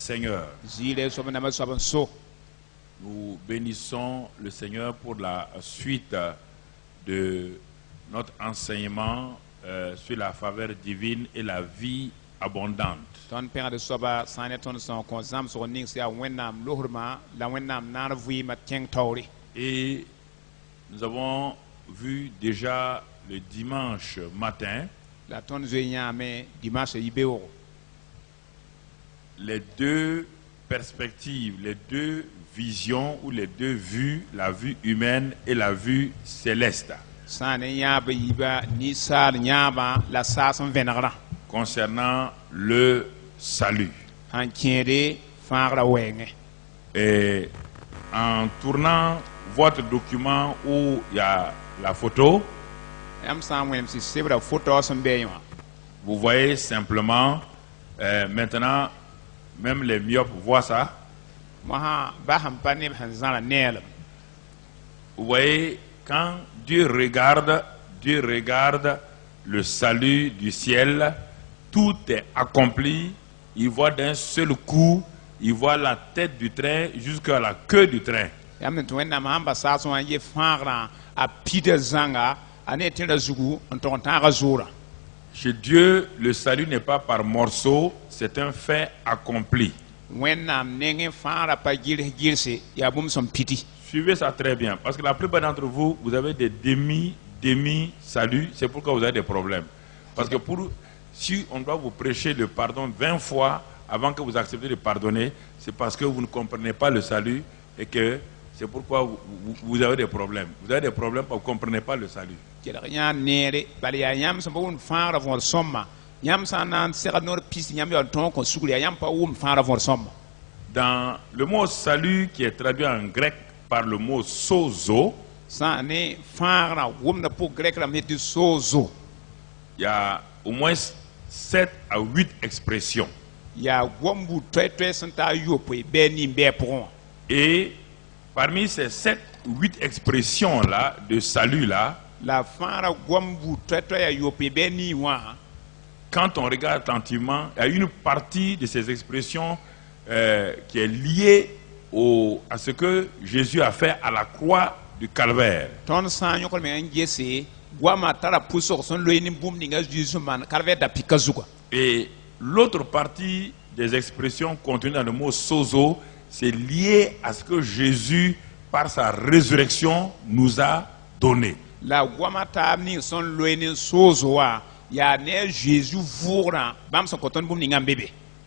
Seigneur. Nous bénissons le Seigneur pour la suite de notre enseignement sur la faveur divine et la vie abondante. Et nous avons vu déjà le dimanche matin les deux perspectives, les deux visions ou les deux vues, la vue humaine et la vue céleste, concernant le salut. Et en tournant votre document où il y a la photo, vous voyez simplement, maintenant, même les myopes voient ça. Vous voyez, quand Dieu regarde le salut du ciel, tout est accompli. Il voit d'un seul coup, il voit la tête du train jusqu'à la queue du train. Chez Dieu, le salut n'est pas par morceaux, c'est un fait accompli. Suivez ça très bien, parce que la plupart d'entre vous, vous avez des demi-saluts, c'est pourquoi vous avez des problèmes. Parce que si on doit vous prêcher le pardon 20 fois avant que vous acceptiez de pardonner, c'est parce que vous ne comprenez pas le salut et que c'est pourquoi vous avez des problèmes. Vous avez des problèmes parce que vous ne comprenez pas le salut. Dans le mot salut qui est traduit en grec par le mot sozo, il y a au moins 7 à 8 expressions. Et parmi ces 7 ou 8 expressions-là, de salut-là, quand on regarde attentivement, il y a une partie de ces expressions qui est liée à ce que Jésus a fait à la croix du Calvaire. Et l'autre partie des expressions contenues dans le mot sozo, c'est lié à ce que Jésus, par sa résurrection, nous a donné.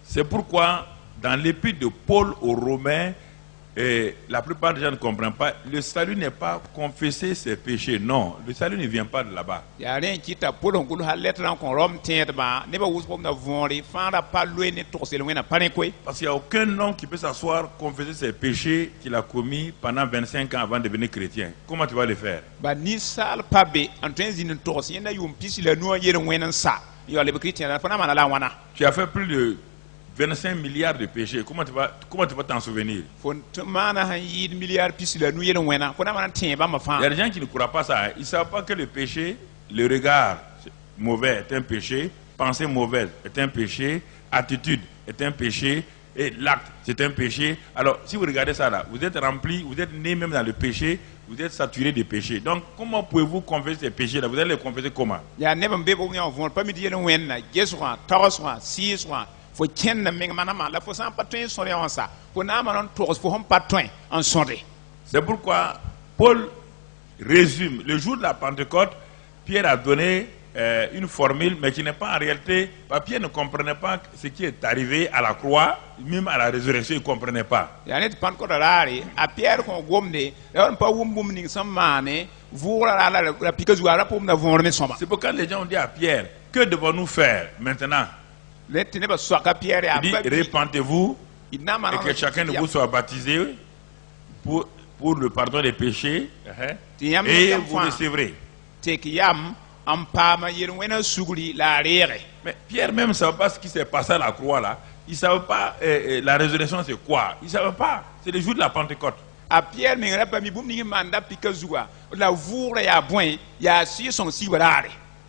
C'est pourquoi, dans l'épître de Paul aux Romains, la plupart des gens ne comprennent pas, le salut n'est pas confesser ses péchés. Non, le salut ne vient pas de là-bas. Parce qu'il n'y a aucun homme qui peut s'asseoir, confesser ses péchés qu'il a commis pendant 25 ans avant de devenir chrétien. Comment tu vas le faire? Tu as fait plus de 25 milliards de péchés. Comment tu vas t'en souvenir? Il y a des gens qui ne croient pas ça. Ils ne savent pas que le péché, le regard mauvais est un péché, pensée mauvaise est un péché, attitude est un péché, et l'acte c'est un péché. Alors, si vous regardez ça là, vous êtes rempli, vous êtes né même dans le péché, vous êtes saturé de péché. Donc, comment pouvez-vous confesser ces péchés là? Vous allez les confesser comment? C'est pourquoi Paul résume. Le jour de la Pentecôte, Pierre a donné une formule, mais qui n'est pas en réalité. Pierre ne comprenait pas ce qui est arrivé à la croix, même à la résurrection, il ne comprenait pas. C'est pourquoi les gens ont dit à Pierre, que devons-nous faire maintenant? Il dit, répentez-vous et que chacun de vous soit baptisé pour le pardon des péchés et vous recevrez. Mais Pierre même ne savait pas ce qui s'est passé à la croix là. Il ne savait pas la résurrection c'est quoi. Il ne savait pas. C'est le jour de la Pentecôte.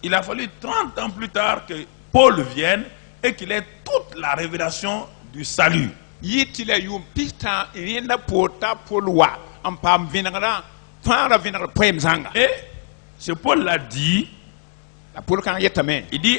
Il a fallu 30 ans plus tard que Paul vienne et qu'il ait toute la révélation du salut. yitila yum pista rienda pota polwa ampam vinagara fara vinagara poem zanga. Et ce Paul l'a dit, La pol kan yetame. il dit,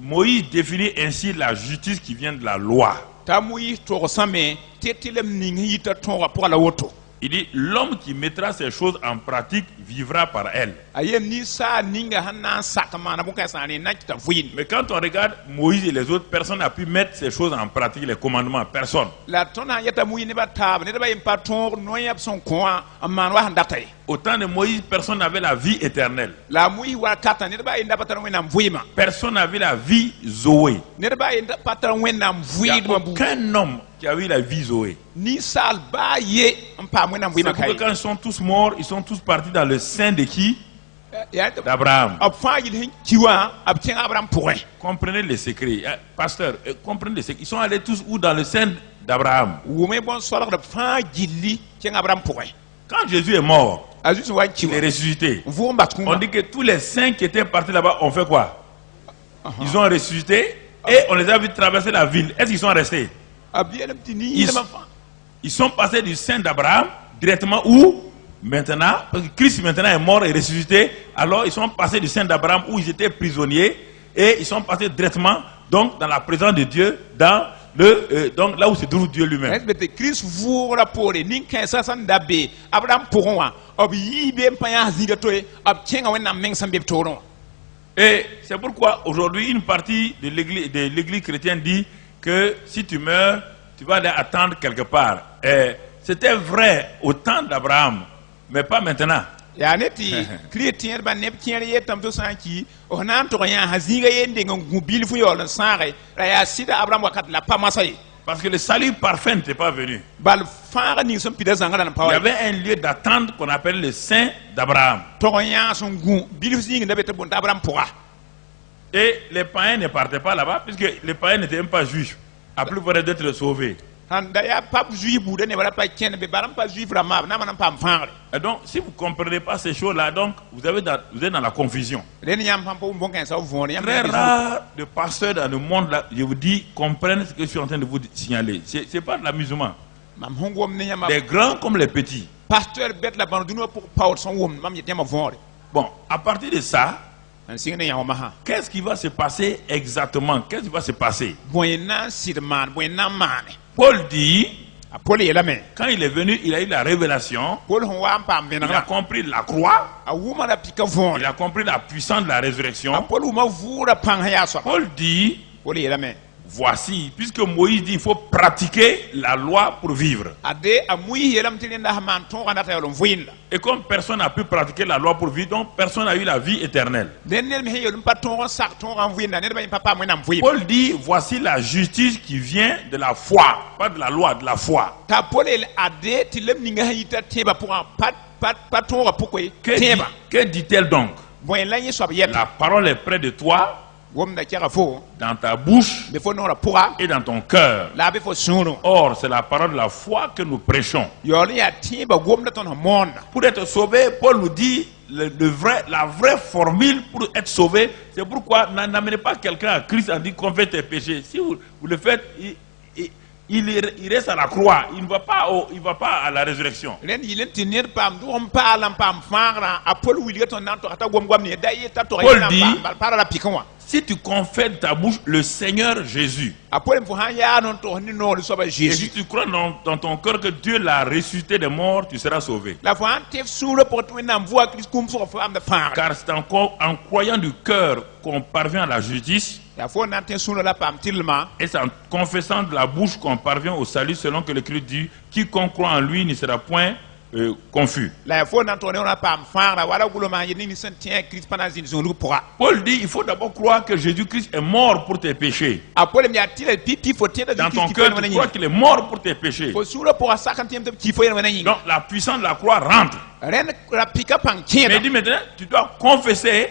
Moïse définit ainsi la justice qui vient de la loi. Ta muyi to same tetilem ning yita to pour la woto. Il dit, l'homme qui mettra ces choses en pratique vivra par elles. Ayem ni sa ninga hanan sakama na buka sani na kita fuyin. Mais quand on regarde Moïse et les autres, personne n'a pu mettre ces choses en pratique, les commandements, personne. La tona yeta muyi ne ba tab ne ba yim paton no yap son koa amman wa handakay. Au temps de Moïse, personne n'avait la vie éternelle. La muyi wa kata ne ba inda patan wenam vuyima. Personne n'avait la vie Zoé. Ne ba inda patan wenam Il n'y a vuyid aucun homme qui a eu la vie Zoé. ni sal ba ye ampam wenam C'est vuyima pourquoi kay. quand ils sont tous morts, ils sont tous partis dans le sein de qui? D'Abraham. Comprenez les secrets. Pasteur, comprenez les secrets. Ils sont allés tous où? Dans le sein d'Abraham. Quand Jésus est mort, il est ressuscité. On dit que tous les saints qui étaient partis là-bas ont fait quoi? Ils ont ressuscité et on les a vus traverser la ville. Est-ce qu'ils sont restés? Ils sont passés du sein d'Abraham directement où? Maintenant, parce que Christ maintenant est mort et ressuscité, alors ils sont passés du sein d'Abraham où ils étaient prisonniers et ils sont passés directement donc dans la présence de Dieu, dans le donc là où se trouve Dieu lui-même. Et c'est pourquoi aujourd'hui une partie de l'église chrétienne dit que si tu meurs, tu vas aller attendre quelque part. Et c'était vrai au temps d'Abraham. Mais pas maintenant. Parce que le salut parfait n'était pas venu. Il y avait un lieu d'attente qu'on appelle le sein d'Abraham. Et les païens ne partaient pas là-bas, puisque les païens n'étaient même pas juifs. À plus forte d'être sauvés. Et donc, si vous ne comprenez pas ces choses-là, donc vous êtes dans la confusion. Très rare de pasteurs dans le monde, là, je vous dis, comprennent ce que je suis en train de vous signaler. Ce n'est pas de l'amusement. Les grands comme les petits. Bon, à partir de ça, qu'est-ce qui va se passer exactement? Qu'est-ce qui va se passer? Paul dit, quand il est venu, il a eu la révélation, il a compris la croix, il a compris la puissance de la résurrection. Paul dit, voici, puisque Moïse dit il faut pratiquer la loi pour vivre. Et comme personne n'a pu pratiquer la loi pour vivre, donc personne n'a eu la vie éternelle. Paul dit voici la justice qui vient de la foi, pas de la loi, de la foi. Que dit-elle donc? La parole est près de toi, dans ta bouche et dans ton cœur. Or, c'est la parole de la foi que nous prêchons. Pour être sauvé, Paul nous dit la vraie formule pour être sauvé. C'est pourquoi n'amenez pas quelqu'un à Christ en disant confesse tes péchés. Si vous le faites, il reste à la croix. Il ne va pas à la résurrection. Paul dit, si tu confesses de ta bouche le Seigneur Jésus, et si tu crois dans ton cœur que Dieu l'a ressuscité des morts, tu seras sauvé. Car c'est en croyant du cœur qu'on parvient à la justice, et c'est en confessant de la bouche qu'on parvient au salut, selon que l'Écriture dit, quiconque croit en lui ne sera point confus. Paul dit il faut d'abord croire que Jésus-Christ est mort pour tes péchés. Dans ton cœur, tu crois qu'il est mort pour tes péchés. Donc la puissance de la croix rentre. Mais il dit maintenant, tu dois confesser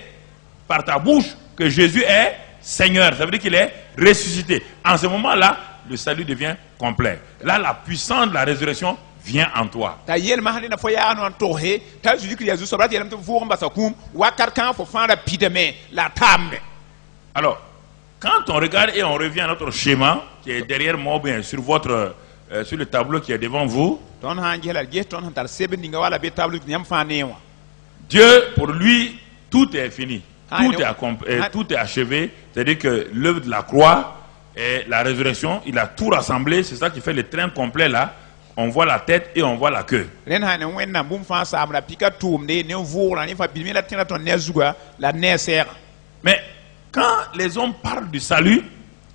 par ta bouche que Jésus est Seigneur. Ça veut dire qu'il est ressuscité. En ce moment-là, le salut devient complet. Là, la puissance de la résurrection vient en toi. Alors, quand on regarde et on revient à notre schéma qui est derrière moi, bien sur votre sur le tableau qui est devant vous, ton han gela ge ton han tar sebe ninga wala be tablu nyam fa newa Dieu, pour lui, tout est fini. Ah, Tout est, tout est achevé. C'est-à-dire que l'œuvre de la croix et la résurrection, il a tout rassemblé. C'est ça qui fait le train complet là. On voit la tête et on voit la queue. ren han wen na bum fa sa amra pika tum de ne vura ni fa bi la tina ton ne zuga la ne ser Mais quand les hommes parlent du salut,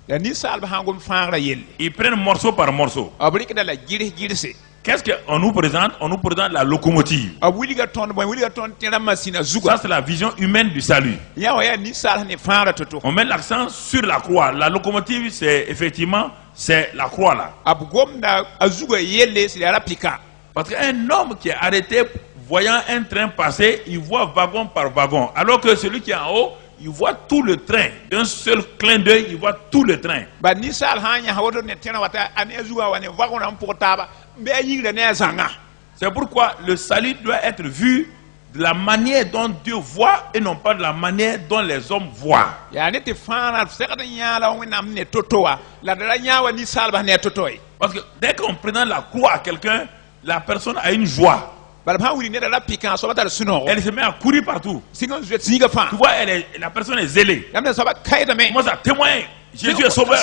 la ni sal ba hangum fa ra yelle ils prennent morceau par morceau. abrik da la girse Qu'est-ce qu'on nous présente? On nous présente la locomotive. abwiliga ton boy wiliga ton tira masina zuga Ça, c'est la vision humaine du salut. ya wa ya ni sal ne fa ra toto On met l'accent sur la croix. La locomotive, c'est effectivement c'est la croix là. abgom da azuga yelle c'est la pika Parce qu'un homme qui est arrêté voyant un train passer, il voit wagon par wagon. Alors que celui qui est en haut, il voit tout le train. D'un seul clin d'œil, il voit tout le train. ba ni sal hanya hawoto ne tira wata ane zuga wa ne wagon am portaba be yingre ne zanga C'est pourquoi le salut doit être vu de la manière dont Dieu voit et non pas de la manière dont les hommes voient. ya ne te fana sekata nyala wen am ne totowa la dala nyawa ni sal ba ne totoy Parce que dès qu'on présente la croix à quelqu'un, la personne a une joie. bala ba wuri ne da pika so bata suno Elle se met à courir partout. singon zet singa fa Tu vois, la personne est zélée. yamne so ba kayda me Elle commence à témoigner. Jésus est sauveur.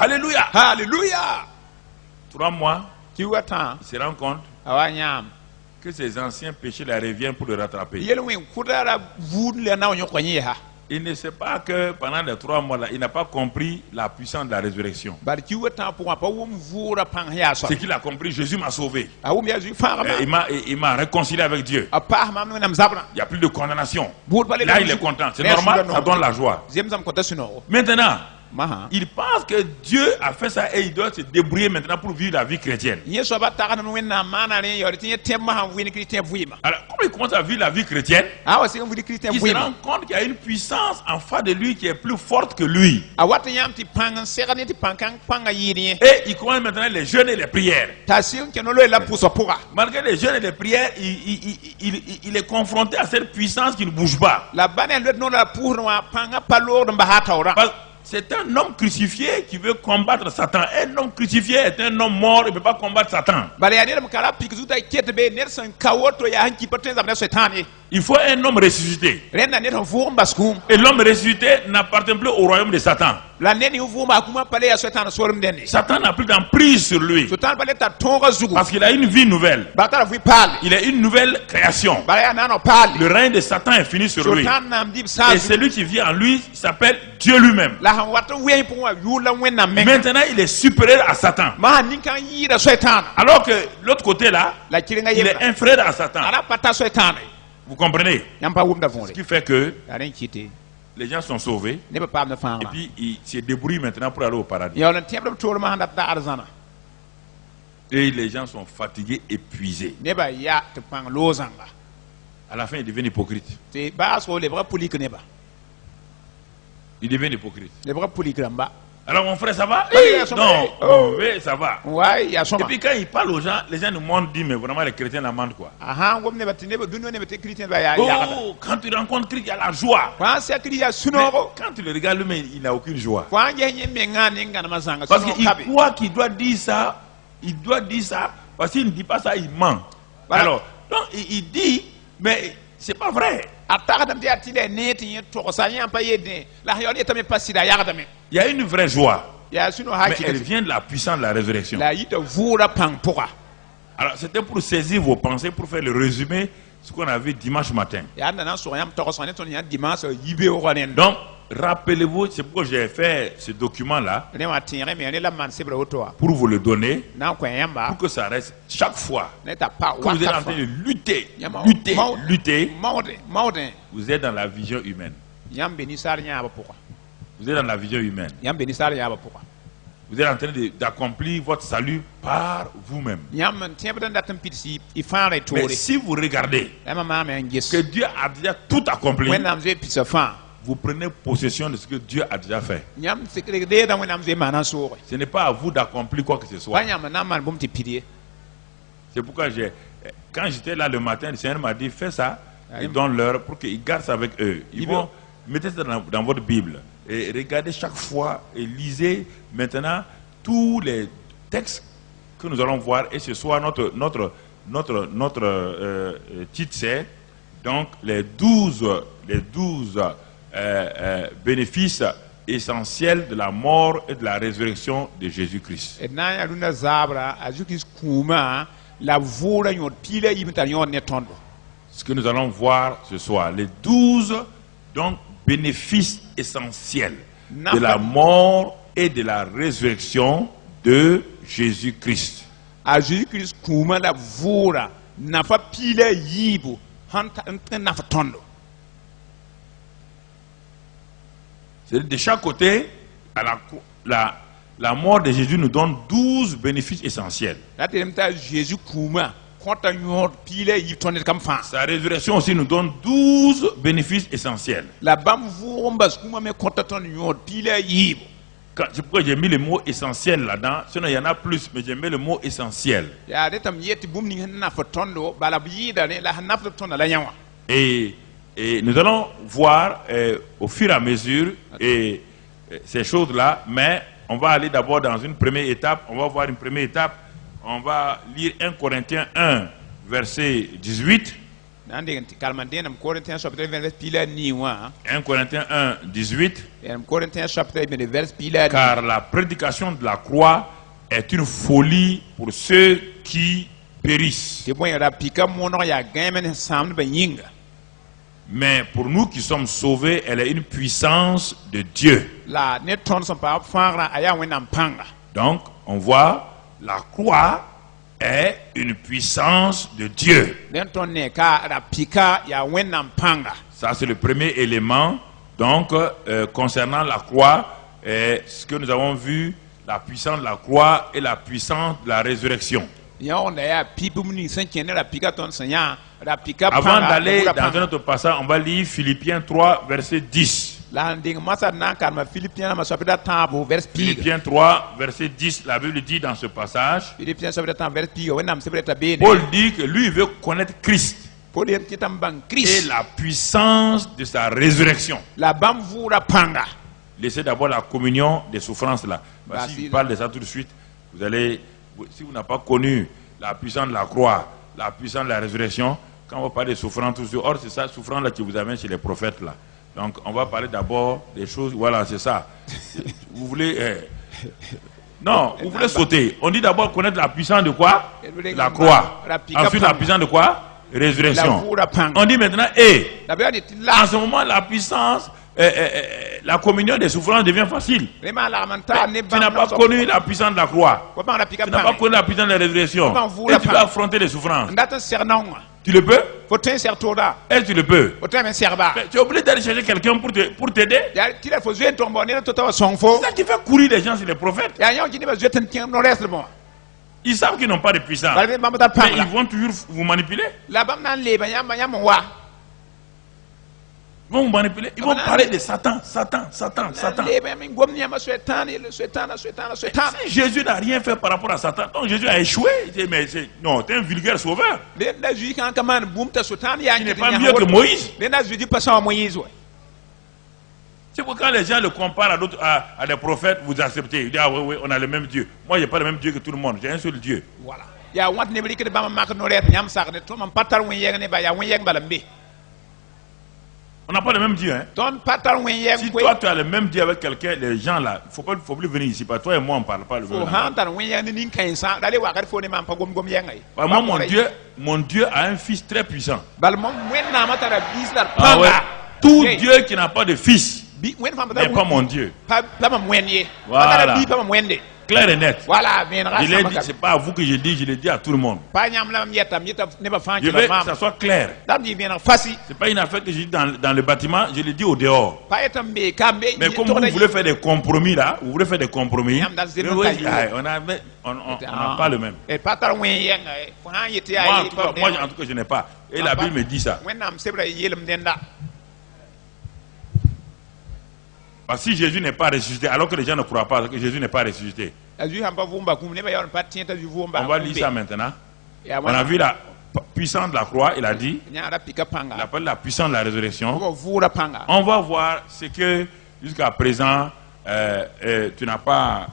Alléluia. Alléluia. 3 mois, Ki wata il se rend compte awa nyam que ses anciens péchés la reviennent pour le rattraper. yelwen kudara vud le na onyo kwanyi ha Il ne sait pas que pendant les 3 mois là, il n'a pas compris la puissance de la résurrection. bar ki wata pour pa wum vura pan ya so C'est qu'il a compris, Jésus m'a sauvé. awum ya zu fa Il m'a réconcilié avec Dieu. apa ma nam zabra Il n'y a plus de condamnation. bud bale Là, il est content. C'est normal, ça donne la joie. Zemzam kota suno Maintenant, maha il pense que Dieu a fait ça et il doit se débrouiller maintenant pour vivre la vie chrétienne. yeso ba ta no wen na mana ne yori tin temma han wini kristien vuima Alors, comme il commence à vivre la vie chrétienne, awa se wini kristien il se vuima rend compte qu'il y a une puissance en face de lui qui est plus forte que lui. awata yam ti pangan sekane ti pankan panga yini Et il commence maintenant les jeûnes et les prières. ta sin ke no lo la puso pura Malgré les jeûnes et les prières, il est confronté à cette puissance qui ne bouge pas. la bane le no la pour no panga palor mba hata ora C'est un homme crucifié qui veut combattre Satan. Un homme crucifié est un homme mort, il ne peut pas combattre Satan. bale ya ne kala pikzuta ketbe nersan kawoto ya hanki patenza na setani Il faut un homme ressuscité. renda ne fu mbaskum Et l'homme ressuscité n'appartient plus au royaume de Satan. la neni fu ma kuma pale ya setani solum deni Satan n'a plus d'emprise sur lui. sultan bale ta tonga zugu Parce qu'il a une vie nouvelle. batara fu pale Il est une nouvelle création. bale ya nano pale Le règne de Satan est fini sur lui. sultan nam dib Et sa celui qui vit en lui s'appelle Dieu lui-même. la han wata wen pour yula wen na men Maintenant, il est supérieur à Satan. ma ninkan yira setan Alors que l'autre côté là, la kiringa il est yira un frère à Satan. ala pata setan Vous comprenez? yampa wumda Ce fonre qui fait que aren kiti les gens sont sauvés. ne ba pam na Et fanga puis, ils se débrouillent maintenant pour aller au paradis. yo na tebdo tol ma handa ta arzana Et les gens sont fatigués, épuisés. ne ba ya te pang lozanga À la fin, ils deviennent hypocrites. te ba so le bra polique ne ba Ils deviennent hypocrites. le bra polique ramba Alors, mon frère, ça va? Oui, Eh, ça va. non, Oh. non, oui, ça va. ouais ya Et soma puis, quand ils parlent aux gens nous mentent, disent, mais vraiment, les chrétiens la mentent, quoi. aha ngom ne ba tine ba dunno ne ba te chrétien ba ya ya Oh, quand tu rencontres Christ, il y a la joie. kwa se kri ya Mais sunoro quand tu le regardes, lui, il n'a aucune joie. kwa nge nye me ngane ngana mazanga Parce suno qu'il kabe croit qu'il doit dire ça. Il doit dire ça. Parce qu'il ne dit pas ça, il ment. Voilà. Alors, donc, il dit, mais c'est pas vrai. ataka dam te atile ne ti to sa yan pa yede la yo ne tame pasida ya dame Il y a une vraie joie. ya suno Mais haki elle vient de la puissance de la résurrection. la yita vura pang poka Alors, c'était pour saisir vos pensées, pour faire le résumé, ce qu'on a vu dimanche matin. ya na so yam to so ne ton ya dimanche yibe o nen Donc, rappelez-vous, c'est pourquoi j'ai fait ce document-là, ne wa tire me ne la man sebra oto pour vous le donner, na kwa yamba pour que ça reste chaque fois ne ta pa que vous êtes en wa train de lutter, Yama- lutter, Mau- lutter, maude vous êtes dans la vision humaine. yam beni sar nya ba poka Vous êtes dans la vision humaine. yam beni sar ya ba poka Vous êtes en train d'accomplir votre salut par vous-même. yam man tebda ndatam pitsi i fare Mais tore si vous regardez yam ma me ngis que Dieu a déjà tout accompli, when nam ze pitsa fa vous prenez possession de ce que Dieu a déjà fait. yam sekre de da when nam ze mana so Ce n'est pas à vous d'accomplir quoi que ce soit. wanya man man bum ti pidie C'est pourquoi quand j'étais là le matin, le Seigneur m'a dit, fais ça et Amen. donne-leur pour qu'ils gardent ça avec eux. Ils Il vont veut- mettez ça dans votre Bible et regardez chaque fois et lisez maintenant tous les textes que nous allons voir, et ce soir notre titre c'est donc les 12 bénéfices essentiels de la mort et de la résurrection de Jésus-Christ. Et na ya runa zabra a Jésus kuma la vora yon pile yimta yon netondo. Ce que nous allons voir ce soir, les 12 donc bénéfices essentiels de la mort et de la résurrection de Jésus-Christ. A Jésus-Christ kuma la vora na fa pile yibu hanta na fa tondo. C'est de chaque côté, la mort de Jésus nous donne 12 bénéfices essentiels. Jésus kuma konta yon pile yib tonde kam fa. Sa résurrection aussi nous donne 12 bénéfices essentiels. La bam vumbas kuma me konta ton yon pile yib. C'est pourquoi j'ai mis le mot essentiel là-dedans. Sinon, il y en a plus, mais j'ai mis le mot essentiel. Et nous allons voir au fur et à mesure ces choses-là, mais on va aller d'abord dans une première étape. On va voir une première étape. On va lire 1 Corinthiens 1, verset 18. 1 Corinthiens 1, 18. Car Car la prédication de la croix est une folie pour ceux qui périssent. Mais pour nous qui sommes sauvés, elle est une puissance de Dieu. Donc, on voit, la croix est une puissance de Dieu. Ça, c'est le premier élément. Donc, concernant la croix, ce que nous avons vu, la puissance de la croix et la puissance de la résurrection. Avant d'aller dans un autre passage, on va lire Philippiens 3, verset 10. Philippiens 3, verset 10, la Bible dit dans ce passage, Paul dit que lui, il veut connaître Christ et la puissance de sa résurrection. Laissez d'abord la communion des souffrances là. Si je parle de ça tout de suite, vous allez, si vous n'avez pas connu la puissance de la croix, la puissance de la résurrection, quand on va parler de souffrance, tout ça, or c'est ça, souffrance là qui vous amène chez les prophètes là. Donc on va parler d'abord des choses, voilà, c'est ça. Vous voulez... non, vous voulez sauter. On dit d'abord connaître la puissance de quoi? La croix. Ensuite la puissance de quoi? Résurrection. On dit maintenant, en ce moment la puissance, la communion des souffrances devient facile. Tu n'as pas connu la puissance de la croix. Tu n'as pas connu la puissance de la résurrection. Et tu vas affronter les souffrances. Tu le peux? Est-ce que tu le peux? Tu es obligé d'aller chercher quelqu'un pour t'aider. C'est ça qui fait courir les gens sur les prophètes. Ils savent qu'ils n'ont pas de puissance. Mais ils vont toujours vous manipuler. Ils vont vous manipuler. Ils vont parler de Satan. Si Jésus n'a rien fait par rapport à Satan, donc Jésus a échoué. Mais non, tu es un vulgaire sauveur. Tu n'es pas mieux que Moïse. C'est pourquoi les gens le comparent à des prophètes, vous acceptez. Ils disent, ah oui, on a le même Dieu. Moi, je n'ai pas le même Dieu que tout le monde. J'ai un seul Dieu. Voilà. On n'a pas le même Dieu. Hein? Si toi, tu as le même Dieu avec quelqu'un, les gens là, il ne faut plus venir ici. Pas toi et moi, on ne parle pas le même. Moi, mon Dieu a un fils très puissant. Ah ouais. Tout Dieu qui n'a pas de fils n'est pas mon Dieu. Voilà. Clair et net. Je l'ai dit, ce n'est pas à vous que je dis, je l'ai dit à tout le monde. Je veux que ça soit clair. Ce n'est pas une affaire que je dis dans le bâtiment, je l'ai dit au dehors. Mais comme vous voulez faire des compromis là, vous voulez faire des compromis, on n'a pas le même. Moi, en tout cas, je n'ai pas. Et la Bible me dit ça. Parce que si Jésus n'est pas ressuscité, alors que les gens ne croient pas que Jésus n'est pas ressuscité, on va lire ça maintenant. On a vu la puissance de la croix, il a dit. Il appelle la puissance de la résurrection. On va voir ce que jusqu'à présent tu n'as pas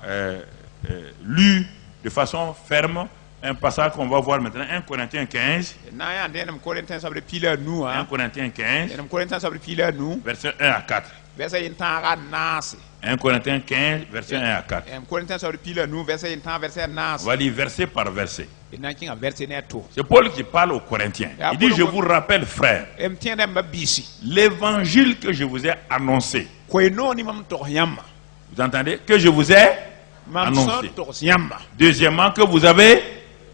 lu de façon ferme un passage qu'on va voir maintenant, 1 Corinthiens 15. na ya ndenam Corinthiens sabre pila nu 1 Corinthiens 15, ndenam Corinthiens sabre pila nu verset 1 à 4. verset intara nasi 1 Corinthiens 15, verset 1 à 4. Corinthiens sabre pila nu verset intara verset On nasi va lire verset par verset. ina kinga verset ne to C'est Paul qui parle aux Corinthiens. Il dit, je vous rappelle, frères, em tienda mbabisi l'évangile que je vous ai annoncé. ko no ni mam to yamma Vous entendez? Que je vous ai mam so annoncé. to yamma Deuxièmement, que vous avez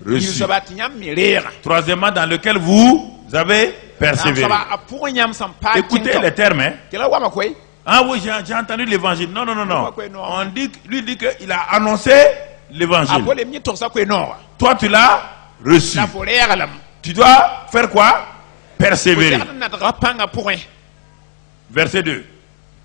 reçu. yusabat yam milera Troisièmement, dans lequel vous avez persévéré. saba apu yam sam pa Écoutez les termes. Hein? kila wama koy Ah oui, j'ai entendu l'évangile. Non, non, non, non. Pourquoi non? On dit, lui dit qu'il a annoncé l'évangile. apole mi to sa ko no Toi, tu l'as reçu. la folera lam Tu dois faire quoi? Persévérer. na ta panga point Verset 2.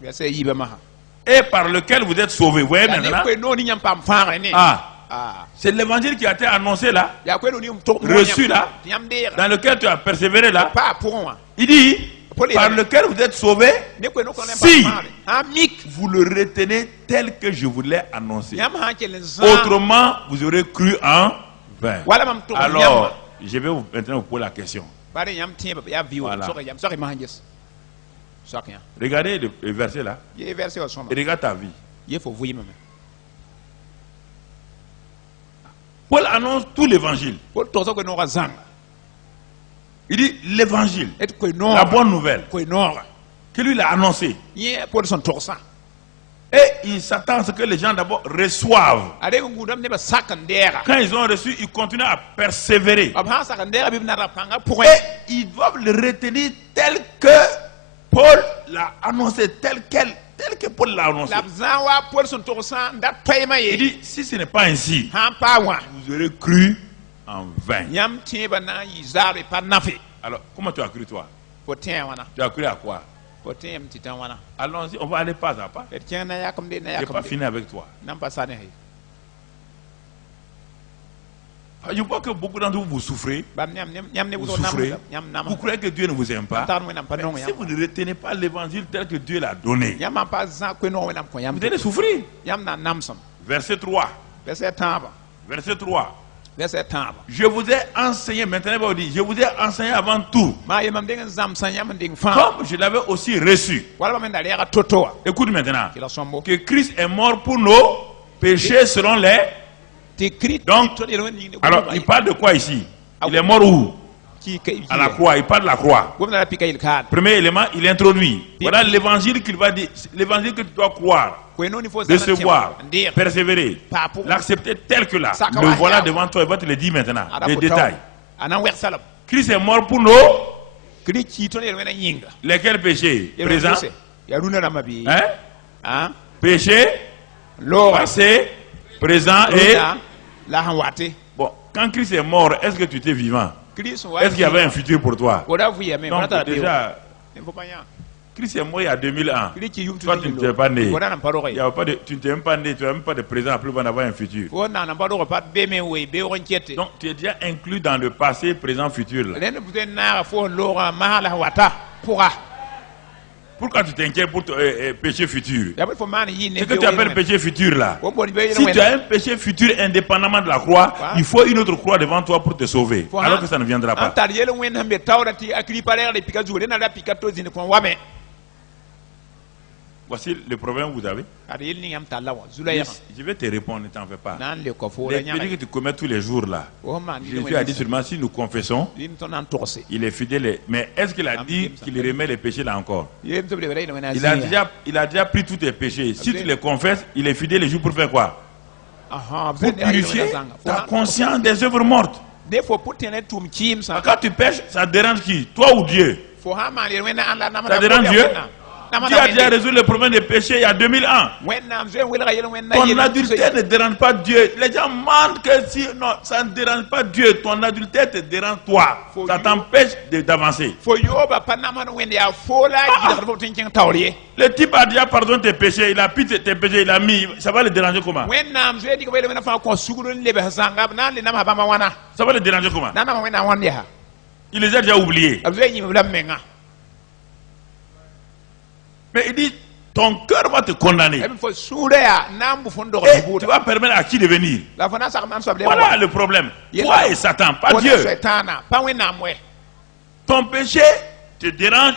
verset yiba maha Et par lequel vous êtes sauvés. Vous voyez ya ne maintenant? ko no ni nyam pam fara ne Ah, c'est l'évangile qui a été annoncé là, ya ko no ni to reçu là, yam dera dans lequel tu as persévéré là. pa point Il dit, par lequel vous êtes sauvés, ne ko no ko ne si pa ha mik vous le retenez tel que je vous l'ai annoncé. yam ha kelen za Autrement, vous aurez cru en vain. wala mam to yam Alors, je vais maintenant vous poser la question. bare yam tiba ya viwo Voilà. so yam so ma hanjes so kan Regardez le verset là, ye verset o soma et regarde ta vie. ye fo vuyi mama Paul annonce tout l'évangile. ko to so ko no ga zanga Il dit l'évangile, et ko no la bonne nouvelle, ko no que lui l'a annoncé. ye pour son to sa Et il s'attend à ce que les gens d'abord reçoivent. ade ngudam ne ba sakandera Quand ils ont reçu, ils continuent à persévérer. ab ha sakandera bi na panga point Et ils doivent le retenir tel que Paul l'a annoncé, tel que Paul l'a annoncé. la zawa pour son to sa nda payma Il ye dit, si ce n'est pas ainsi, ha pa wa vous aurez cru en vain. yam tiba na yizare pa nafi Alors, comment tu as cru toi? ko tiya wana Tu as cru à quoi? ko tiya am titan wana Allons-y, on va aller pas à pas. et tiya na yakam de na Je n'ai pas yakam fini avec toi. nam pa sane hay Je vois que beaucoup d'entre vous, vous souffrez. bam nyam ne Vous buto nam souffrez. nyam nam Vous croyez que Dieu ne vous aime pas. tar mo nam pa non Mais yam si vous ne retenez pas l'évangile tel que Dieu l'a donné, yam pa za ko no nam ko yam vous allez souffrir. yam na nam sam Verset 3. verset tamba Verset 3. verset tamba Je vous ai enseigné, maintenant il va vous dire, je vous ai enseigné avant tout, ma yam ding zam san yam ding fa comme je l'avais aussi reçu. wala men dale ya toto Écoute maintenant, kila sombo que Christ est mort pour nos péchés selon les... te crit Donc, to le ni alors il parle de quoi ici? Il est mort où? ki kay À la croix, il parle de la croix. gomna la pika il kad Premier élément, il introduit. Voilà l'évangile qu'il va dire, l'évangile que tu dois croire, ko no ni fo recevoir, ndir persévérer, pa pour l'accepter tel que là. Ça, Le comment voilà dire? devant toi, il va te le dire maintenant, Ada les ko détails. anan wer salam Christ est mort pour nos... crit ki to le wena yinga Lesquels péchés? Présent, ya runa na mabi hein? hein Péché, lo passé, présent et... la han wate Bon, quand Christ est mort, est-ce que tu étais vivant? Christ Est-ce qu'il y avait un futur pour toi? ko da vu ya me Donc wala ta déjà, faut pas ya Christ est mort il y a 2000 ans. crit ki yum Toi, tu ne t'es pas né. ko da nan paro Il y a pas de, tu n'es même pas né, tu n'as même pas de présent, plus on avoir un futur. ko na nan paro pat be me we be on kete Donc tu es déjà inclus dans le passé, présent, futur. Là. len bu den na fo lo ma la wata pourra Pourquoi tu t'inquiètes pour ton péché futur? ya fo man yi ne Ce que tu appelles péché futur là. ko bon be Si tu as un péché futur indépendamment de la croix, Ouais. il faut une autre croix devant toi pour te sauver. Faut Alors un- que ça ne viendra pas. antar yele wen hambe tawrati akri pare le pika jure na la pika to zine ko wame Voici le problème que vous avez. ada yel ni yam talawa zulaya Je vais te répondre, ne t'en fais pas. nan le ko fo Les la péchés que nyama tu commets tous les jours là. o man Jésus a dit seulement si nous confessons, din to nan torse il est fidèle. Mais est-ce qu'il a dit qu'il remet les péchés là encore? yem to be re no na Il a déjà pris tous tes péchés. Si tu les confesses, il est fidèle et joue pour faire quoi? aha Pour purifier ta conscience des œuvres mortes. des fois pour tenir tout kim ça Quand tu pèches, ça dérange qui? Toi ou Dieu? faut ha man le wen an la na Ça dérange Dieu? Dieu a déjà résolu le problème des péchés il y a 2000 ans. wen nam je wel ga yel wen na Ton adultère ne dérange pas Dieu. Les gens mentent que si... Non, ça ne dérange pas Dieu. Ton adultère te dérange toi. Ça t'empêche d'avancer. fo yoba panama wen ya fo la gi da tin kin tawriye Le type a déjà pardonné tes péchés. Il a pris tes péchés, il a mis. Ça va le déranger comment? wen nam je di ko wel wen fa ko sugurun lebe sanga nan le nam ha ba ma wana Ça va le déranger comment? nan ma wen na wan ya Il les a déjà oubliés. abze yi mi blam menga Mais il dit, ton cœur va te condamner. Even fo sure ya nam bu fon do Et tu vas permettre à qui de venir? la fona sak man so ble Voilà le problème. Toi et Satan, pas Dieu. Satan pas we nam we Ton péché te dérange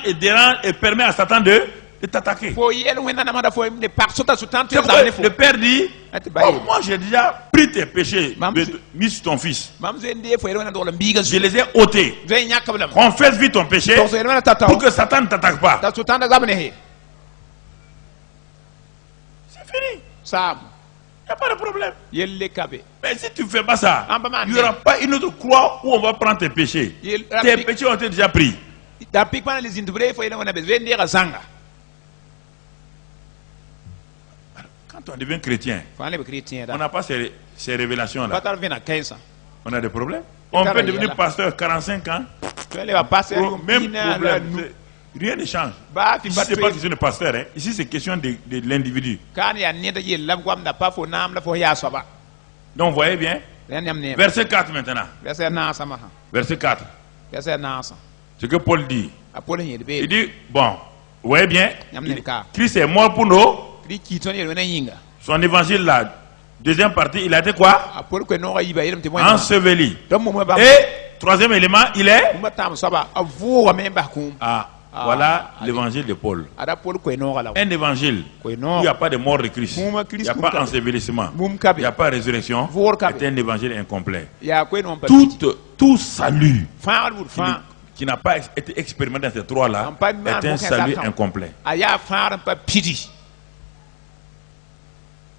et permet à Satan de t'attaquer. fo yel we na ma da fo de par sota sutan C'est pourquoi le père dit, Ati oh, baye moi j'ai déjà pris tes péchés, Mam- mis sur ton fils. mam ze ndie fo yel we na do la mbiga Je les ai ôtés. ze nyaka blam Confesse vite ton péché to so yel we na tata pour que Satan ne t'attaque pas. ta sutan da gamne he C'est fini. sam Il n'y a pas de problème. yel le kabe Mais si tu ne fais pas ça, Ah, bah, il n'y aura pas une autre croix où on va prendre tes péchés. Tes péchés ont été déjà pris. da pik pana les indbre fo yel we na be ze ndie ga sanga Quand on devient chrétien, fa le be chrétien on da n'a pas ces révélations-là. patar vena 15 On a des problèmes. On peut devenir pasteur 45 ans. to le va passer Même problème. Rien ne change. ba fi Ici, ce n'est pas batwe question de pasteur. Hein. Ici, c'est question de l'individu. kan ya ne da yel lam gwam da pa fo nam la fo ya so ba Donc, vous voyez bien. len yam ne Verset 4 maintenant. verset na sama ha Verset 4. verset na sa Ce que Paul dit. apole yel be Il dit, bon, vous voyez bien. Yam ne ka Christ est mort pour nous. di ki ton yel we na yinga Son évangile, là, deuxième partie, il a été quoi? apole ko no ga yiba yel mte mo Enseveli. to mo ba Et, troisième élément, il est... mo tam so ba avu wa me ba kum Ah, voilà l'évangile de Paul. ada pole ko no ga la Un évangile ko où no il n'y a pas de mort de Christ. Mouma Il Christ n'y a moum pas kabe. ensevelissement. Moum Il kabe. n'y a pas résurrection. Voir kabe. C'est un évangile incomplet. ya ko no pa Tout salut fa wul fa qui n'a pas été expérimenté dans ces trois-là En pas de mal, est un bon, salut qu'un incomplet. aya fa pa pidi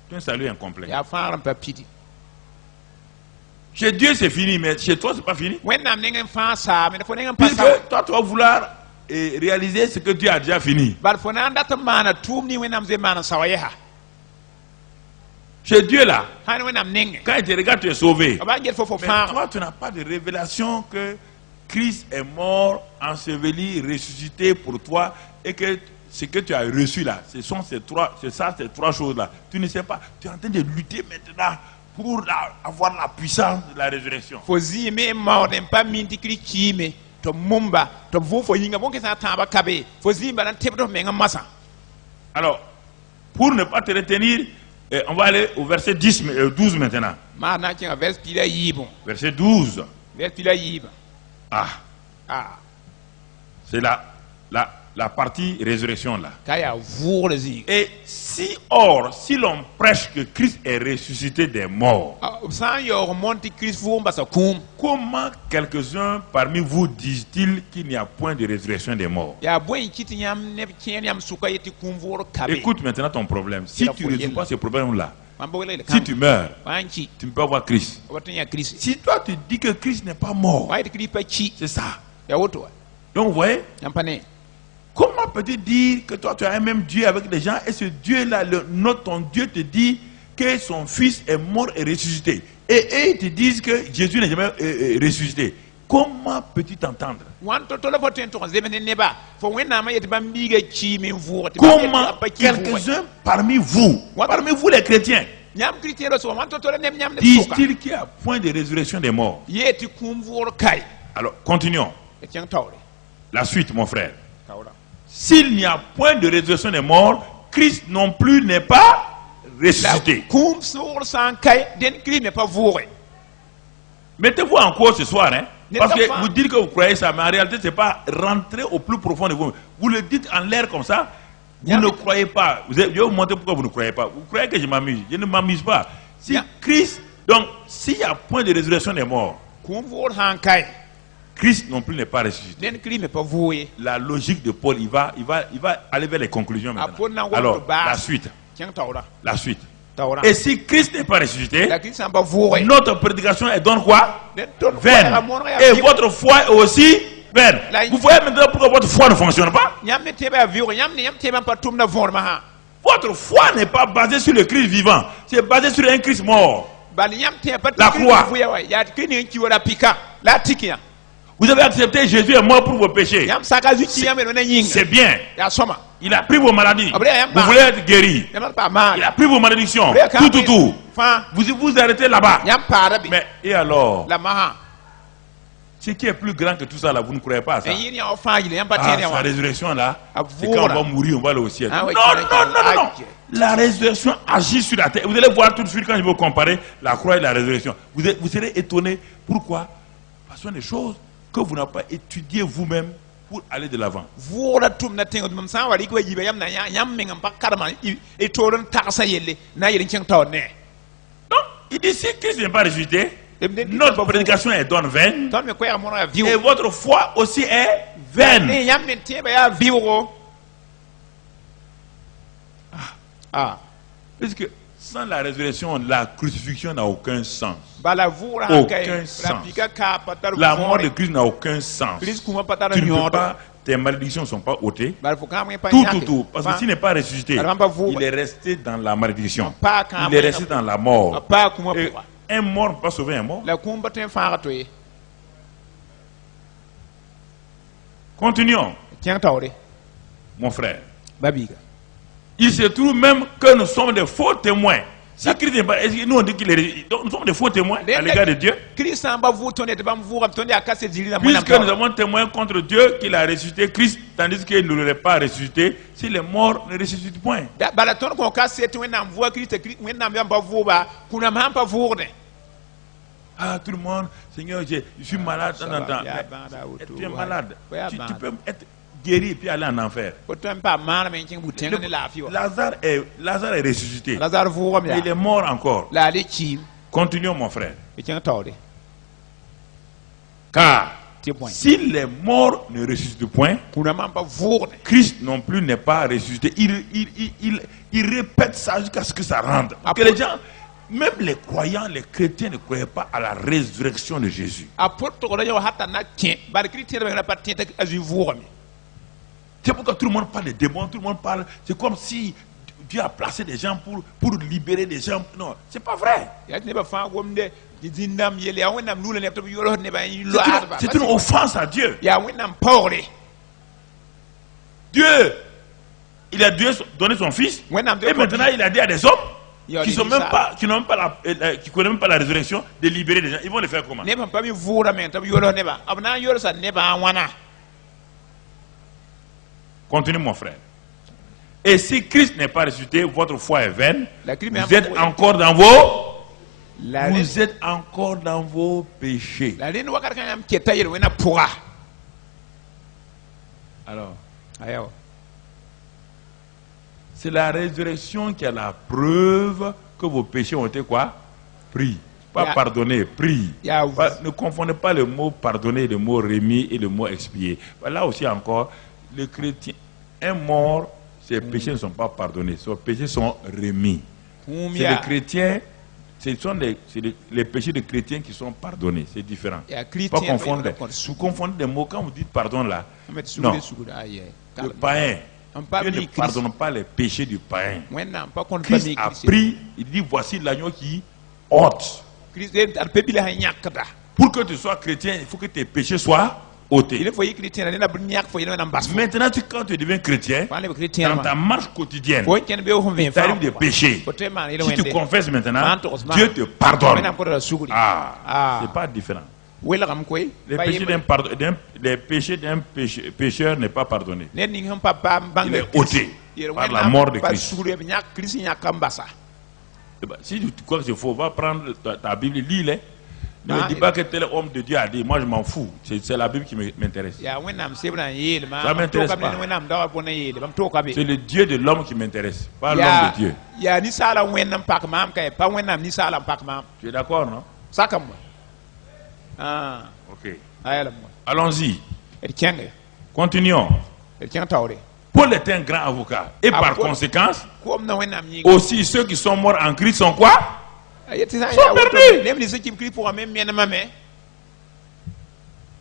C'est un salut incomplet. ya fa pa pidi Chez Dieu, c'est fini, mais chez toi, c'est pas fini. when nam nengen fa sa me fo nengen pa sa Puisque toi, tu vas vouloir réaliser ce que Dieu a déjà fini. bal fo nan data mana tum ni when nam ze mana sa wa ha Chez Dieu, là, han when nam nengen quand il te regarde, tu es sauvé. ba ngel fo Mais fa toi, tu n'as pas de révélation que Christ est mort, enseveli, ressuscité pour toi et que ce que tu as reçu là, ces trois choses-là. Tu ne sais pas. Tu es en train de lutter maintenant pour avoir la puissance de la résurrection. fo zi me ma dem pa min ti kri ki me to mumba to vo fo yinga bon ke sa ta ba kabe fo zi ba nan tebdo me ngam masa Alors, pour ne pas te retenir, on va aller au verset 12 maintenant. ma na ki vers pila yibon Verset 12. vers pila yiba Ah, ah c'est la partie résurrection là. kaya vour le zi Et si l'on prêche que Christ est ressuscité des morts, sans yo monti Christ vour ba sa kum comment quelques-uns parmi vous disent-ils qu'il n'y a point de résurrection des morts? ya boy kiti nyam ne kien yam suka yeti kum vour kabe Écoute maintenant ton problème. Si tu ne résous pas ce problème-là, man bo le si tu meurs, wanchi tu ne peux avoir Christ. watan ya Christ Si toi tu dis que Christ n'est pas mort, wa yeti kri pa chi c'est ça. ya woto Donc vous voyez, yam pané comment peux-tu dire que toi tu as un même Dieu avec des gens et ce Dieu-là, ton Dieu te dit que son fils est mort et ressuscité. Et eux ils te disent que Jésus n'est jamais ressuscité. Comment peux-tu t'entendre? wan to la foten to zebe ne ba fo wenna ma yeti bambiga chi min vour te Comment quelques-uns parmi vous les chrétiens, nyam chrétien lo so wan to la nem nyam ne suka disent-ils qu'il n'y a point de résurrection des morts? yeti kum vour kai Alors, continuons. e tiang tawre La suite, mon frère. tawra S'il n'y a point de résurrection des morts, Christ non plus n'est pas la ressuscité. kum sour san kai den Christ n'est pas vour Mettez-vous en cause ce soir, hein? Parce N'est-ce que pas? vous dites que vous croyez ça, mais en réalité, ce n'est pas rentrer au plus profond de vous. Vous le dites en l'air comme ça, vous Y'a- ne croyez pas. Je vais vous montrer pourquoi vous ne croyez pas. Vous croyez que je m'amuse. Je ne m'amuse pas. Si Y'a- Christ, donc, s'il n'y a point de résurrection des morts, kum vour han kai Christ non plus n'est pas ressuscité. den Christ n'est pas vour La logique de Paul, il va aller vers les conclusions Paul n'a maintenant. pas Alors, de base. la suite. tiang tawra La suite. tawra Et si Christ n'est pas ressuscité, la Christ n'a pas vour notre prédication est donc quoi? den ton Vaine. Et votre foi est aussi vaine. Like- Vous voyez maintenant pourquoi votre foi ne fonctionne pas? nyam ne tebe a vour nyam ne yam tebe pa tum na vour ma ha Votre foi n'est pas basée sur le Christ vivant. C'est basé sur un Christ mort. bal yam tebe pa La croix. ya Christ ne ki wala pika la tikia Vous avez accepté Jésus est mort pour vos péchés. yam saka zuci yam no na yinga C'est bien. ya soma Il a pris vos maladies. Après, il y a Vous pas. voulez être guéri. yam pa ma Il a pris vos malédictions. Après, Tout. fa Vous arrêtez là-bas. yam para bi Mais et alors? la ma ha Ce qui est plus grand que tout ça là, vous ne croyez pas à ça? en yini ya fa yile yan Ah, patene sa wa résurrection là, Ah, c'est quand on va voilà. mourir, on va aller au ciel. Ah Non, oui, non, correct. non, non, non. Ah, La résurrection agit sur la terre. Vous allez voir tout de suite quand je vais vous comparer la croix et la résurrection. Vous serez étonné. Pourquoi? Parce que ce sont des choses que vous n'avez pas étudiées vous-même pour aller de l'avant. vura tum na tengo dum sa wari ko yibe yam na yam mengam pa karma e toron taksa yelle na yele ceng taw ne Donc, il dit si Christ n'est pas ressuscité, Notre notre prédication est donne vaine ton me ko ya mona viu et votre foi aussi est vaine. ne yam men te ba ya viu ko ah Puisque sans la résurrection, la crucifixion n'a aucun sens. bala vura Aucun kay sens. rapika ka patar La mort de Christ n'a aucun sens. Christ kuma patar Tu ne peux nyodo pas, tes malédictions ne sont pas ôtées. bal fu kam pa Tout. Parce que s'il n'est pas ressuscité, Alors, on va vous- il est resté dans la malédiction. Pas quand Il est même. resté dans la mort. pa kuma Et pa un mort ne peut pas sauver un mort. la kumba ten fa to e Continuons, ceng tawre mon frère. babiga Il se trouve même que nous sommes des faux témoins. Si Christ n'est pas, est-ce que nous on dit qu'il est, donc nous sommes des faux témoins à l'égard de Dieu. Christ en ba vu ton et bam vura ton ya kase dili na mona Puisque nous avons témoin contre Dieu qu'il a ressuscité Christ, tandis qu'il ne l'aurait pas ressuscité, si les morts ne ressuscitent point. bala ton ko kase te wenam vu Christ wenam yam ba vu ba kuna ma pa vurde Ah, tout le monde, Seigneur, je suis malade. ça Non, va, non, ya mais banda wutu, tu es ouais. malade. Ouais, ya Tu banda. peux être guéri et puis aller en enfer. Oton pa mana men ceng buten ne la fi wa Lazare est ressuscité. lazar vura Mais il mi est mort encore. la le chi Continuons, mon frère. e ceng tawre Car ti point si les morts ne ressuscitent point, kuna ma pa vurde Christ non plus n'est pas ressuscité. Il répète ça jusqu'à ce que ça rentre. Parce que Après- les gens, même les croyants, les chrétiens ne croyaient pas à la résurrection de Jésus. apoto ko yo hatta na tien bar Christ be na pa tien tak azu vura mi C'est pourquoi tout le monde parle des démons, tout le monde parle. C'est comme si Dieu a placé des gens pour libérer des gens. Non, c'est pas vrai. ya ne ba fa gomde di dindam yele ya wenam lula ne to yoro ne ba yi lo C'est arba c'est une offense à Dieu. ya wenam pawre Dieu, il a donné son fils. wenam Et maintenant, il a dit à des hommes Il a qui dit sont même ça. pas, qui n'ont même pas qui connaissent même pas la résurrection, de libérer des gens. Ils vont le faire comment? ne ba pa mi vura men to yoro ne ba abna yoro sa ne ba wana Continue, mon frère. Et si Christ n'est pas ressuscité, votre foi est vaine. La Christ Vous n'est êtes pas- encore dans vos, la vous êtes encore dans vos péchés. la len wakar kan am ke tayir wena pura Alors, ayo c'est la résurrection qui est la preuve que vos péchés ont été quoi? Pris. Pas Ya- pardonnés, pris. Ya- Ne confondez pas le mot pardonner, le mot remis et le mot expier. Là aussi encore, le chrétien, un mort, ses péchés ne sont pas pardonnés, ses péchés sont remis. C'est les umia chrétiens, les péchés des chrétiens qui sont pardonnés, c'est différent. ya Pas Christ confondre. Vous confondez des mots quand vous dites pardon là. Non, le païen. Dieu ne pardonne pas les péchés du païen. wena pa kon Christ fami a Christ pris, il dit voici l'agneau qui ôte. Christ al pebile ha nyakata Pour que tu sois chrétien, il faut que tes péchés soient ôtés. il faut y chrétien ne na bun nyak fo yena mbas Maintenant, quand tu deviens chrétien, fa le chrétien dans ta marche quotidienne, fo ken be ho il t'arrive des péchés. Si tu confesses maintenant, Dieu te pardonne. wena ko da suguri Ah, c'est pas différent. wela kam koy Les péchés d'un pécheur n'est pas pardonné. ne ni ham papa Il est ôté par la mort de Christ. suguri be nyak Christ nyaka mbasa Eh ben, si tu crois que c'est faux, va prendre ta Bible, lis-les. Ne me Ah, dis pas que tel homme de Dieu a dit. Moi, je m'en fous. C'est la Bible qui m'intéresse. ya wena sebra yele ma Ça m'intéresse to kam pas. ne wena ndawa bona yele bam to kabe C'est le Dieu de l'homme qui m'intéresse, pas l'homme ya de Dieu. ya ni sala wena pak mam kay pa wena ni sala pak mam Tu es d'accord, non? sakam ah Ok. ayala mo Allons-y. et kenge Continuons. et kenge tawre Paul est un grand avocat. Et Ah, par Paul- conséquence, ko na wena mi aussi ceux qui sont morts en Christ sont quoi? ayeti sa Sont ya perdus. nem ni sekim kri pour même mena mame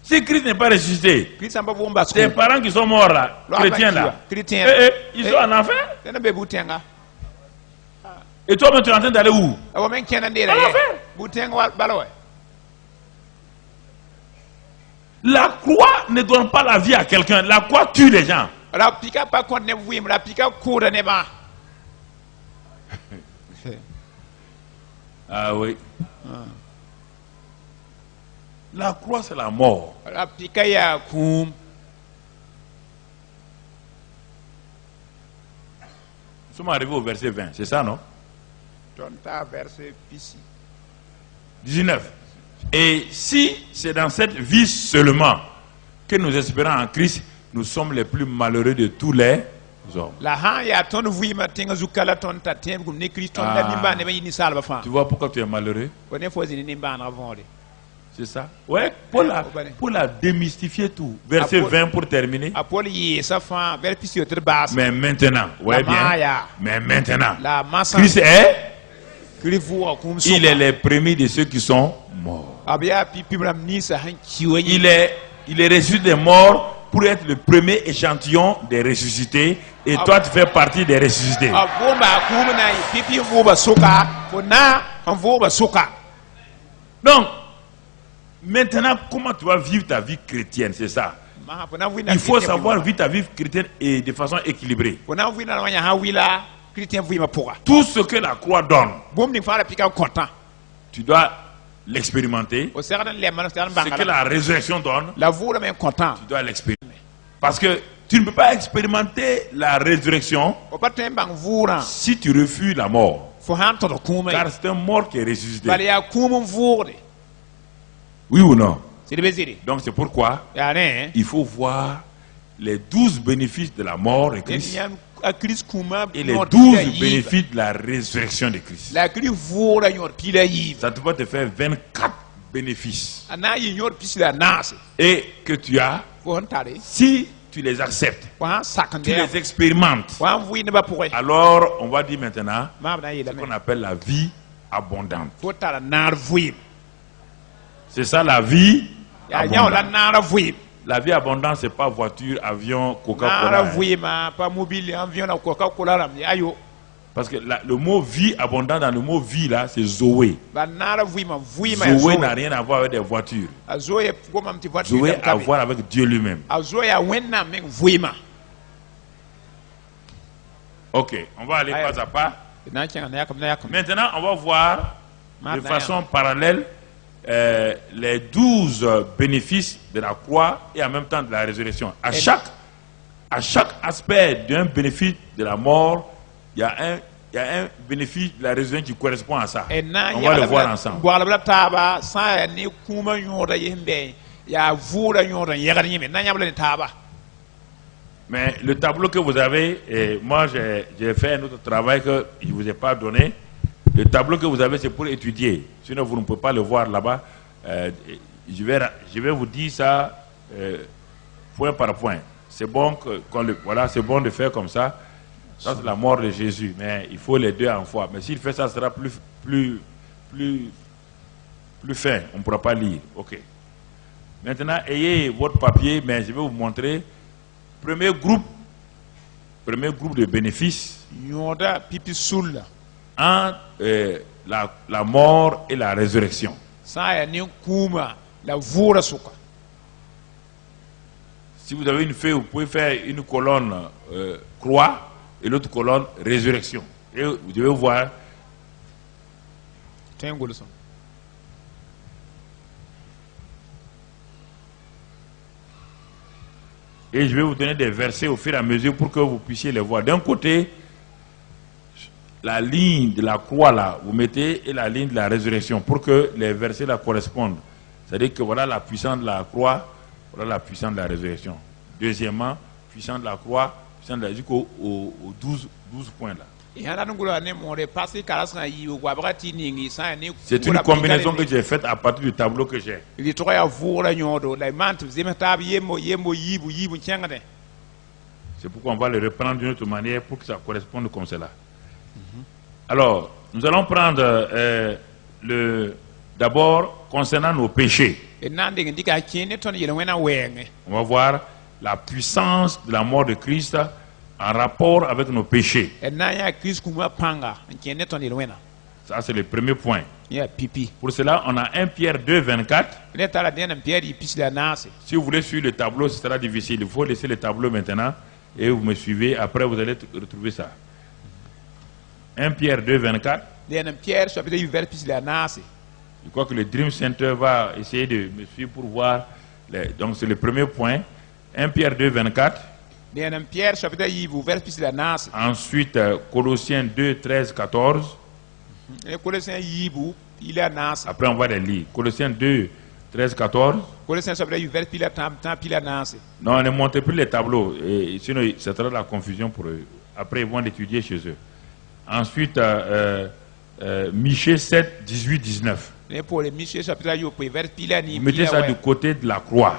Si Christ n'est pas ressuscité, Christ amba bomba tes parents qui sont morts là, chrétiens là, chrétien ils sont en enfer. tena be butenga Et toi, tu es en train d'aller où? awo men kena ndera Alors, ye fait. butenga wal balowe La croix ne donne pas la vie à quelqu'un. La croix tue les gens. la pika pa kon ne vuim la pika kura ne ba Ah oui. La croix, c'est la mort. la pika ya kum. Nous sommes arrivés au verset 20, c'est ça, non? Tonta verset pisi. 19. Et si c'est dans cette vie seulement que nous espérons en Christ, nous sommes les plus malheureux de tous les hommes. La han ya ton vuima tenga zukala tonta tem gum ne Christ ton Ah. da nimba ne ba yini salba fa. Tu vois pourquoi tu es malheureux? Ko ne fozi ni nimba na vonde. C'est ça? Ouais, pour la démystifier tout. Verset Ah, pour- 20 pour terminer. Apol yi sa fa ver pisi yotre bas. Mais maintenant, ouais La bien. Maya. Mais maintenant, La masa. Christ est, Krivu kum so. il est le premier de ceux qui sont morts. Abia pipi bram ni sa han kiwe yi. Il est ressuscité des morts pour être le premier échantillon des ressuscités. Et toi, tu fais partie des ressuscités. Abomba kum na yi pipi mbuba soka. Ko na han vuba soka. Donc, maintenant, comment tu vas vivre ta vie chrétienne, c'est ça? Ma po na vuina. Il faut savoir vivre ta vie chrétienne et de façon équilibrée. Po na vuina wanya ha wila Christian vuima poka. Tout ce que la croix donne, Bom ni fara pika content. tu dois l'expérimenter. O serdan le man serdan Ce que bangala. la résurrection donne, La vura men content. tu dois l'expérimenter. Parce que tu ne peux pas expérimenter la résurrection O patem bang vura. si tu refuses la mort. Fo han to kuma. Car c'est un mort qui est ressuscité. Bali ya kum vurde. Oui ou non? C'est de beziri. Donc c'est pourquoi Ya ne. il faut voir les 12 bénéfices de la mort de Christ Yan a Christ kuma. et les nyor 12 pila yi. bénéfices de la résurrection de Christ. La Christ vura nyor pila yi. Ça te va te faire 24 bénéfices. Ana yi nyor pisi la nase. Et que tu as, Fo han tare. si tu les acceptes, Fo han tu sakande. les expérimentes, Fo han vuina ba pourre. alors on va dire maintenant Ma na yi la ce me. qu'on appelle la vie abondante. Fo tara nar vuim. C'est ça la vie Ya nya la abondante. nara vuim. La vie abondante, c'est pas voiture, avion, Nara Coca-Cola. hein. vuima pa mobile avion na Coca-Cola ram ayo. Parce que le mot vie abondante, dans le mot vie là, c'est Zoé. Ba nara vuima vuima ya Zoé zo. n'a rien à voir avec des voitures. A zo ya goma mti voiture. Zoé a à voir avec Dieu lui-même. A zo ya wenna men vuima. Ok, on va aller Aïe. pas à pas. Na kyanga na yakam na yakam. Maintenant, on va voir de Maintenant, façon parallèle les 12 bénéfices de la croix et en même temps de la résurrection. À chaque aspect d'un bénéfice de la mort, il y a un bénéfice de la résurrection qui correspond à ça. On va le voir ensemble. Boala bla taba sa ya ni kuma nyora yembe ya vura nyora yagar yembe na nyabla ni taba. Mais le tableau que vous avez, et moi j'ai fait un autre travail que je ne vous ai pas donné. Le tableau que vous avez, c'est pour étudier. Sinon, vous ne pouvez pas le voir là-bas. Je vais vous dire ça point par point. C'est bon, voilà, c'est bon de faire comme ça. Ça, c'est la mort de Jésus. Mais il faut les deux en fois. Mais s'il fait ça, ce sera plus fin. On ne pourra pas lire. OK. Maintenant, ayez votre papier, mais je vais vous montrer. Premier groupe de bénéfices Nyoda pipi sulla. entre la mort et la résurrection. Sa ya ni kuma la vura suka. Si vous avez une feuille, vous pouvez faire une colonne croix et l'autre colonne résurrection. Et vous devez voir. Tengul son. Et je vais vous donner des versets au fur et à mesure pour que vous puissiez les voir. D'un côté, la ligne de la croix là, vous mettez et la ligne de la résurrection pour que les versets là correspondent. C'est-à-dire que voilà la puissance de la croix, voilà la puissance de la résurrection. Deuxièmement, puissance de la croix, puissance de la jusqu'aux 12 points là. C'est une combinaison que j'ai faite à partir du tableau que j'ai. C'est pourquoi on va le reprendre d'une autre manière pour que ça corresponde comme cela. Alors, nous allons prendre d'abord concernant nos péchés. On va voir la puissance de la mort de Christ en rapport avec nos péchés. Ça, c'est le premier point. Pour cela, on a 1 Pierre 2, 24. Si vous voulez suivre le tableau, ce sera difficile. Il faut laisser le tableau maintenant et vous me suivez. Après, vous allez retrouver ça. 1 Pierre 2, 24. Je crois que le Dream Center va essayer de me suivre pour voir. Donc c'est le premier point. 1 Pierre 2, 24. Ensuite, Colossiens 2, 13, 14. Après, on va les lire. Colossiens 2, 13, 14. Non, ne montez plus les tableaux. Sinon, ça sera la confusion pour eux. Après, ils vont l'étudier chez eux. Ensuite, Michée 7, 18, 19. Vous mettez ça du côté de la croix.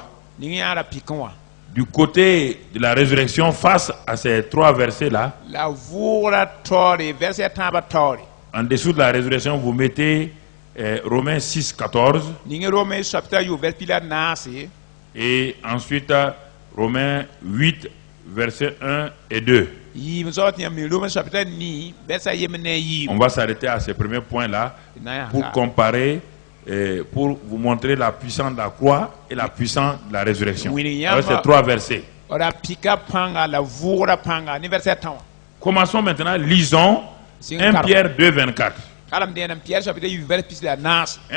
Du côté de la résurrection, face à ces 3 versets-là. En dessous de la résurrection, vous mettez Romains 6, 14. Et ensuite, Romains 8, versets 1 et 2. On va s'arrêter à ces premiers points-là pour comparer, pour vous montrer la puissance de la croix et la puissance de la résurrection. Avec ces 3 versets. Commençons maintenant, lisons 1 Pierre 2, 24. 1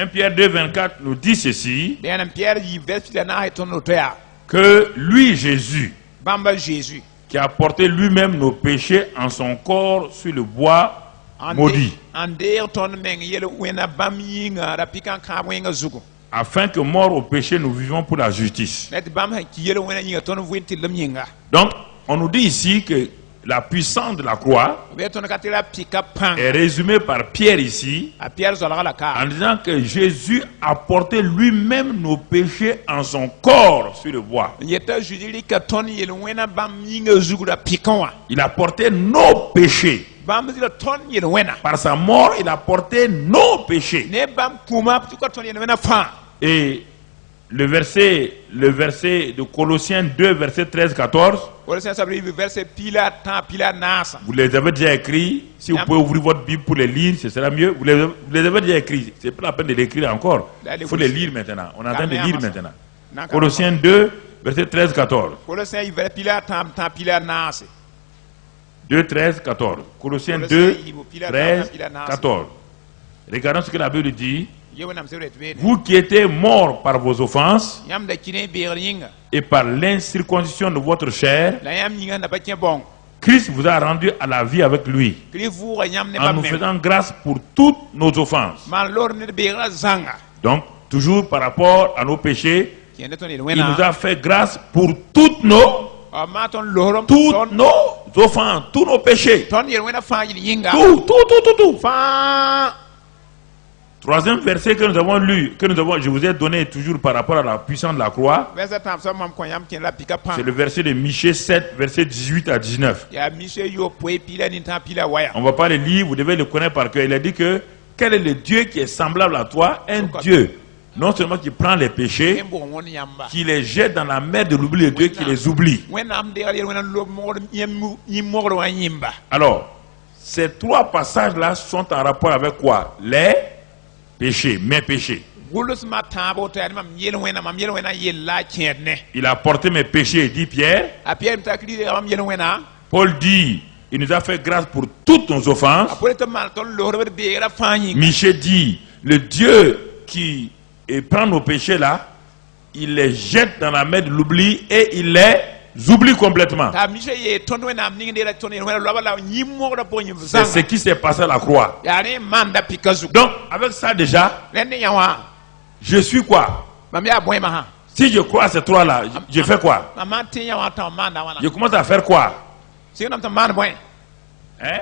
Pierre 2, 24 nous dit ceci, que lui, Jésus, qui a porté lui-même nos péchés en son corps sur le bois maudit, afin que mort au péché, nous vivons pour la justice. Donc, on nous dit ici que la puissance de la croix est résumée par Pierre ici, en disant que Jésus a porté lui-même nos péchés en son corps sur le bois. Il a porté nos péchés. Par sa mort, il a porté nos péchés. Et le verset de Colossiens 2, verset 13-14, vous les avez déjà écrits. Si vous pouvez ouvrir votre Bible pour les lire, ce sera mieux. Vous les avez déjà écrits. Ce n'est pas la peine de l'écrire encore. Il faut les lire maintenant. On est en train de lire maintenant. Colossiens 2, verset 13-14. 2, 13, 14. Colossiens 2, 13, 14. Regardons ce que la Bible dit. Vous qui étiez morts par vos offenses et par l'incirconcision de votre chair, Christ vous a rendu à la vie avec lui, en nous faisant grâce pour toutes nos offenses. Donc, toujours par rapport à nos péchés, il nous a fait grâce pour toutes nos offenses, tous nos péchés. Tout. Troisième verset que nous avons lu, je vous ai donné toujours par rapport à la puissance de la croix, c'est le verset de Michée 7, verset 18 à 19. On ne va pas le lire, vous devez le connaître par cœur. Il a dit que quel est le Dieu qui est semblable à toi? Un Dieu, non seulement qui prend les péchés, qui les jette dans la mer de l'oubli, de Dieu qui les oublie. Alors, ces 3 passages-là sont en rapport avec quoi? Les péchés, mes péchés. Il a porté mes péchés, dit Pierre. Paul dit, il nous a fait grâce pour toutes nos offenses. Michée dit, le Dieu qui prend nos péchés là, il les jette dans la mer de l'oubli et il les oublie complètement. C'est ce qui s'est passé à la croix. Donc, avec ça déjà, je suis quoi? Si je crois à ces 3 là, je fais quoi? Je commence à faire quoi? Hein?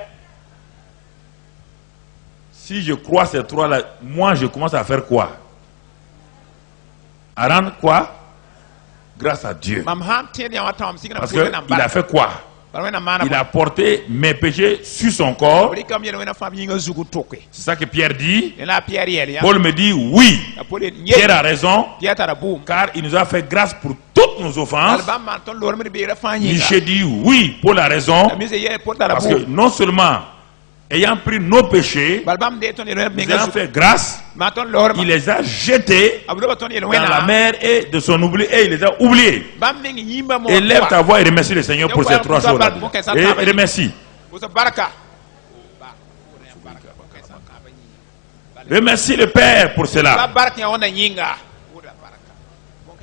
Si je crois à ces 3 là, moi je commence à faire quoi? À rendre quoi? Grâce à Dieu. Parce qu'il a fait quoi? Il a porté mes péchés sur son corps. C'est ça que Pierre dit. Paul me dit oui. Pierre a raison. Car il nous a fait grâce pour toutes nos offenses. Michée dit oui. Paul a raison. Parce que non seulement ayant pris nos péchés, il a fait grâce, il les a jetés dans la mer et de son oubli et il les a oubliés. Et lève ta voix et remercie le Seigneur pour ces 3 choses-là. Et remercie. Remercie le Père pour cela.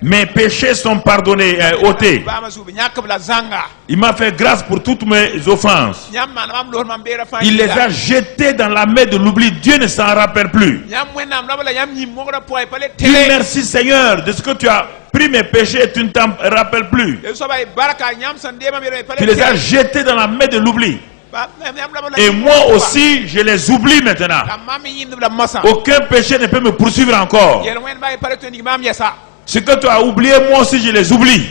Mes péchés sont pardonnés, ôtés. Il m'a fait grâce pour toutes mes offenses. Il les a jetés dans la mer de l'oubli. Dieu ne s'en rappelle plus. Dis merci Seigneur de ce que tu as pris mes péchés et tu ne t'en rappelles plus. Tu les as jetés dans la mer de l'oubli. Et moi aussi, je les oublie maintenant. Aucun péché ne peut me poursuivre encore. Ce que tu as oublié, moi aussi je les oublie.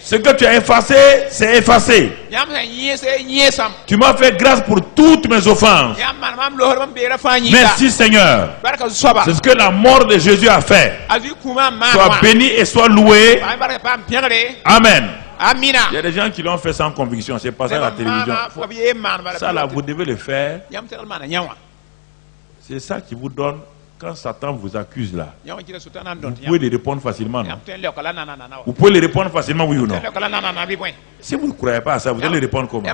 Ce que tu as effacé, c'est effacé. Tu m'as fait grâce pour toutes mes offenses. Merci Seigneur. C'est ce que la mort de Jésus a fait. Sois béni et sois loué. Amen. Il y a des gens qui l'ont fait sans conviction. C'est pas ça la télévision. Ça là, vous devez le faire. C'est ça qui vous donne. Quand Satan vous accuse là, vous pouvez lui répondre facilement, non? Vous pouvez lui répondre facilement, oui ou non? Si vous ne croyez pas à ça, vous allez répondre comment?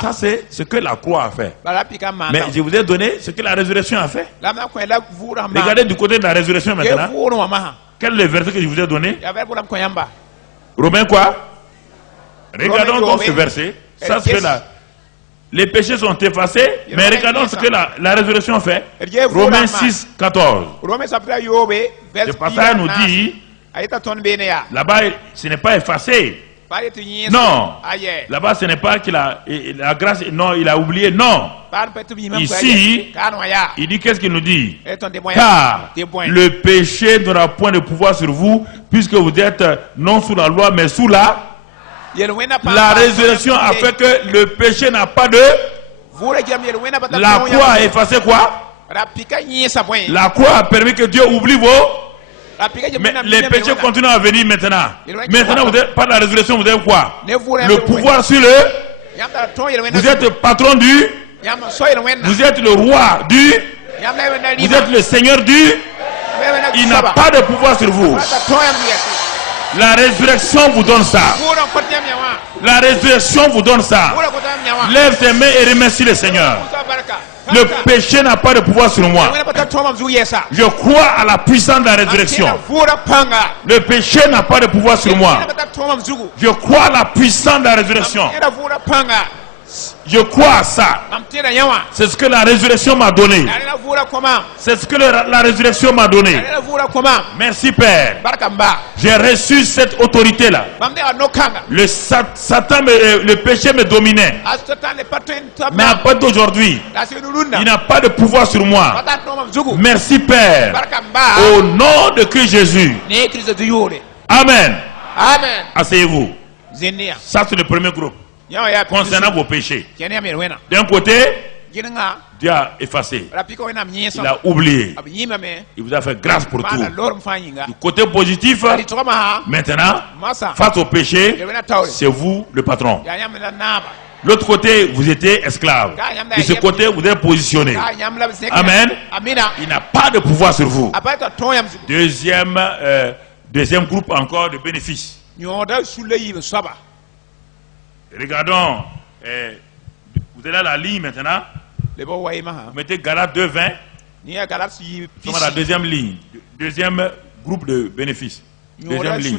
Ça c'est ce que la croix a fait. Mais je vous ai donné ce que la résurrection a fait. Regardez du côté de la résurrection maintenant. Quel est le verset que je vous ai donné? Romains quoi? Regardons donc ce verset. Ça c'est là. Les péchés sont effacés, mais regardons ce que la résurrection fait. Romains 6, 14. Ce passage nous dit, là-bas, ce n'est pas effacé. Non. Là-bas, ce n'est pas qu'il a la grâce, non, il a oublié, non. Ici, il dit, qu'est-ce qu'il nous dit? Car le péché n'aura point de pouvoir sur vous, puisque vous êtes non sous la loi, mais sous la résurrection a fait que le péché n'a pas de... La croix a effacé quoi? La croix a permis que Dieu oublie vos... Mais les péchés continuent à venir maintenant. Maintenant, vous êtes, par la résurrection, vous avez quoi? Le pouvoir sur le... Vous êtes patron du... Vous êtes le roi du... Vous êtes le seigneur du... Il n'a pas de pouvoir sur vous. La résurrection vous donne ça. La résurrection vous donne ça. Lève tes mains et remercie le Seigneur. Le péché n'a pas de pouvoir sur moi. Je crois à la puissance de la résurrection. Le péché n'a pas de pouvoir sur moi. Je crois à la puissance de la résurrection. Je crois à ça. C'est ce que la résurrection m'a donné. C'est ce que la résurrection m'a donné. Merci Père. J'ai reçu cette autorité-là. Le Satan, le péché me dominait. Mais à partir d'aujourd'hui, il n'a pas de pouvoir sur moi. Merci Père. Au nom de Christ Jésus. Amen. Asseyez-vous. Ça c'est le premier groupe. Concernant vos péchés. D'un côté, Dieu a effacé. Il a oublié. Il vous a fait grâce pour tout. Du côté positif, maintenant, face au péché, c'est vous le patron. L'autre côté, vous étiez esclave. De ce côté, vous êtes positionné. Amen. Il n'a pas de pouvoir sur vous. Deuxième groupe encore de bénéfices. Regardons, vous êtes à la ligne maintenant. Vous mettez Galates 2:20. Nous sommes à la deuxième ligne. Deuxième groupe de bénéfices. Deuxième ligne.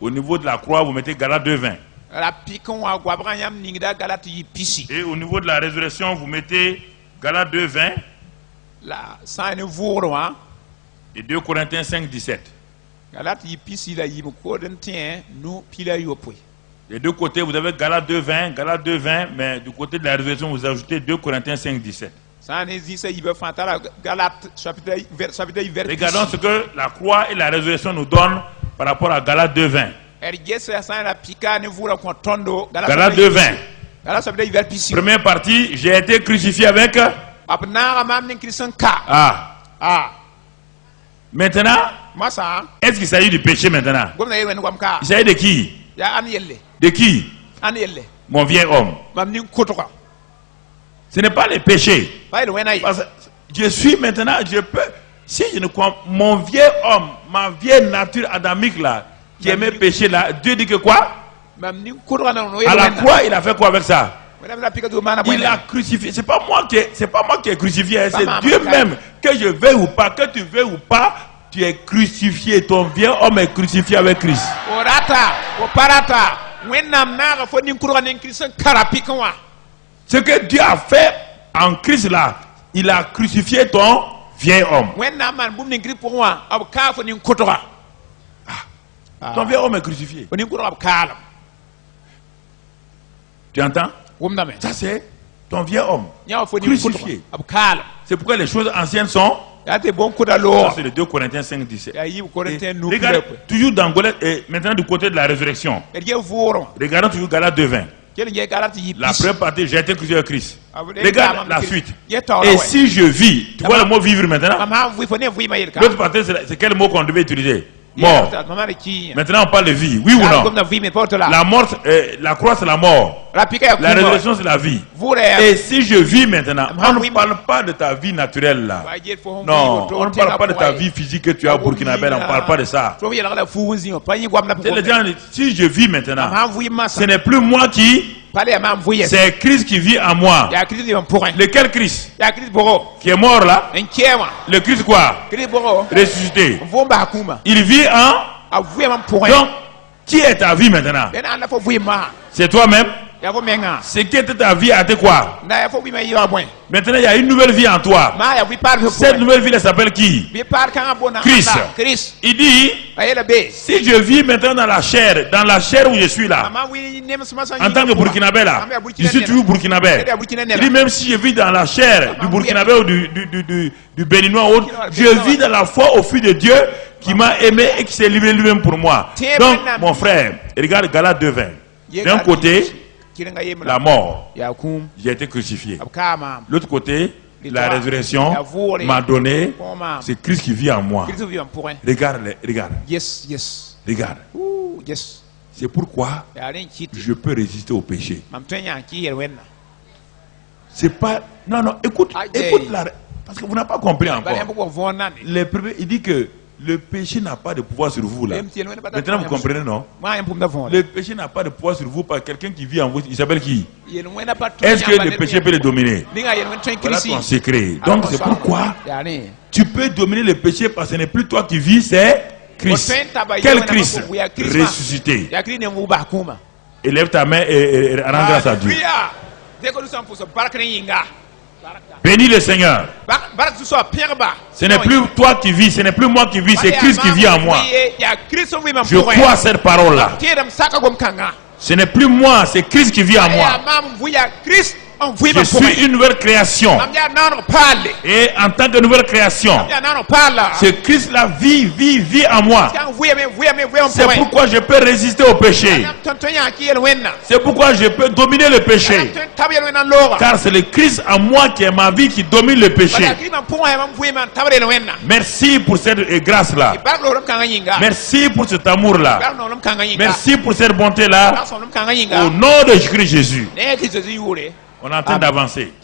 Au niveau de la croix, vous mettez Galates 2:20. Et au niveau de la résurrection, vous mettez Galates 2:20. Et 2 Corinthiens 5:17. Les deux côtés, vous avez Galates 2:20, mais du côté de la résurrection, vous ajoutez 2 Corinthiens 5:17. Regardons ce que la croix et la résurrection nous donnent par rapport à Galates 2:20. Galates 2:20. Première partie, j'ai été crucifié avec... Maintenant, est-ce qu'il s'agit du péché maintenant? Il s'agit de qui? De qui? Mon vieil homme. Ce n'est pas le péché. Parce que je suis maintenant, je peux, si je ne crois, mon vieil homme, ma vieille nature adamique là, qui aimait pécher là, Dieu dit que quoi? À la croix, il a fait quoi avec ça? Il a crucifié. C'est pas moi qui ai crucifié, hein, c'est Maman, Dieu maman. même. Que je veuille ou pas, que tu veuilles ou pas, tu es crucifié. Ton vieux homme est crucifié avec Christ. Ce que Dieu a fait en Christ là, il a crucifié ton vieil homme. Ton vieil homme est crucifié. Tu entends? Ça c'est ton vieil homme crucifié. C'est pourquoi les choses anciennes sont. Ça c'est le 2 Corinthiens 5, 17. Et regarde, toujours dans Galates, maintenant du côté de la résurrection. Regardons toujours Galates 2, 20. La première partie, j'ai été crucifié avec Christ. Regarde la suite. Et si je vis, tu vois le mot vivre maintenant? L'autre partie, c'est quel mot qu'on devait utiliser? Mort. Maintenant, on parle de vie. Oui ou non? La mort, la croix, c'est la mort. La résurrection, c'est la vie. Et si je vis maintenant, on ne parle pas de ta vie naturelle là. Non, on ne parle pas de ta vie physique que tu as au Burkinabé, on ne parle pas de ça. Les gens, si je vis maintenant, ce n'est plus moi qui, c'est Christ qui vit en moi. Lequel Christ? Qui est mort là? Le Christ quoi? Ressuscité. Il vit en. Donc, qui est ta vie maintenant? C'est toi-même. Ce qui était ta vie a été quoi? Maintenant, il y a une nouvelle vie en toi. Cette nouvelle vie, elle s'appelle qui? Christ. Il dit, si je vis maintenant dans la chair où je suis là, en tant que Burkinabé là, je suis toujours Burkinabé. Il dit, même si je vis dans la chair du Burkinabé ou du Béninois ou autre, je vis dans la foi au Fils de Dieu qui m'a aimé et qui s'est livré lui-même pour moi. Donc, mon frère, regarde Galates 2:20. D'un côté, la mort, j'ai été crucifié. L'autre côté, la résurrection m'a donné, c'est Christ qui vit en moi. Regarde. Regarde. C'est pourquoi je peux résister au péché. C'est pas. Non, écoute là. Parce que vous n'avez pas compris encore. Il dit que le péché n'a pas de pouvoir sur vous là. Maintenant vous comprenez, non? Le péché n'a pas de pouvoir sur vous par quelqu'un qui vit en vous. Il s'appelle qui? Est-ce que le péché peut le dominer? Voilà ton secret. Donc c'est pourquoi tu peux dominer le péché parce que ce n'est plus toi qui vis, c'est Christ. Quel Christ? Ressuscité. Élève ta main et rends grâce à Dieu. Bénis le Seigneur. Ce n'est plus toi qui vis, ce n'est plus moi qui vis, c'est Christ qui vit en moi. Je crois à cette parole-là. Ce n'est plus moi, c'est Christ qui vit en moi. Je suis une nouvelle création. Et en tant que nouvelle création, ce Christ-là vit en moi. C'est pourquoi je peux résister au péché. C'est pourquoi je peux dominer le péché. Car c'est le Christ en moi qui est ma vie qui domine le péché. Merci pour cette grâce-là. Merci pour cet amour-là. Merci pour cette bonté-là. Au nom de Jésus. On est en train d'avancer.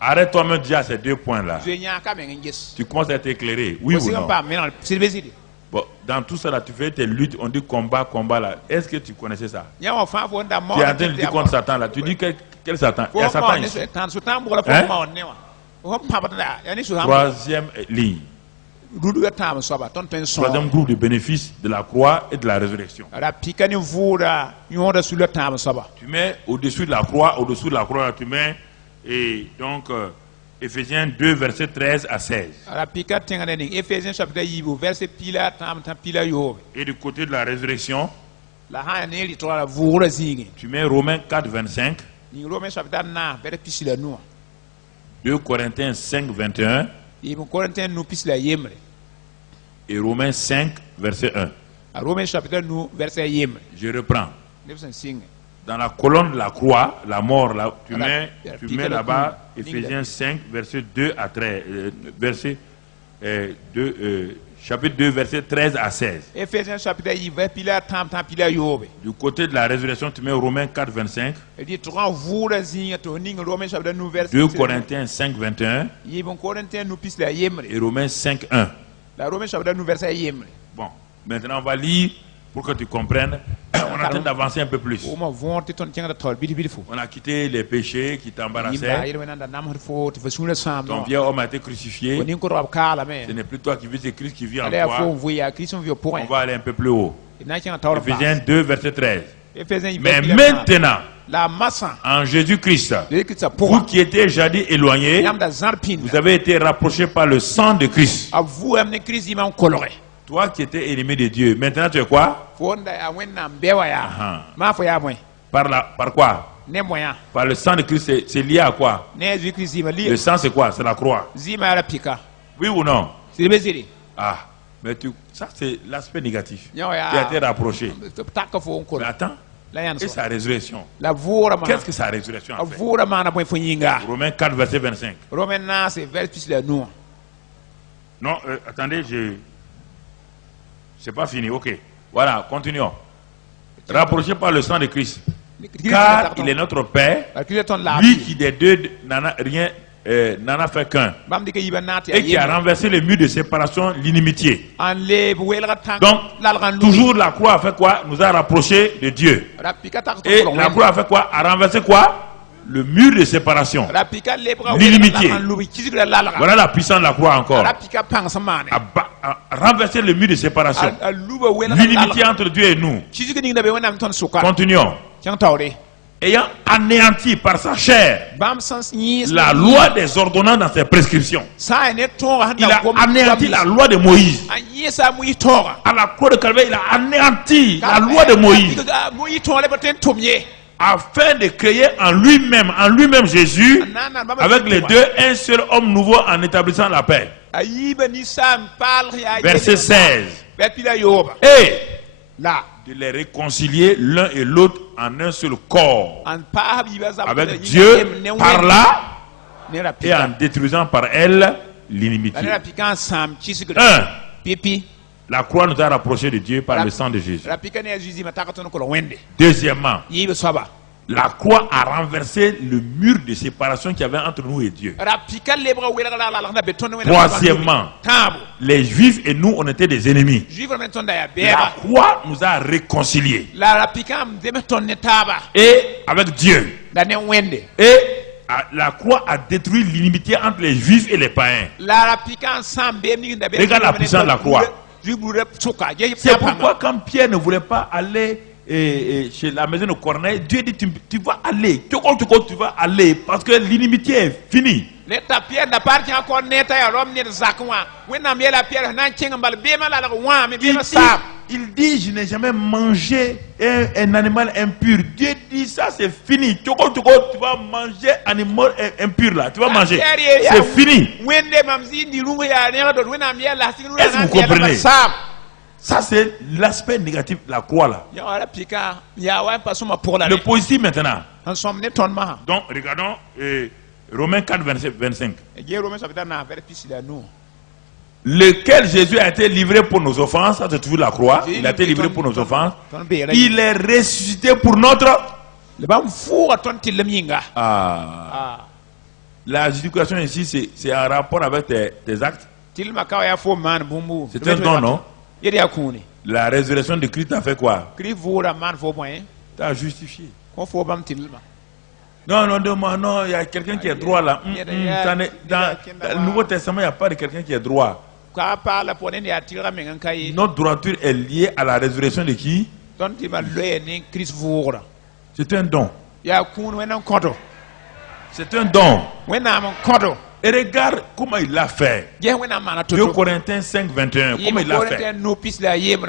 Arrête toi-même déjà ces 2 points-là. Tu commences à être éclairé, oui ou non? Bon, dans tout ça là, tu fais tes luttes, on dit combat là. Est-ce que tu connaissais ça? Tu es en train de dire contre Satan là. Tu dis quel Satan? Il y a Satan ici. Troisième ligne. Troisième groupe de bénéfices de la croix et de la résurrection. Tu mets au-dessus de la croix, tu mets, et donc, Éphésiens 2, verset 13 à 16. Et du côté de la résurrection, tu mets Romains 4, 25. 2 Corinthiens 5, 21. Et Romains 5, verset 1. Je reprends. Dans la colonne de la croix, la mort, là, tu mets là-bas Éphésiens 5, verset 2 à 13. Chapitre 2, verset 13 à 16. Du côté de la résurrection, tu mets Romains 4, 25. 2 Corinthiens 5, 21. Et Romains 5, 1. Bon, maintenant on va lire pour que tu comprennes, on est en train d'avancer un peu plus. Oma vonte ton tjänga tal bit fu. On a quitté les péchés qui Yimba t'embarrassaient. yele wena nam har fo te fasuna sam Ton no. vieil homme a été crucifié. Woni ko rob kala me. Ce n'est plus toi qui vis, c'est Christ qui vit en Ale fo toi. vu ya Christ vio point. On va aller un peu plus haut. Na tjänga tal ba. Ephésiens 2, verset 13. Ephésiens Mais maintenant, la massa en Jésus-Christ, de Christ vous pour qui étiez jadis éloignés, yam da zarpin. vous avez été rapprochés par le sang de Christ. A vous amne Christ imam coloré. Toi qui étais ennemi de Dieu, maintenant tu es quoi? Fonda a wena mbewa ya. Ma fo ya point. Par quoi? Ne moyen. Par le sang de Christ, c'est lié à quoi? Ne Jésus Christ ima li. Le sang c'est quoi? C'est la croix. Zima la pika. Oui ou non? C'est beziri. Ah, mais ça c'est l'aspect négatif. Nyo Tu as été ya. rapproché. Taka fo on Mais attends, La yan et so. sa résurrection? La voura ma. Qu'est-ce que sa résurrection a A fait? voura ma na point fo yinga. Romains 4, verset 25. Romain na c'est vers plus la nous. Non, attendez, c'est pas fini, ok. Voilà, continuons. Rapproché par le sang de Christ. Car il est notre Père, lui qui des deux n'en a fait qu'un, et qui a renversé le mur de séparation, l'inimitié. Donc, toujours la croix a fait quoi? Nous a rapprochés de Dieu. Et la croix a fait quoi? A renversé quoi? Le mur de séparation. L'inimitié. Voilà la puissance de la croix encore. A renversé le mur de séparation. L'inimitié entre Dieu et nous. Continuons. Ayant anéanti par sa chair la loi des ordonnances dans ses prescriptions. Il a anéanti la loi de Moïse. À la croix de Calvaire, il a anéanti la loi de Moïse. Afin de créer en lui-même Jésus, avec les deux, un seul homme nouveau en établissant la paix. Verset 16. Et de les réconcilier l'un et l'autre en un seul corps avec Dieu par là et en détruisant par elle l'inimitié. 1. La croix nous a rapprochés de Dieu par le sang de Jésus. Deuxièmement, la croix a renversé le mur de séparation qu'il y avait entre nous et Dieu. Troisièmement, les Juifs et nous, on était des ennemis. La croix nous a réconciliés. Et avec Dieu. Et la croix a détruit l'inimitié entre les Juifs et les païens. Regarde la puissance de la croix. C'est pourquoi quand Pierre ne voulait pas aller chez la maison de Corneille, Dieu dit tu vas aller, tu vas aller parce que l'inimitié est finie. Il dit je n'ai jamais mangé un animal impur. Dieu dit ça c'est fini. Tu vas manger un animal impur là. Tu vas manger. C'est fini. Est-ce que vous comprenez? Ça c'est l'aspect négatif de la croix là. Le positif maintenant. Donc regardons Romains 4, verset 25. Lequel Jésus a été livré pour nos offenses. Ça c'est toujours la croix. Il a été livré pour nos offenses. Il est ressuscité pour notre... La justification ici c'est en rapport avec tes actes. C'est un don, non? La résurrection de Christ a fait quoi? T'as justifié. Non, il y a quelqu'un qui est droit là. Dans le Nouveau Testament, il n'y a pas de quelqu'un qui est droit. Notre droiture est liée à la résurrection de qui? C'est un don. C'est un don. Et regarde comment il l'a fait. 2 Corinthiens 5, 21. Comment il l'a fait?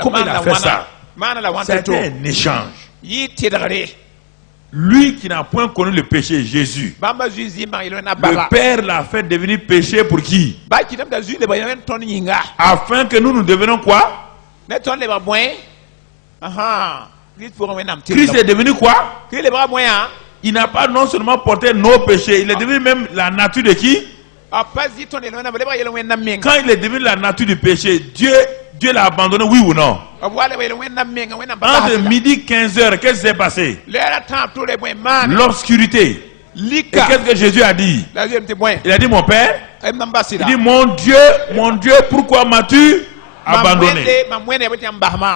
Comment il a fait ça? C'était un échange. Lui qui n'a point connu le péché, Jésus. Le Père l'a fait devenir péché pour qui? Afin que nous devenions quoi? Christ est devenu quoi? Il n'a pas non seulement porté nos péchés, il est devenu même la nature de qui? Quand il est devenu la nature du péché, Dieu l'a abandonné, oui ou non? Entre midi et 15h, qu'est-ce qui s'est passé? L'obscurité. Et qu'est-ce que Jésus a dit? Il a dit mon Père. Il dit mon Dieu, pourquoi m'as-tu abandonné.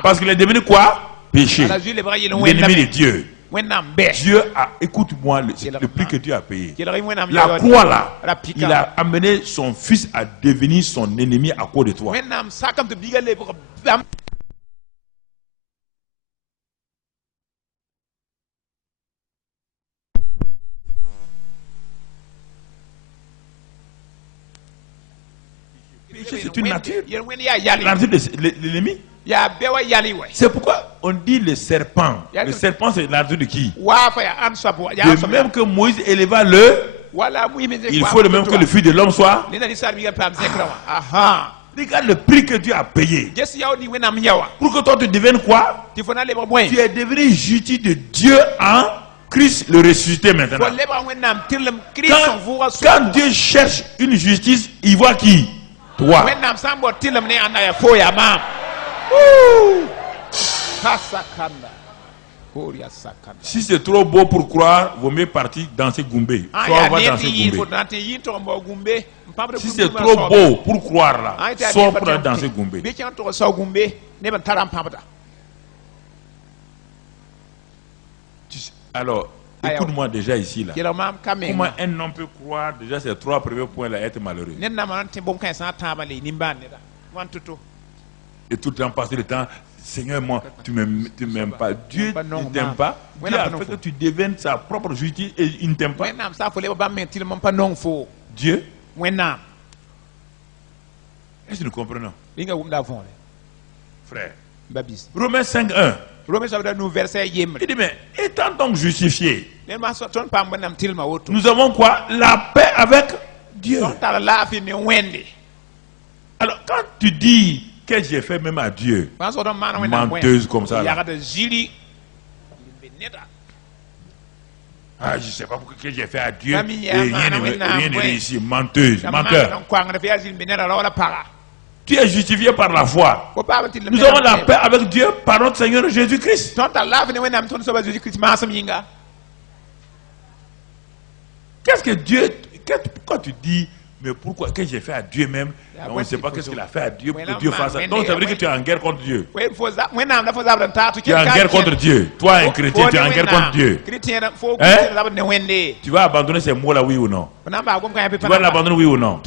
Parce qu'il est devenu quoi? Péché. L'ennemi de Dieu. Dieu a, écoute-moi, le prix que Dieu a payé. La croix là, il a amené son fils à devenir son ennemi à cause de toi. Péché, c'est une nature. La nature de l'ennemi. C'est pourquoi on dit le serpent. Le serpent, c'est la nature de qui? De même que Moïse éleva il faut de même que le fils de l'homme soit. Regarde le prix que Dieu a payé. Pour que toi tu deviennes quoi? Tu es devenu justice de Dieu en Christ le ressuscité maintenant. Quand Dieu cherche une justice, il voit qui? Toi. Si c'est trop beau pour croire, vaut mieux partir danser Goumbé. Soit on va danser Goumbé. Si c'est trop beau pour croire là, soit pour aller danser Goumbé. Alors, écoute-moi déjà ici là. Comment un homme peut croire déjà ces trois premiers points là être malheureux? Et tout le temps passer le temps, Seigneur, moi, tu m'aimes pas. Dieu ne t'aime pas. Dieu a fait que tu deviennes sa propre justice et il ne t'aime pas. Dieu. Est-ce que nous comprenons? Frère. Romains 5:1. Il dit, mais étant donc justifiés, nous avons quoi? La paix avec Dieu. Alors, quand tu dis que j'ai fait même à Dieu, menteuse comme ça, là. Ah, je ne sais pas pourquoi que j'ai fait à Dieu et rien ne réussit. Menteuse, menteur. Tu es justifié par la foi. Nous avons la paix avec Dieu par notre Seigneur Jésus-Christ. Qu'est-ce que Dieu... Pourquoi tu dis, mais pourquoi que j'ai fait à Dieu même? On ne sait pas qu'est-ce qu'il a fait à Dieu pour que Dieu fasse ça. Donc ça veut dire que tu es en guerre contre Dieu. Tu es en guerre contre Dieu. Toi, un chrétien, tu es en guerre contre Dieu. Hein? Tu vas abandonner ces mots-là, oui ou non? Tu vas l'abandonner, oui ou non?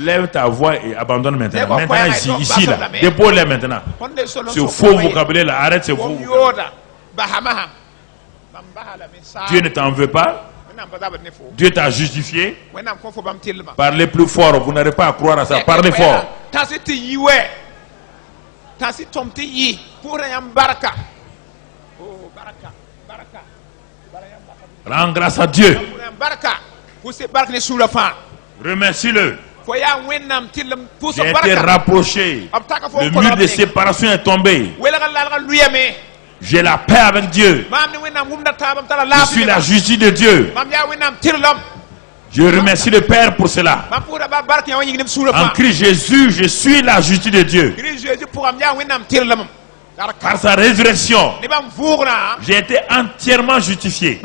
Lève ta voix et abandonne maintenant. Maintenant, ici là. Dépose-les maintenant. Ce faux vocabulaire là, arrête ce faux vocabulaire. Dieu ne t'en veut pas. Dieu t'a justifié. Parlez plus fort, vous n'arrivez pas à croire à ça. Parlez fort. Rends grâce à Dieu. Remercie-le. J'ai été rapproché. Le mur de séparation est tombé. J'ai la paix avec Dieu. Je suis la justice de Dieu. Je remercie le Père pour cela. En Christ Jésus, je suis la justice de Dieu. Par sa résurrection, j'ai été entièrement justifié.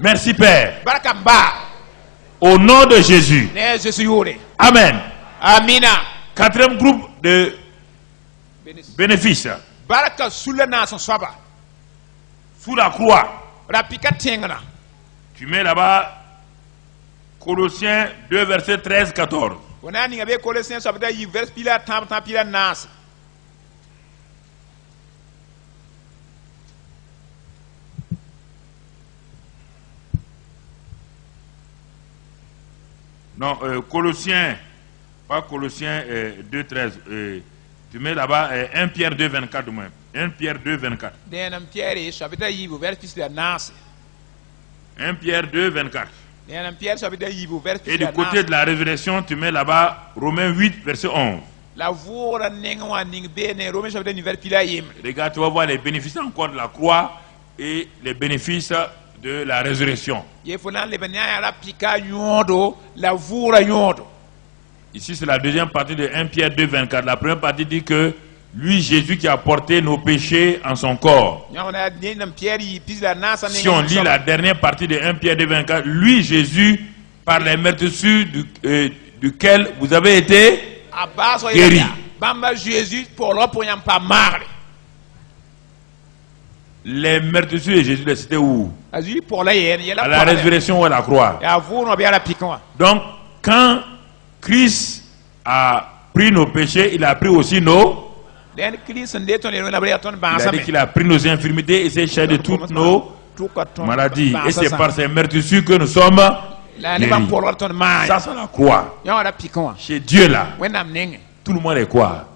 Merci Père. Au nom de Jésus. Amen. Quatrième groupe de bénéfices. Sous la croix. Tu mets là-bas Colossiens 2 verset 13-14. Non, Colossiens, pas Colossiens 2 13. Tu mets là-bas 1 Pierre 2 24 moins. 1 Pierre 2 24. 1 Pierre 2 24. Et du côté de la résurrection, tu mets là-bas Romains 8 verset 11. Regarde, tu vas voir les bénéfices encore de la croix et les bénéfices de la résurrection. Ici, c'est la deuxième partie de 1 Pierre 2 24. La première partie dit que lui, Jésus, qui a porté nos péchés en son corps. Si on lit la dernière partie de 1 Pierre 2 24, lui, Jésus, par les meurtrissures duquel vous avez été guéri. Bamba Jésus pour l'homme pour pas marre. Les meurtrissures de Jésus, c'était où? À la résurrection ou à la croix. Donc, quand Christ a pris nos péchés, il a pris aussi nos... Il a dit qu'il a pris nos infirmités et s'est chargé de toutes nos maladies. Et c'est par ces meurtrissures que nous sommes guéris. Ça, c'est la croix. Chez Dieu là, tout le monde est quoi?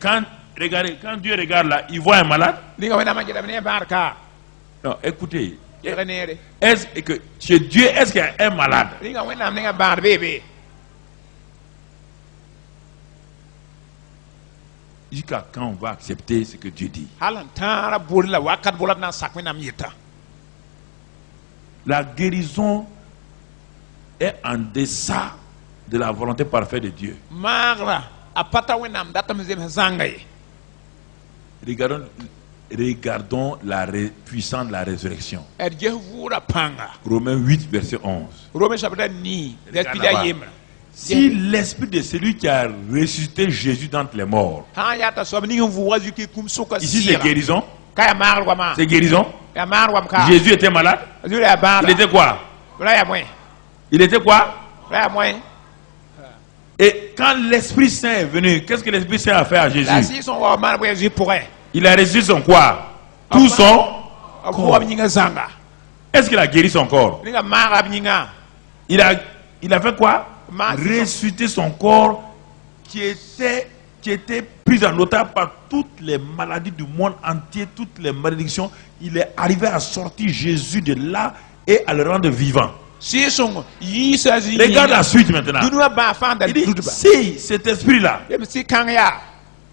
Quand Dieu regarde là, il voit un malade. Non, écoutez. Est-ce que chez Dieu, est-ce qu'il y a un malade? Jusqu'à quand on va accepter ce que Dieu dit? La guérison est en deçà de la volonté parfaite de Dieu. Regardons la puissance de la résurrection. Romains 8, verset 11. Si l'esprit de celui qui a ressuscité Jésus d'entre les morts, ici c'est guérison. C'est guérison. Jésus était malade. Il était quoi? Il était quoi? Et quand l'Esprit Saint est venu, qu'est-ce que l'Esprit Saint a fait à Jésus? Il a ressuscité son quoi? Tout son corps. Est-ce qu'il a guéri son corps? Il a fait quoi? Ressusciter son corps qui était pris en otage par toutes les maladies du monde entier, toutes les malédictions. Il est arrivé à sortir Jésus de là et à le rendre vivant. Regarde la suite maintenant. Il dit, si cet esprit-là,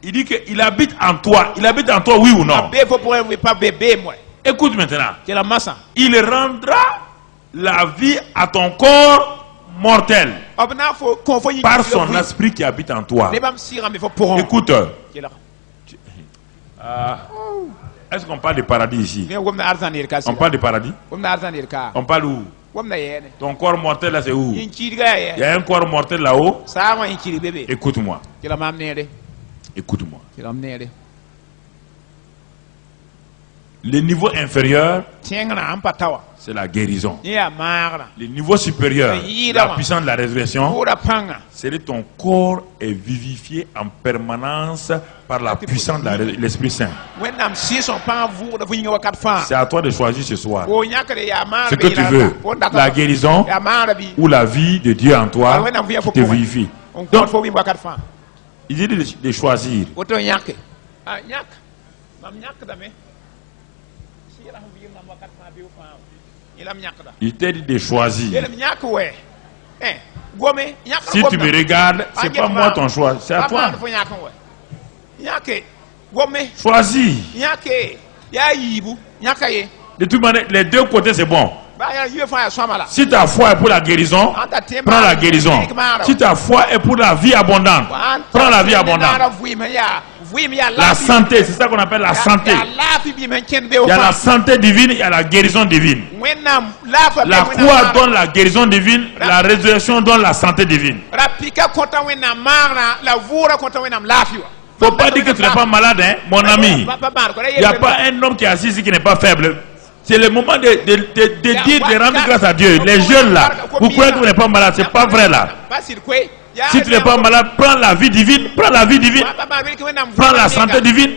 il dit qu'il habite en toi. Il habite en toi, oui ou non? Écoute maintenant. Il rendra la vie à ton corps mortel par son esprit qui habite en toi. Écoute. Est-ce qu'on parle de paradis ici? On parle de paradis? On parle où? Ton corps mortel là c'est où? Il y a un corps mortel là-haut. Écoute-moi. Écoute-moi. Le niveau inférieur, c'est la guérison. Le niveau supérieur, la puissance de la résurrection, c'est que ton corps est vivifié en permanence par la puissance de l'Esprit Saint. C'est à toi de choisir ce soir ce que tu veux, la guérison ou la vie de Dieu en toi qui te vivifie. Donc, il dit de choisir. Il t'a dit de choisir. Si tu me regardes, c'est pas moi ton choix, c'est à toi. Choisis. De toute manière, les deux côtés c'est bon. Si ta foi est pour la guérison, prends la guérison. Si ta foi est pour la vie abondante, prends la vie abondante. La santé, c'est ça qu'on appelle la santé. Il y a la santé divine, il y a la guérison divine. La croix donne la guérison divine, la résurrection donne la santé divine. Faut pas dire que tu n'es pas malade, hein, mon ami. Il n'y a pas un homme qui est assis ici qui n'est pas faible. C'est le moment de dire, de rendre grâce à Dieu. Les jeunes là, vous croyez que vous n'êtes pas malade, c'est pas vrai là. Si tu n'es pas malade, prends la vie divine, prends la vie divine, prends la santé divine.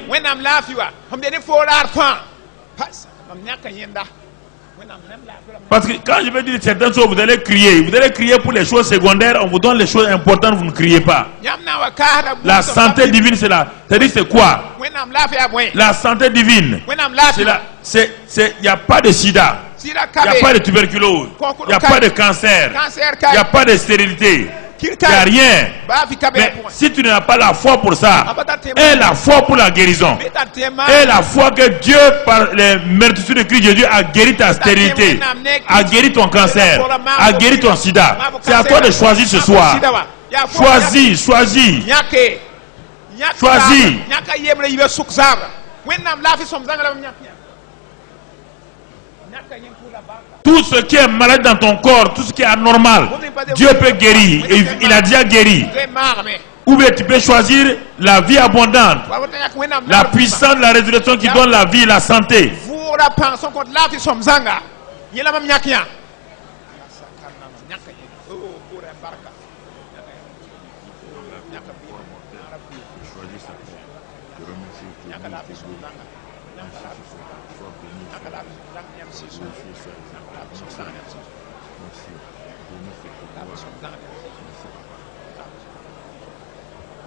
Parce que quand je vais dire certaines choses, vous allez crier pour les choses secondaires, on vous donne les choses importantes, vous ne criez pas. La santé divine, c'est quoi? La santé divine, il n'y a pas de sida, il n'y a pas de tuberculose, il n'y a pas de cancer, il n'y a pas de stérilité. Il n'y a rien. Mais si tu n'as pas la foi pour ça, et la foi pour la guérison, et la foi que Dieu, par les meurtrissures de Christ Jésus, a guéri ta stérilité, a guéri ton cancer, a guéri ton sida, c'est à toi de choisir ce soir. Choisis, choisis. Choisis. Tout ce qui est malade dans ton corps, tout ce qui est anormal, Dieu peut guérir. Et il a déjà guéri. Ou bien tu peux choisir la vie abondante, la puissance de la résurrection qui donne la vie et la santé.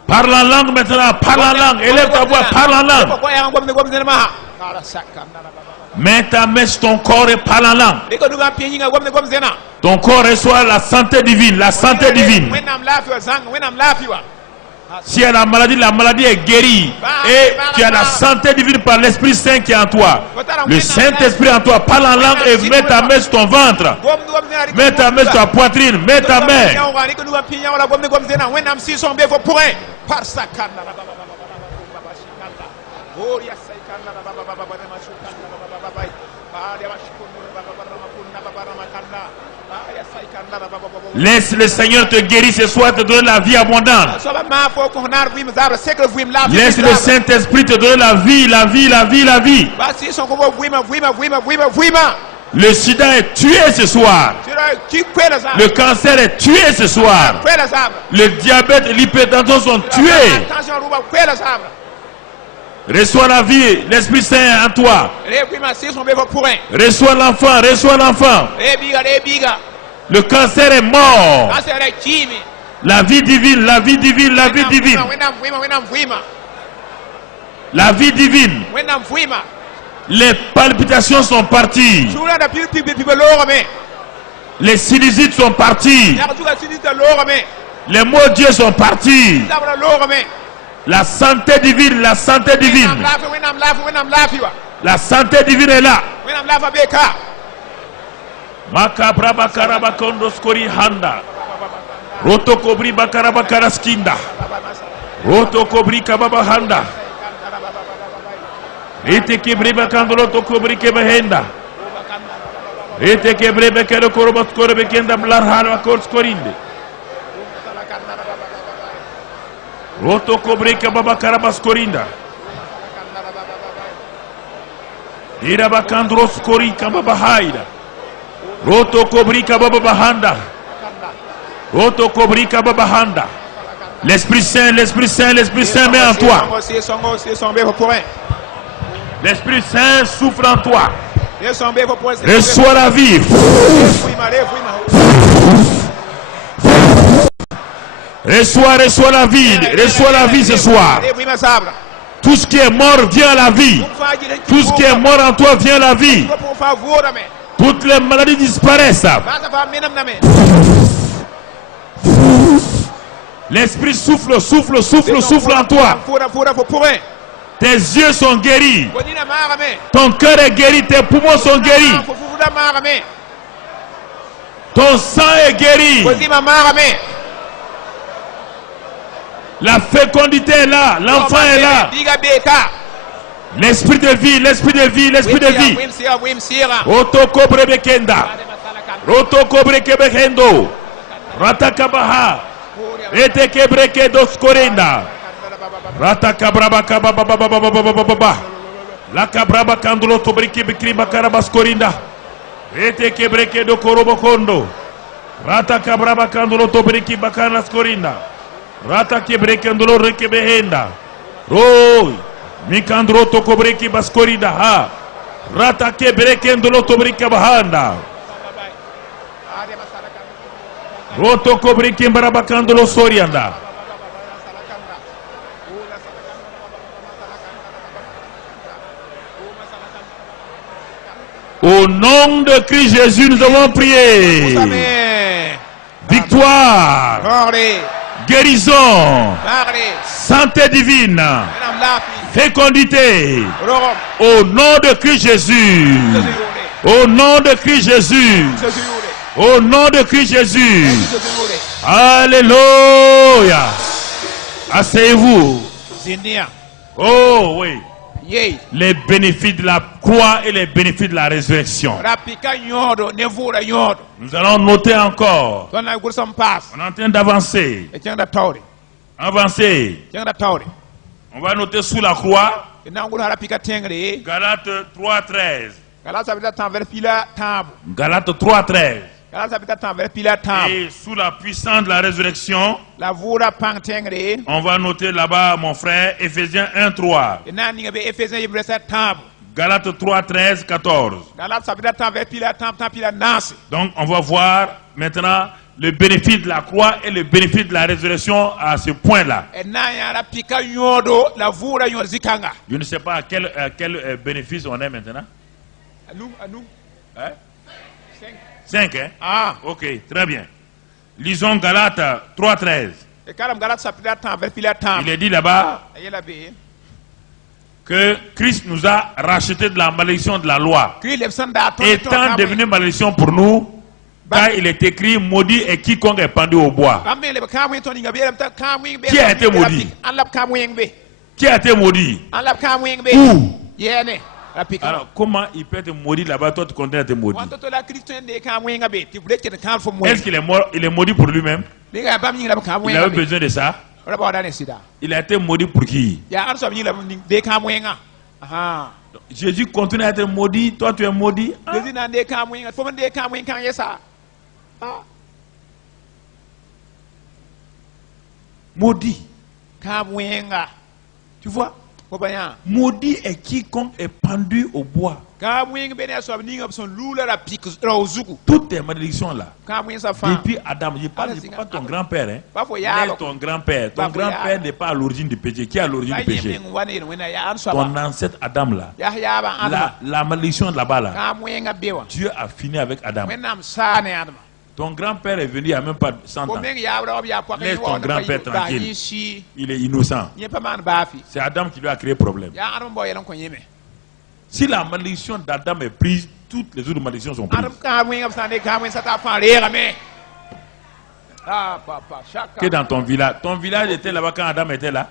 Parle en langue maintenant, parle en langue, élève ta voix, parle en langue. Mets ta main sur ton corps et parle en langue. Ton corps reçoit la santé divine, la santé divine. Si la maladie est guérie et tu as la santé divine par l'Esprit Saint qui est en toi. Le Saint-Esprit en toi, parle en langue et mets ta main sur ton ventre. Mets ta main sur ta poitrine, mets ta main. Laisse le Seigneur te guérir ce soir, te donner la vie abondante. Laisse le Saint-Esprit te donner la vie, la vie, la vie, la vie. Le sida est tué ce soir. Le cancer est tué ce soir. Le diabète et l'hypertension sont tués. Reçois la vie, l'Esprit Saint en toi. Reçois l'enfant, reçois l'enfant. Le cancer est mort. La vie divine, la vie divine, la vie divine. La vie divine. Les palpitations sont parties. Les sinusites sont partis. Les mots de Dieu sont partis. La santé divine, la santé divine. La santé divine est là. Makabra bakaraba kondoskori handa. Roto kobri bakaraba karaskinda. Roto kobri kababa handa. Ete kebri bakandolo to kobri kebehenda. Ete kebri bekero korobot korbe kenda blar halwa korskorinde. Roto kobri kababa karabaskorinda. Ira bakandros kori kababa haida. Roto kobrika baba bahanda. Roto kobrika baba bahanda. L'Esprit Saint, l'Esprit Saint, l'Esprit Saint met en toi. L'Esprit Saint souffle en toi. Reçois la vie. Reçois la vie. Reçois la vie ce soir. Tout ce qui est mort vient à la vie. Tout ce qui est mort en toi vient à la vie. Toutes les maladies disparaissent. L'Esprit souffle, souffle, souffle, souffle en toi. Tes yeux sont guéris. Ton cœur est guéri, tes poumons sont guéris. Ton sang est guéri. La fécondité est là, l'enfant est là. L'esprit de vie, l'esprit de vie, l'esprit de vie. Roto kobre bekenda. Roto kobre kebehendo. Ratakabaha. Ete kebre kedos korenda. Ratakabraba kababa. La kabraba kandulo tobriki bikri bakarabas korinda. Ete kebre kedo korobo kondo. Ratakabraba kandulo tobriki bakaras korinda. Rata kebre kandulo rekebehenda. Roy. Mikandro to kobreki baskorida ha. Rata kebrekendolo to brika bahanda. Roto kobreki barabakandolo sorianda. Au nom de Christ Jésus, nous avons prié. Victoire. Guérison. Santé divine. Fécondité. Au nom de Christ Jésus. Au nom de Christ Jésus. Au nom de Christ Jésus. Alléluia. Asseyez-vous. Oh oui. Les bénéfices de la croix et les bénéfices de la résurrection. Nous allons noter encore. On est en train d'avancer. Avancez. jangda tawre On va noter sous la croix. na ngul hara pika tengre Galates 3:13. Galates chapitre 10 vers pila tambo Galates 3:13. Galates chapitre 10 vers pila tambo Et sous la puissance de la résurrection, la vura pang tengre on va noter là-bas, mon frère, Éphésiens 1:3. na ninga be Ephésiens verset tambo Galates 3:13, 14. Galates chapitre 10 vers pila tambo pila nasi Donc, on va voir maintenant le bénéfice de la croix et le bénéfice de la résurrection à ce point-là. na yara pika nyodo la vura nyodo zikanga Je ne sais pas à quel bénéfice on est maintenant. anu Hein? 5 5, hein? ah Ok, très bien. Lisons Galates 3:13. e kalam Galates chapitre 10 vers pila tambo Il est dit là-bas ayela be que Christ nous a racheté de la malédiction de la loi. kri lebsanda to Étant devenu malédiction pour nous, car il est écrit, maudit est quiconque est pendu au bois. Qui a été maudit? Qui a été maudit? Où? Alors, comment il peut être maudit là-bas, toi tu continues à être maudit? Est-ce qu'il est mort? Il est maudit pour lui-même? Il avait besoin de ça? Il a été maudit pour qui? Jésus continue à être maudit, toi tu es maudit. Maudit. Tu vois? Maudit est quiconque est pendu au bois. Toutes tes malédictions là. Depuis Adam, je parle pas ton grand-père. Hein. Laisse ton grand-père. Ton grand-père n'est pas à l'origine du péché. Qui est à l'origine du péché? Ton ancêtre Adam là. La malédiction là-bas là. Dieu a fini avec Adam. Ton grand-père est venu il n'y a même pas 100 ans. Laisse ton grand-père tranquille. Il est innocent. C'est Adam qui lui a créé problème. Si la malédiction d'Adam est prise, toutes les autres malédictions sont prises. Que dans ton village était là-bas quand Adam était là.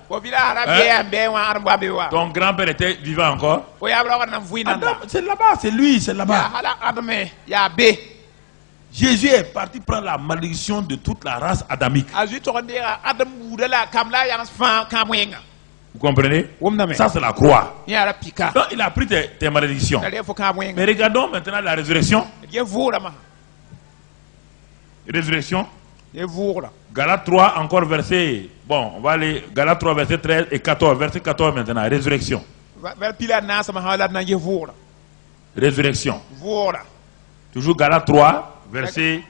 Ton grand-père était vivant encore. Adam, c'est là-bas, c'est lui, c'est là-bas. Jésus est parti prendre la malédiction de toute la race adamique. Vous comprenez? Ça c'est la croix. Donc il a pris tes malédictions. Mais regardons maintenant la résurrection. Résurrection. Galates 3 encore verset. Bon, on va aller Galates 3 verset 13 et 14. Verset 14 maintenant. Résurrection. Résurrection. Toujours Galates 3 verset.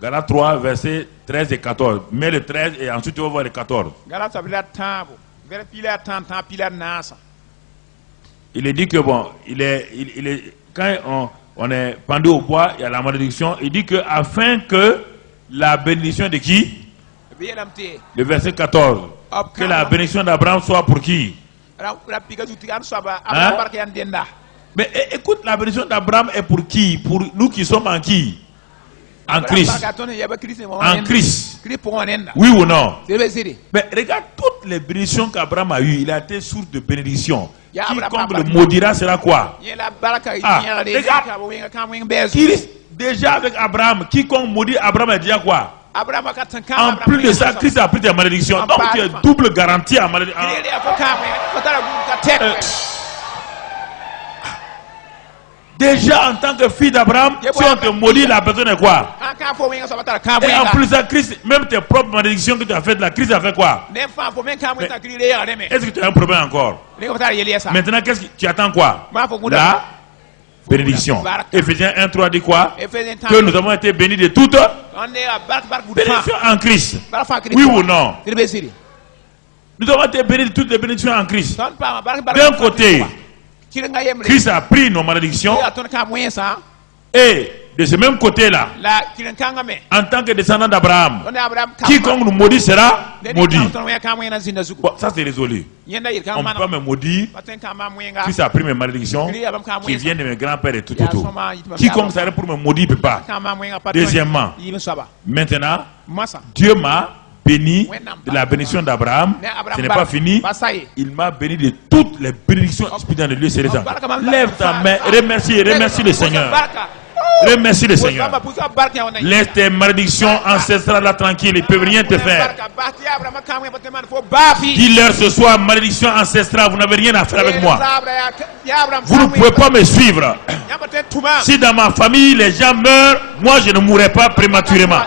Galates 3 verset 13 et 14. Mets le 13 et ensuite tu vas voir le 14. Il est dit que bon, quand on est pendu au bois, il y a la malédiction. Il dit que afin que la bénédiction de qui? Le verset 14. Que la bénédiction d'Abraham soit pour qui? Hein? Mais écoute, la bénédiction d'Abraham est pour qui? Pour nous qui sommes en qui? En Christ. En Christ. Oui ou non? Mais regarde toutes les bénédictions qu'Abraham a eues. Il a été source de bénédiction. Quiconque le maudira sera quoi? Regarde. Déjà avec Abraham, quiconque maudit Abraham est déjà quoi? En plus de ça, Christ a pris tes malédictions. Donc tu es double garantie en malédiction. Déjà en tant que fille d'Abraham, si on te maudit, la personne est quoi? Et en plus de Christ, même tes propres malédictions que tu as faites, la Christ a fait quoi? Est-ce que tu as un problème encore? Maintenant, qu'est-ce que tu attends quoi? La bénédiction. Éphésiens 1:3 dit quoi? Que nous avons été bénis de toutes bénédictions en Christ. Oui ou non? Nous avons été bénis de toutes les bénédictions en Christ. D'un côté, Christ a pris nos malédictions et de ce même côté-là, en tant que descendant d'Abraham, quiconque nous maudit sera maudit. Bon, ça c'est résolu. On ne peut pas me maudire. Christ a pris mes malédictions qui viennent de mes grands-pères et tout. Quiconque serait pour me maudire ne peut pas. Deuxièmement, maintenant, Dieu m'a béni de la bénédiction d'Abraham. Ce n'est pas fini. Il m'a béni de toutes les bénédictions spirituelles de Dieu céleste. Lève ta main, remercie le Seigneur. Remercie le Seigneur. Laisse tes malédictions ancestrales là tranquilles. Ils ne peuvent rien te faire. Dis-leur ce soir, malédiction ancestrale, vous n'avez rien à faire avec moi. Vous ne pouvez pas me suivre. Si dans ma famille les gens meurent, moi je ne mourrai pas prématurément.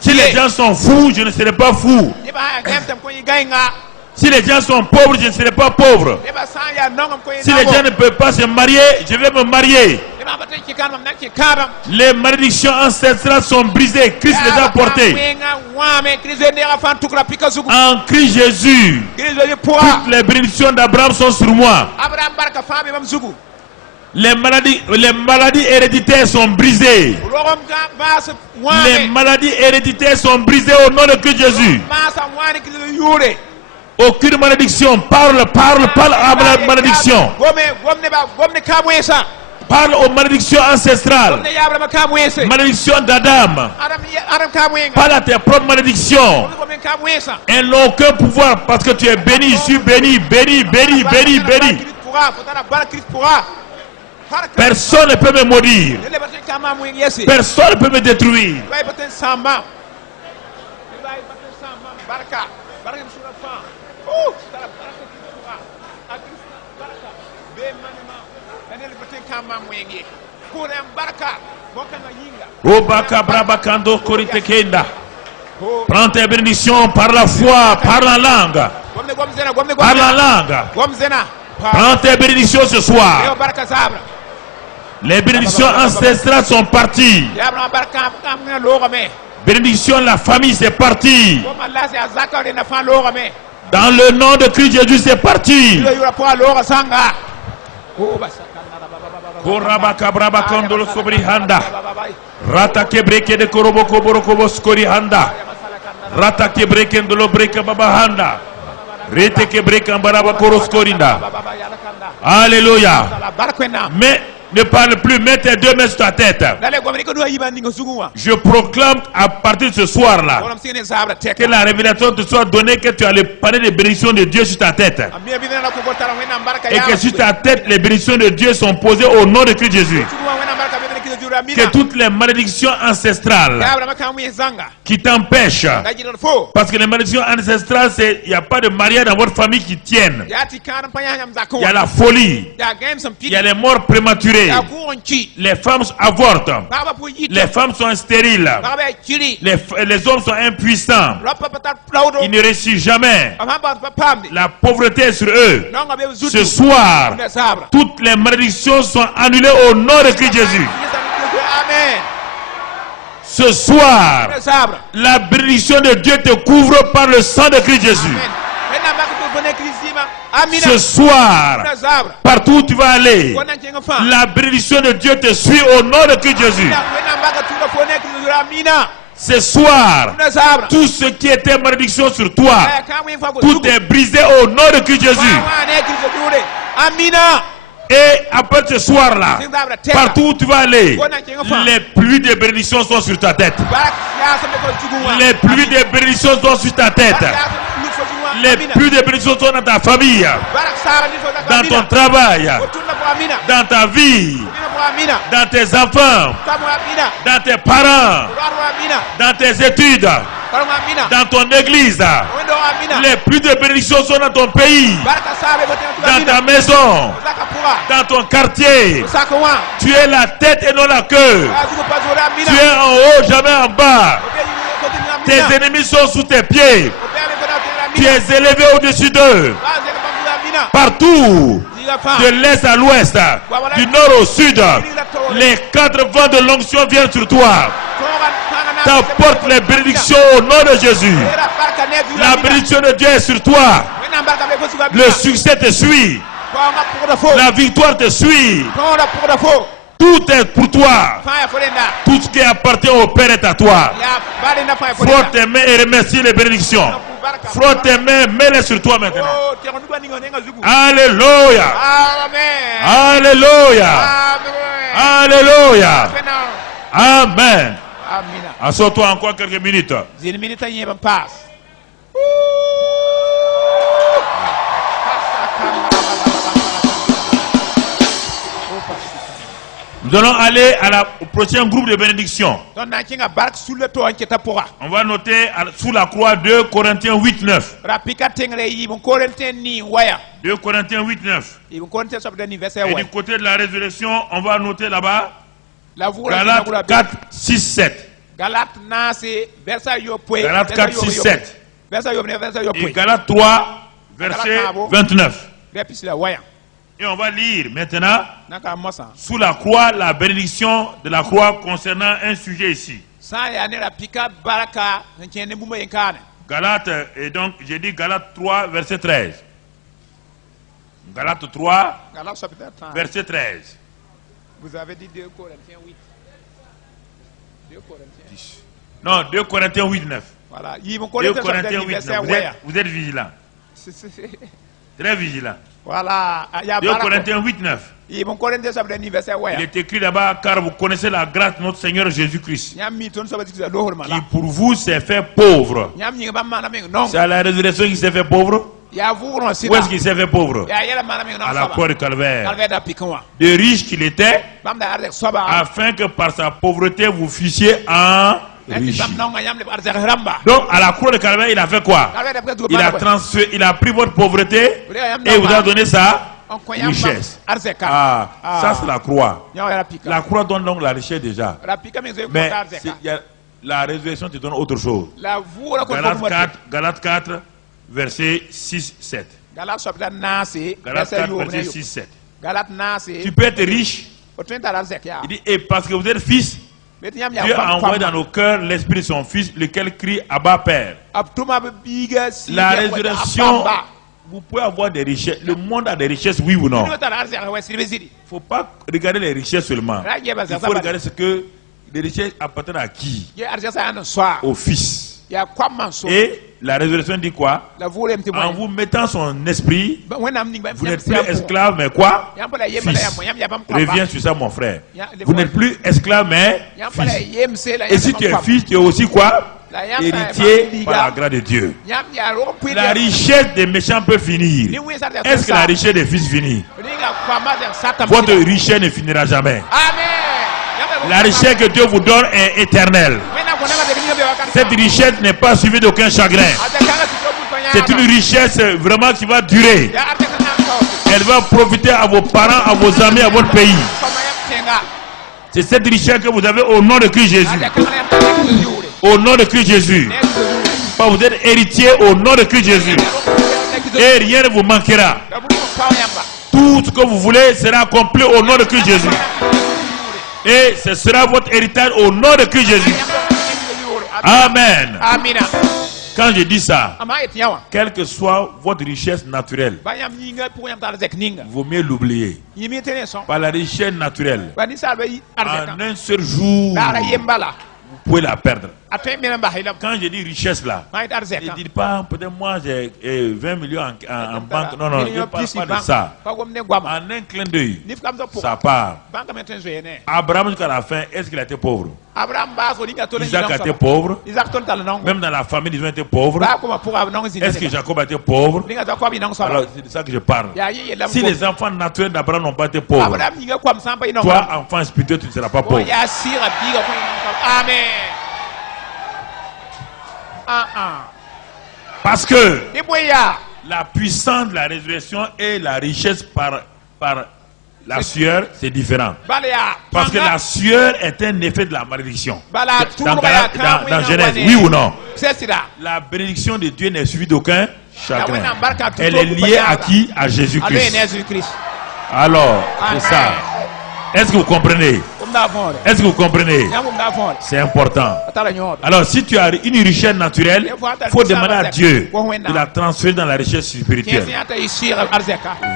Si les gens sont fous, je ne serai pas fou. Si les gens sont pauvres, je ne serai pas pauvre. Si les gens ne peuvent pas se marier, je vais me marier. Les malédictions ancestrales sont brisées. Christ les a portées. En Christ Jésus, toutes les bénédictions d'Abraham sont sur moi. Les maladies héréditaires sont brisées. Les maladies héréditaires sont brisées au nom de Christ Jésus. Aucune malédiction. Parle à la malédiction. Parle aux malédictions ancestrales. Malédiction d'Adam. Parle à tes propres malédictions. Elles n'ont aucun pouvoir parce que tu es béni. Je suis béni, béni, béni, béni, béni. Personne ne peut me maudire. Personne ne peut me détruire. Prends tes bénédictions par la foi, par la langue. Par la langue. Prends tes bénédictions ce soir. Les bénédictions ancestrales sont parties. Bénédiction de la famille, c'est parti. Dans le nom de Christ Jésus, c'est parti. Rata kebreke de koroboko borokobo skori handa. Rata kebreke ndolo breke baba handa. Rete kebreke ambaraba koroskorinda. Alléluia. Mais ne parle plus, mets tes deux mains sur ta tête. Je proclame à partir de ce soir-là que la révélation te soit donnée, que tu as le panier de bénédictions de Dieu sur ta tête. Et que sur ta tête, les bénédictions de Dieu sont posées au nom de Christ Jésus. Que toutes les malédictions ancestrales qui t'empêchent, parce que les malédictions ancestrales, il n'y a pas de mariage dans votre famille qui tiennent. Il y a la folie, il y a les morts prématurées, les femmes avortent, les femmes sont stériles, les hommes sont impuissants, ils ne réussissent jamais, la pauvreté est sur eux. Ce soir, toutes les malédictions sont annulées au nom de Christ Jésus. Amen. Ce soir, la bénédiction de Dieu te couvre par le sang de Christ Jésus. Ce soir, partout où tu vas aller, la bénédiction de Dieu te suit au nom de Christ Jésus. Ce soir, tout ce qui était malédiction sur toi, tout est brisé au nom de Christ Jésus. Et après ce soir-là, partout où tu vas aller, les pluies de bénédiction sont sur ta tête. Les pluies de bénédiction sont sur ta tête. Les pluies de bénédiction sont dans ta famille, dans ton travail, dans ta vie, dans tes enfants, dans tes parents, dans tes études, dans ton église. Les pluies de bénédiction sont dans ton pays, dans ta maison, dans ton quartier. Tu es la tête et non la queue. Tu es en haut, jamais en bas. Tes ennemis sont sous tes pieds. Tu es élevé au-dessus d'eux. Partout, de l'est à l'ouest, du nord au sud, les quatre vents de l'onction viennent sur toi. T'apportes les bénédictions au nom de Jésus. La bénédiction de Dieu est sur toi. Le succès te suit. La victoire te suit. Tout est pour toi. Tout ce qui appartient au Père est à toi. Frotte tes mains et remercie les bénédictions. Frotte tes mains, mets-les sur toi maintenant. Alléluia. Alléluia. Alléluia. Amen. Assois-toi encore quelques minutes. Nous allons aller au prochain groupe de bénédiction. Don na kinga bark sulle to anke ta pora. On va noter sous la croix 2 Corinthiens 8, 9. Rapika tengre yi bon Corinthiens ni waya. 2 Corinthiens 8, 9. Yi bon Corinthiens chapitre 9 verset Et 1. du côté de la résurrection, on va noter là-bas La vous Galates 4, 6, 7. Galates na c'est verset yo poe. Galates 4, 6, 7. Verset yo Et poe. Galates 3, verset 29. Repis la waya. Et on va lire maintenant Naka mosa. sous la croix la bénédiction de la croix concernant un sujet ici. Sa ya ne rapika baraka nkene bumba yenkane. Galates, et donc j'ai dit Galates 3, verset 13. Galates 3, Galates chapitre 3. verset 13. Vous avez dit 2 Corinthiens 8. 2 Corinthiens. Non, 2 Corinthiens 8, 9. Voilà. Yi bon 2 Corinthiens Corinthiens chapitre 8, 9 verset 9. waya. Vous êtes vigilants. Très vigilants. Voilà. Ya 2 Corinthiens 8, 9. Yi bon Corinthiens chapitre 9 verset Il waya. est écrit là-bas, car vous connaissez la grâce de notre Seigneur Jésus-Christ, Nyam mi ton soba tikisa lohor qui mala. pour vous s'est fait pauvre. Nyam nyinga ba mana me non. C'est à la résurrection qu'il s'est fait pauvre. Ya vouron Où sida. est-ce qu'il s'est fait pauvre? Ya yela mana me non À la soba. croix du Calvaire. Calvaire da pikanwa. De riche qu'il était, Bam da arde soba. afin que par sa pauvreté vous fussiez en Enti riche. bam non yam le arde ramba. Donc à la croix du Calvaire, il a fait quoi? Calvaire da pikanwa. Il a transféré, il a pris votre pauvreté et vous a donné sa richesse. Arzeka. Ah, ça c'est la croix. Nya ya pika. La croix donne donc la richesse déjà. Rapika me zo Mais ko arzeka. la résurrection te donne autre chose. La vouron ko Galates 4, verset 6, 7. Galates chapitre 9 c'est Galates verset 4, yo verset ne. 6, 7. Galates 9 c'est Tu peux être riche. o twenta arzeka. Il dit, et parce que vous êtes fils, Bet nyam Dieu ya a envoyé dans bam. nos cœurs l'esprit de son fils, lequel crie Abba Père. Abtuma be biga si. La résurrection, vous pouvez avoir des richesses. Le monde a des richesses, oui ou non? Ni ta arzeka wa siribezidi. Il ne faut pas regarder les richesses seulement. Il faut regarder ce que les richesses appartiennent à qui? Ye arzeka an soir. Au fils. Ya kwamman so. Et la résurrection dit quoi? La voulem te En vous mettant son esprit, vous vous n'êtes plus esclave, mais quoi? Fils. Reviens sur ça, mon frère. Vous n'êtes plus esclave, mais fils. Et si tu es fils, tu es aussi quoi? Héritier par la grâce de Dieu. La richesse des méchants peut finir. Est-ce que la richesse des fils finit? Votre richesse ne finira jamais. La richesse que Dieu vous donne est éternelle. Cette richesse n'est pas suivie d'aucun chagrin. C'est une richesse vraiment qui va durer. Elle va profiter à vos parents, à vos amis, à votre pays. C'est cette richesse que vous avez au nom de Christ Jésus. Au nom de Christ Jésus. Vous êtes héritier au nom de Christ Jésus. Et rien ne vous manquera. Tout ce que vous voulez sera accompli au nom de Christ Jésus. Et ce sera votre héritage au nom de Christ Jésus. Amen. Quand je dis ça, quelle que soit votre richesse naturelle, vaut mieux l'oublier. Par la richesse naturelle, en un seul jour, vous pouvez la perdre. Quand je dis richesse là, ne dites pas peut-être moi j'ai 20 millions en banque. Non, non, je ne parle pas de ça. En un clin d'œil, ça part. Abraham jusqu'à la fin, est-ce qu'il a été pauvre? Isaac a été pauvre. Même dans la famille, ils ont été pauvres. Est-ce que Jacob a été pauvre? Alors c'est de ça que je parle. Si les enfants naturels d'Abraham n'ont pas été pauvres, toi, enfant spirituel, tu ne seras pas pauvre. Amen. Parce que la puissance de la résurrection et la richesse par la sueur, c'est différent. Parce que la sueur est un effet de la malédiction. Dans Genèse, oui ou non? La bénédiction de Dieu n'est suivie d'aucun chagrin. Elle est liée à qui? À Jésus-Christ. Alors, c'est ça. Est-ce que vous comprenez? Est-ce que vous comprenez? C'est important. Alors, si tu as une richesse naturelle, il faut demander à Dieu de la transférer dans la richesse spirituelle.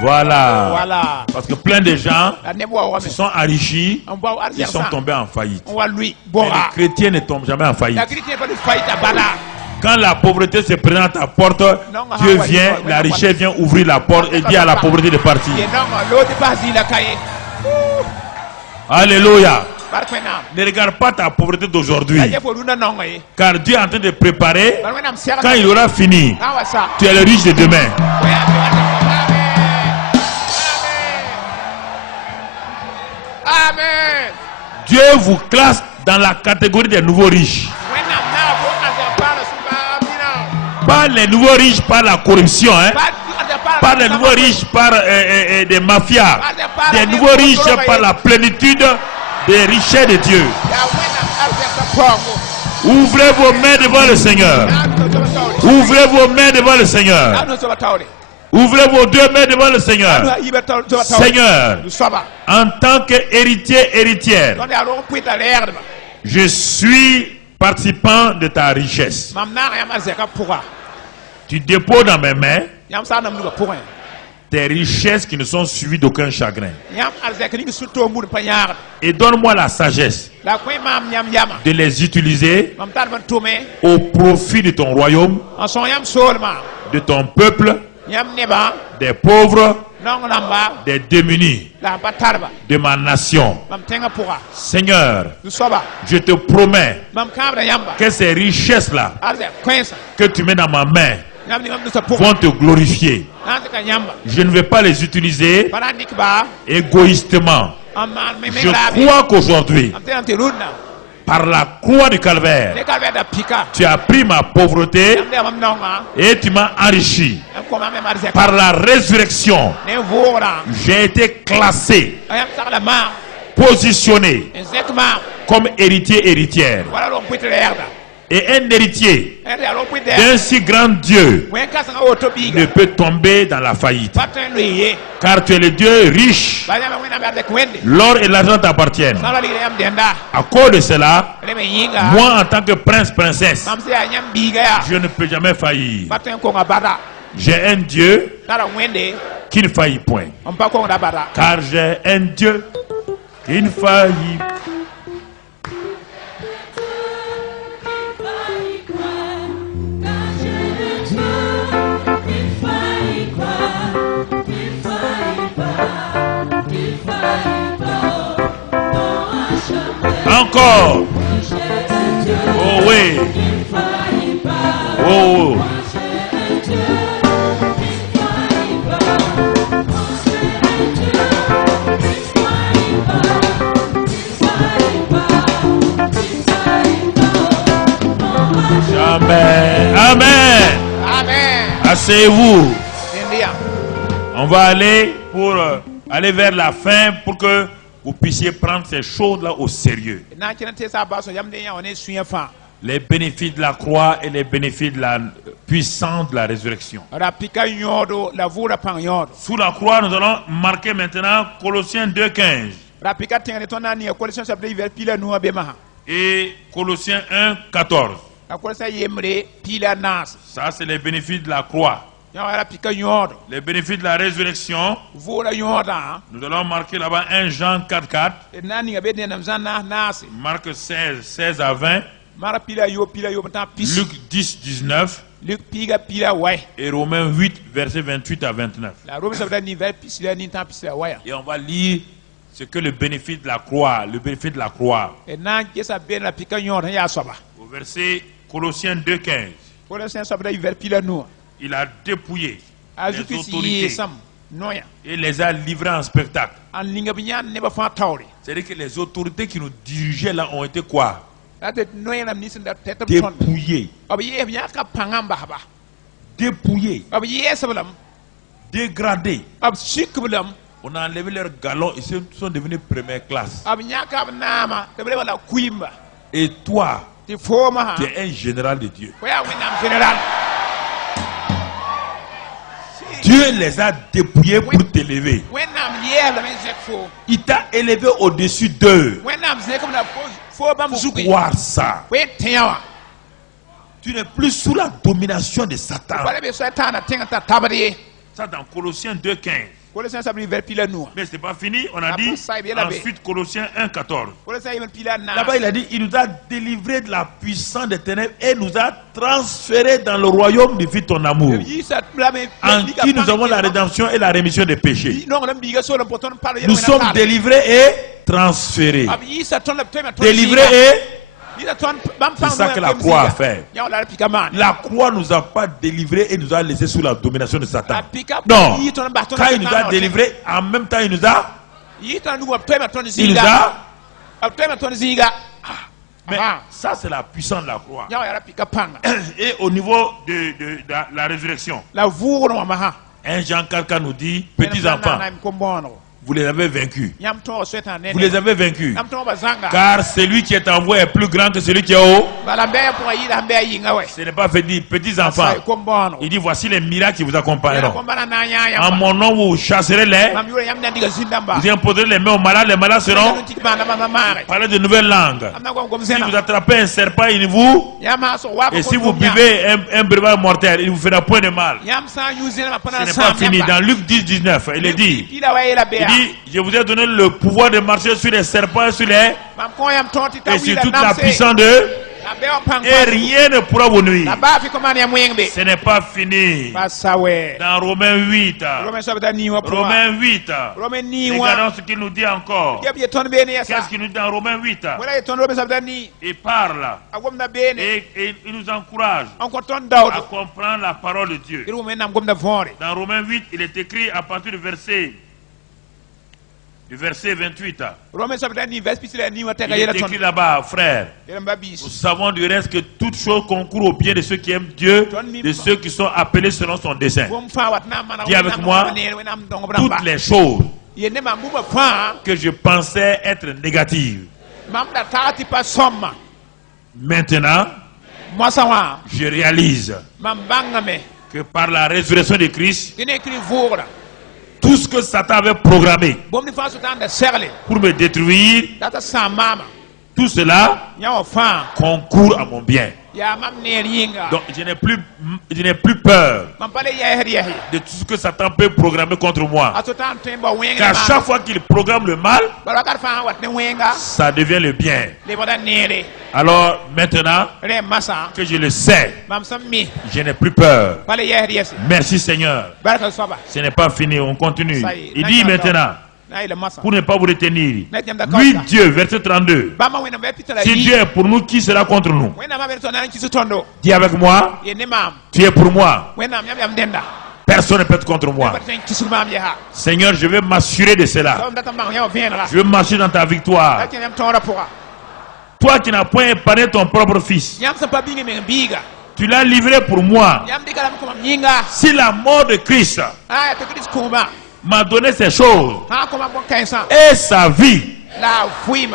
Voilà. Parce que plein de gens se sont enrichis, ils sont tombés en faillite. Mais les chrétiens ne tombent jamais en faillite. Quand la pauvreté se présente à ta porte, Dieu vient, la richesse vient ouvrir la porte et dit à la pauvreté de partir. Alléluia. Ne regarde pas ta pauvreté d'aujourd'hui. Car Dieu est en train de préparer. Quand il aura fini, tu es le riche de demain. Amen. Dieu vous classe dans la catégorie des nouveaux riches. Pas les nouveaux riches par la corruption, hein? Pas les nouveaux riches par des mafias. Des nouveaux riches par la plénitude des richesses de Dieu. Ouvrez vos mains devant le Seigneur. Ouvrez vos mains devant le Seigneur. Ouvrez vos deux mains devant le Seigneur. Seigneur, en tant qu'héritier, héritière, je suis participant de ta richesse. Tu déposes dans mes mains tes richesses qui ne sont suivies d'aucun chagrin. Et donne-moi la sagesse de les utiliser au profit de ton royaume, de ton peuple, des pauvres, des démunis, de ma nation. Seigneur, je te promets que ces richesses-là que tu mets dans ma main vont te glorifier. Je ne vais pas les utiliser égoïstement. Je crois qu'aujourd'hui, par la croix du calvaire, tu as pris ma pauvreté et tu m'as enrichi. Par la résurrection, j'ai été classé, positionné comme héritier, héritière. Et un héritier d'un si grand Dieu ne peut tomber dans la faillite. Car tu es le Dieu riche. L'or et l'argent t'appartiennent. À cause de cela, moi en tant que prince, princesse, je ne peux jamais faillir. J'ai un Dieu qui ne faillit point. Car j'ai un Dieu qui ne faillit point. Encore. Oh oui. Oh. Amen. Amen. Amen. Asseyez-vous. On va aller pour aller vers la fin pour que vous puissiez prendre ces choses-là au sérieux. Les bénéfices de la croix et les bénéfices de la puissance de la résurrection. Sous la croix, nous allons marquer maintenant Colossiens 2,15 et Colossiens 1,14. Ça, c'est les bénéfices de la croix. Les bénéfices de la résurrection, nous allons marquer là-bas 1 Jean 4,4, Marc 16 à 20, Luc 10, 19 et Romains 8, versets 28 à 29. Et on va lire ce que le bénéfice de la croix, le bénéfice de la croix. Au verset Colossiens 2,15. Il a dépouillé les autorités et les a livrés en spectacle. C'est-à-dire que les autorités qui nous dirigeaient là ont été quoi? Dépouillées. Dépouillées. Dégradées. On a enlevé leurs galons, ils sont devenus première classe. Et toi, tu es un général de Dieu. Dieu les a dépouillés pour t'élever. Il t'a élevé au-dessus d'eux. Faut croire ça. Tu n'es plus sous la domination de Satan. Ça dans Colossiens 2,15. Mais ce n'est pas fini, on a dit ensuite Colossiens 1,14. Là-bas il a dit, il nous a délivré de la puissance des ténèbres et nous a transférés dans le royaume du Fils de ton amour, en qui nous avons la rédemption et la rémission des péchés. Nous sommes délivrés et transférés. Délivrés et... C'est ça que la croix a fait. La croix nous a pas délivrés et nous a laissés sous la domination de Satan. Non. Quand il nous a délivrés, en même temps il nous a Abtema ton ziga. Mais ça, c'est la puissance de la croix. Ya yara pika panga. Et au niveau de la résurrection, La vuru no maha. 1 Jean 4 nous dit, petits enfants, vous les avez vaincus. Vous les avez vaincus. Car celui qui est en vous est plus grand que celui qui est haut. Ce n'est pas fait dire, petits enfants. Il dit, voici les miracles qui vous accompagneront. En mon nom, vous chasserez les. Vous imposerez les mains aux malades. Les malades seront. Parlez de nouvelles langues. Si vous attrapez un serpent, il vous. Et si vous buvez un breuvage mortel, il ne vous fera point de mal. Ce n'est pas fini. Dans Luc 10, 19, il est dit. Il dit, je vous ai donné le pouvoir de marcher sur les serpents et sur les. Et sur toute la puissance de. Et rien ne pourra vous nuire. Ce n'est pas fini. Dans Romains 8. Romains 8. Regardons ce qu'il nous dit encore. Qu'est-ce qu'il nous dit dans Romains 8? Il parle. Et il nous encourage à comprendre la parole de Dieu. Dans Romains 8, il est écrit à partir du verset 28. Il est écrit là-bas, frère. Nous savons du reste que toute chose concourt au bien de ceux qui aiment Dieu, de ceux qui sont appelés selon son dessein. Dis avec moi, toutes les choses que je pensais être négatives, maintenant, je réalise que par la résurrection de Christ, tout ce que Satan avait programmé pour me détruire, tout cela concourt à mon bien. Donc je n'ai plus peur de tout ce que Satan peut programmer contre moi. Car chaque fois qu'il programme le mal, ça devient le bien. Alors maintenant que je le sais, je n'ai plus peur. Merci Seigneur. Ce n'est pas fini, on continue. Il dit maintenant, pour ne pas vous retenir, lui Dieu, verset 32, si Dieu est pour nous, qui sera contre nous? Dis avec moi, tu es pour moi, personne ne peut être contre moi. Seigneur, je vais m'assurer de cela. Je veux marcher dans ta victoire. Toi qui n'as point épargné ton propre fils, tu l'as livré pour moi. Si la mort de Christ m'a donné ces choses et sa vie,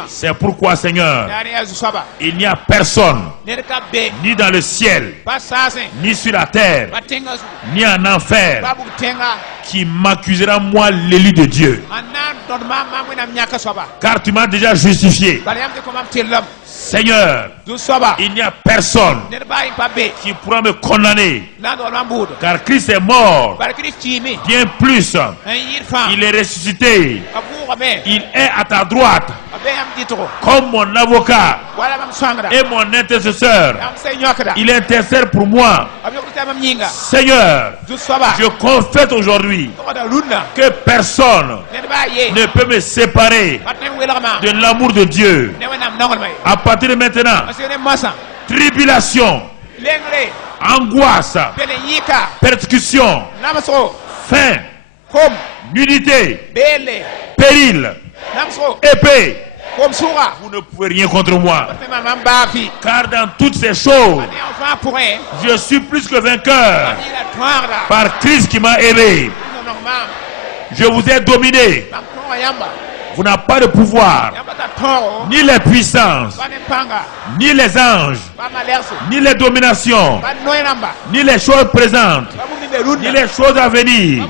c'est pourquoi, Seigneur, il n'y a personne, ni dans le ciel, ni sur la terre, ni en enfer, qui m'accusera, moi, l'élu de Dieu. Car tu m'as déjà justifié. Seigneur, il n'y a personne qui pourra me condamner. Car Christ est mort. Bien plus, il est ressuscité. Il est à ta droite comme mon avocat et mon intercesseur. Il intercède pour moi. Seigneur, je confesse aujourd'hui que personne ne peut me séparer de l'amour de Dieu. À partir de maintenant, tribulation, angoisse, persécution, faim, nudité, péril, épée, vous ne pouvez rien contre moi. Car dans toutes ces choses, je suis plus que vainqueur par Christ qui m'a aimé. Je vous ai dominé. Vous n'avez pas de pouvoir, ni les puissances, ni les anges, ni les dominations, ni les choses présentes, ni les choses à venir,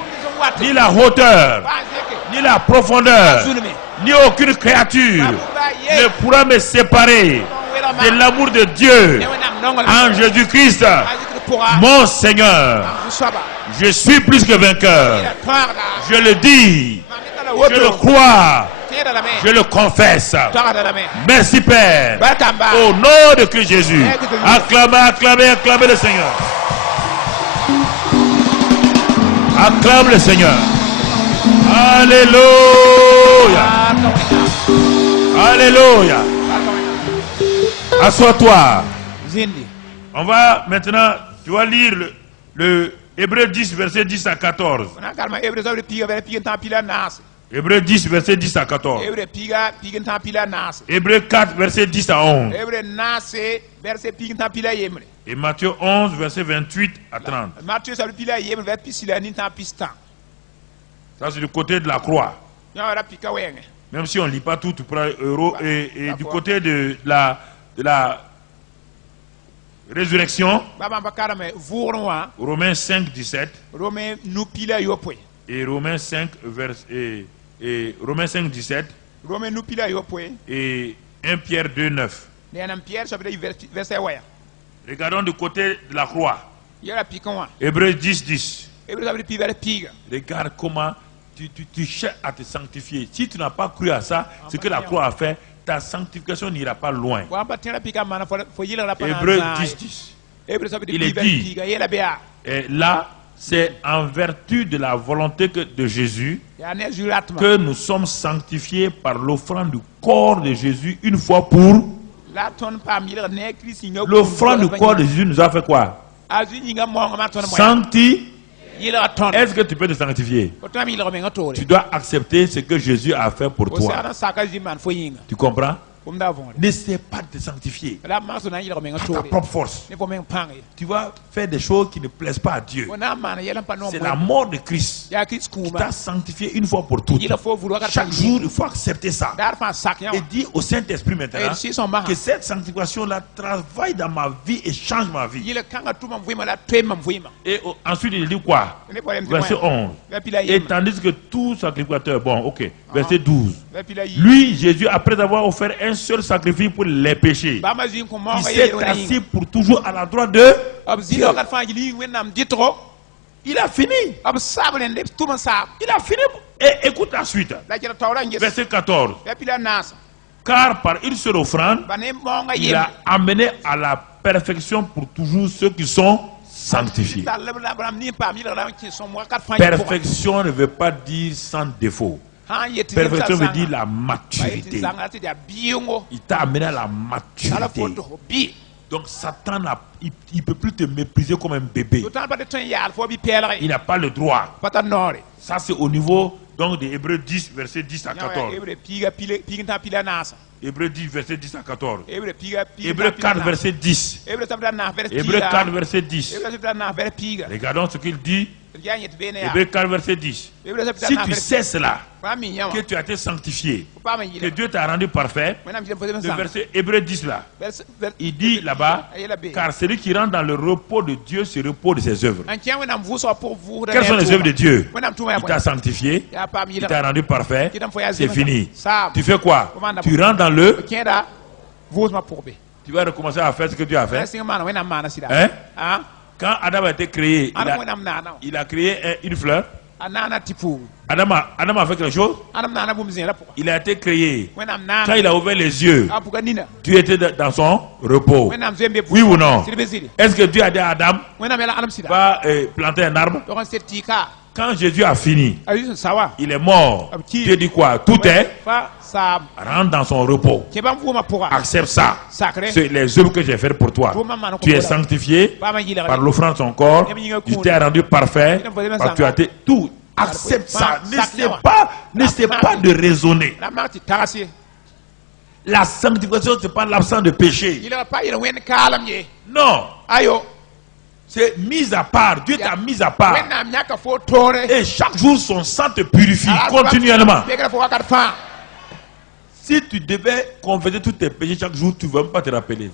ni la hauteur, ni la profondeur, ni aucune créature ne pourra me séparer de l'amour de Dieu en Jésus-Christ, mon Seigneur. Je suis plus que vainqueur. Je le dis, je le crois, je le confesse. Merci Père. Au nom de Christ Jésus. Acclamez, acclamez, acclamez le Seigneur. Acclame le Seigneur. Alléluia. Alléluia. Assois-toi. On va maintenant, tu vas lire le Hébreu 10, verset 10 à 14. Hébreux 10, verset 10 à 14. Hébreu piga tan pila nas. Hébreux 4, verset 10 à 11. Hébreu nase verset piga tan pila yemre. Et Matthieu 11, verset 28 à 30. Matthieu sa pila yemre vers pisila ni tan pistan. Ça, c'est du côté de la croix. Nyawara pika wenge. Même si on ne lit pas tout, tu prends euro. Et du côté de la résurrection, Baba bakara me vournoa. Romains 5, 17. Romain nous pila yopwe. Et Romains 5, Romains 5, 17. Romain nous pila yopwe. Et 1 Pierre 2, 9. Léanam Pierre sa verset waya. Regardons du côté de la croix. Yara pikanwa. Hébreux 10, 10. Hébreu sa pila piga. Regarde comment tu cherches à te sanctifier. Si tu n'as pas cru à ça, ce que la croix a fait, ta sanctification n'ira pas loin. Hébreux 10, 10. Il est dit, et là, c'est en vertu de la volonté de Jésus que nous sommes sanctifiés par l'offrande du corps de Jésus une fois pour... L'offrande du corps de Jésus nous a fait quoi? Sanctifié. Est-ce que tu peux te sanctifier? Tu dois accepter ce que Jésus a fait pour toi. Tu comprends? N'essaie pas de te sanctifier par ta propre force. Tu vas faire des choses qui ne plaisent pas à Dieu. C'est la mort de Christ qui t'a sanctifié une fois pour toutes. Chaque jour, il faut accepter ça. Et dire au Saint-Esprit maintenant que cette sanctification-là travaille dans ma vie et change ma vie. Et ensuite, il dit quoi? Verset 11. Et tandis que tout sacrificateur, bon, ok, verset 12. Lui, Jésus, après avoir offert un seul sacrifice pour les péchés, il s'est assis pour toujours à la droite de Dieu. Il a fini. Il a fini. Et écoute la suite. Verset 14. Car par une seule offrande, il a amené à la perfection pour toujours ceux qui sont sanctifiés. Perfection ne veut pas dire sans défaut. Perfection veut dire la maturité. Il t'a amené à la maturité. Donc Satan, il ne peut plus te mépriser comme un bébé. Il n'a pas le droit. Ça c'est au niveau donc de Hébreux 10, verset 10 à 14. Hébreux 10, verset 10 à 14. Hébreux 4, verset 10. Hébreux 4, verset 10. Regardons ce qu'il dit. Hébreux 4, verset 10. Si tu sais cela, que tu as été sanctifié, que Dieu t'a rendu parfait, le verset Hébreux 10 là, il dit là-bas, car celui qui rentre dans le repos de Dieu, c'est le repos de ses œuvres. Quelles sont les œuvres de Dieu? Il t'a sanctifié, il t'a rendu parfait, c'est fini. Tu fais quoi? Tu rentres dans le... Tu vas recommencer à faire ce que tu as fait. Hein? Quand Adam a été créé, il a créé une fleur. Adam a fait quelque chose. Il a été créé. Quand il a ouvert les yeux, Dieu était dans son repos. Oui ou non? Est-ce que Dieu a dit à Adam, va planter un arbre? Quand Jésus a fini, il est mort. Dieu dit quoi? Tout est. Rentre dans son repos. Accepte ça. C'est les œuvres que j'ai faites pour toi. Tu es sanctifié par l'offrande de son corps. Tu t'es rendu parfait. Parce que tu as été tout. Accepte ça. N'essaie pas de raisonner. La sanctification, ce n'est pas l'absence de péché. Non. C'est mis à part. Dieu t'a mis à part. Et chaque jour, son sang te purifie continuellement. Si tu devais confesser tous tes péchés chaque jour, tu ne vas même pas te rappeler.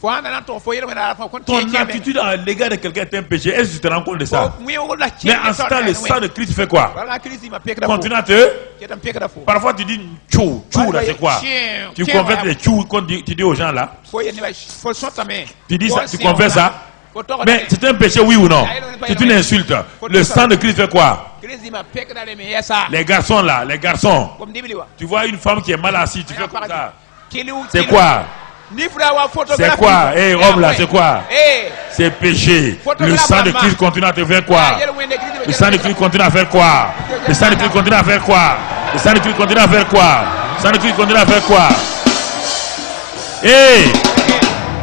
Ton attitude à l'égard de quelqu'un est un péché. Est-ce que tu te rends compte de ça? Mais en ce temps, le sang de Christ fait quoi? Continue à te... Parfois tu dis tchou, tchou là c'est quoi? Tu confesses les tchou, tu dis aux gens là. Tu dis ça, tu confesses ça? Mais c'est un péché, oui ou non? C'est une insulte. Le sang de Christ fait quoi? Les garçons là, les garçons. Tu vois une femme qui est mal assise, tu fais comme ça. C'est quoi? C'est quoi? Eh, homme là, c'est quoi? C'est péché. Le sang de Christ continue à te faire quoi? Le sang de Christ continue à faire quoi? Le sang de Christ continue à faire quoi? Le sang de Christ continue à faire quoi? Le sang de Christ continue à faire quoi? Eh,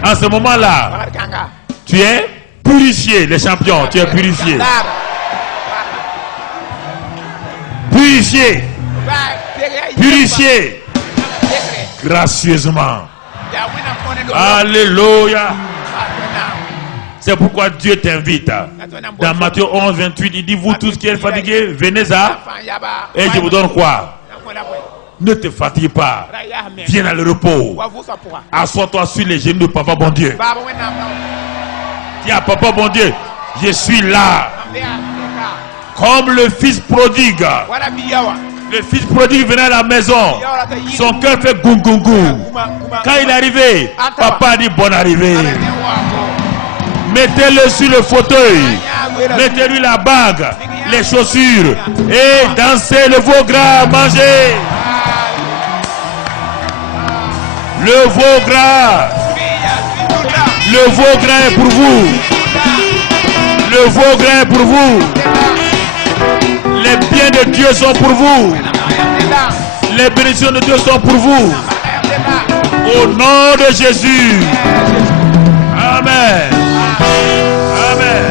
en ce moment-là, tu es purifié, les champions, tu es purifié. Purifié. purifié gracieusement. Alléluia. C'est pourquoi Dieu t'invite. Dans Matthieu 11, 28, il dit, vous tous qui êtes fatigués, venez à, et je vous donne quoi? Ne te fatigue pas. Viens dans le repos. Assois-toi sur les genoux de Papa bon Dieu. Dis à Papa bon Dieu, je suis là. Comme le fils prodigue. Le fils prodigue venait à la maison. Son cœur fait goum goum goum. Quand il est arrivé, papa a dit bonne arrivée. Mettez-le sur le fauteuil. Mettez-lui la bague, les chaussures. Et dansez le veau gras, mangez. Le veau gras. Le veau gras est pour vous. Le veau gras est pour vous. Les biens de Dieu sont pour vous. Les bénédictions de Dieu sont pour vous. Au nom de Jésus. Amen. Amen.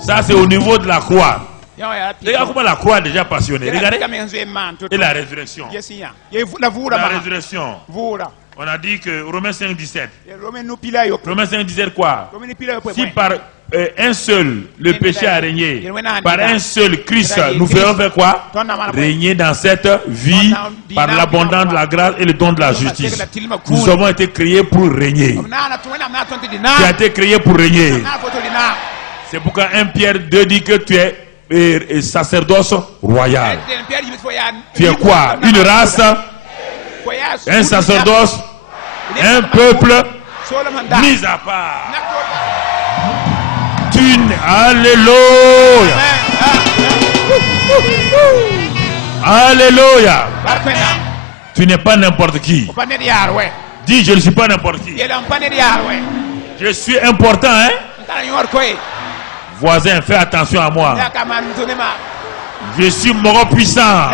Ça c'est au niveau de la croix. Regarde comment la croix est déjà passionnée. Regardez. Et la résurrection. La résurrection. On a dit que Romains 5, 17. Romains 5, 17 quoi? Si par un seul le péché a régné, par un seul Christ, nous ferons faire quoi? Régner dans cette vie par l'abondance de la grâce et le don de la justice. Nous avons été créés pour régner. Tu as été créé pour régner. C'est pourquoi 1 Pierre 2 dit que tu es sacerdoce royal. Tu es quoi? Une race, un sacerdoce, un peuple mis à part. Alléluia. Alléluia. Tu n'es pas n'importe qui. Dis, je ne suis pas n'importe qui. Je suis important, hein? Voisin, fais attention à moi. Je suis mort puissant.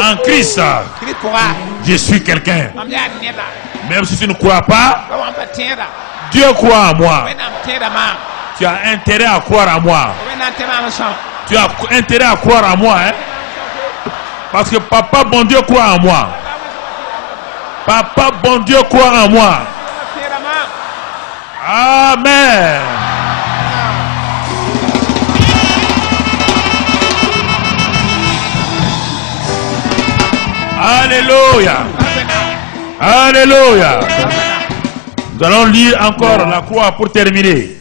En Christ, je suis quelqu'un. Même si tu ne crois pas, Dieu croit en moi. Tu as intérêt à croire en moi. Tu as intérêt à croire en moi, hein? Parce que Papa bon Dieu croit en moi. Papa bon Dieu croit en moi. Amen. Alléluia. Alléluia. Nous allons lire encore la croix pour terminer.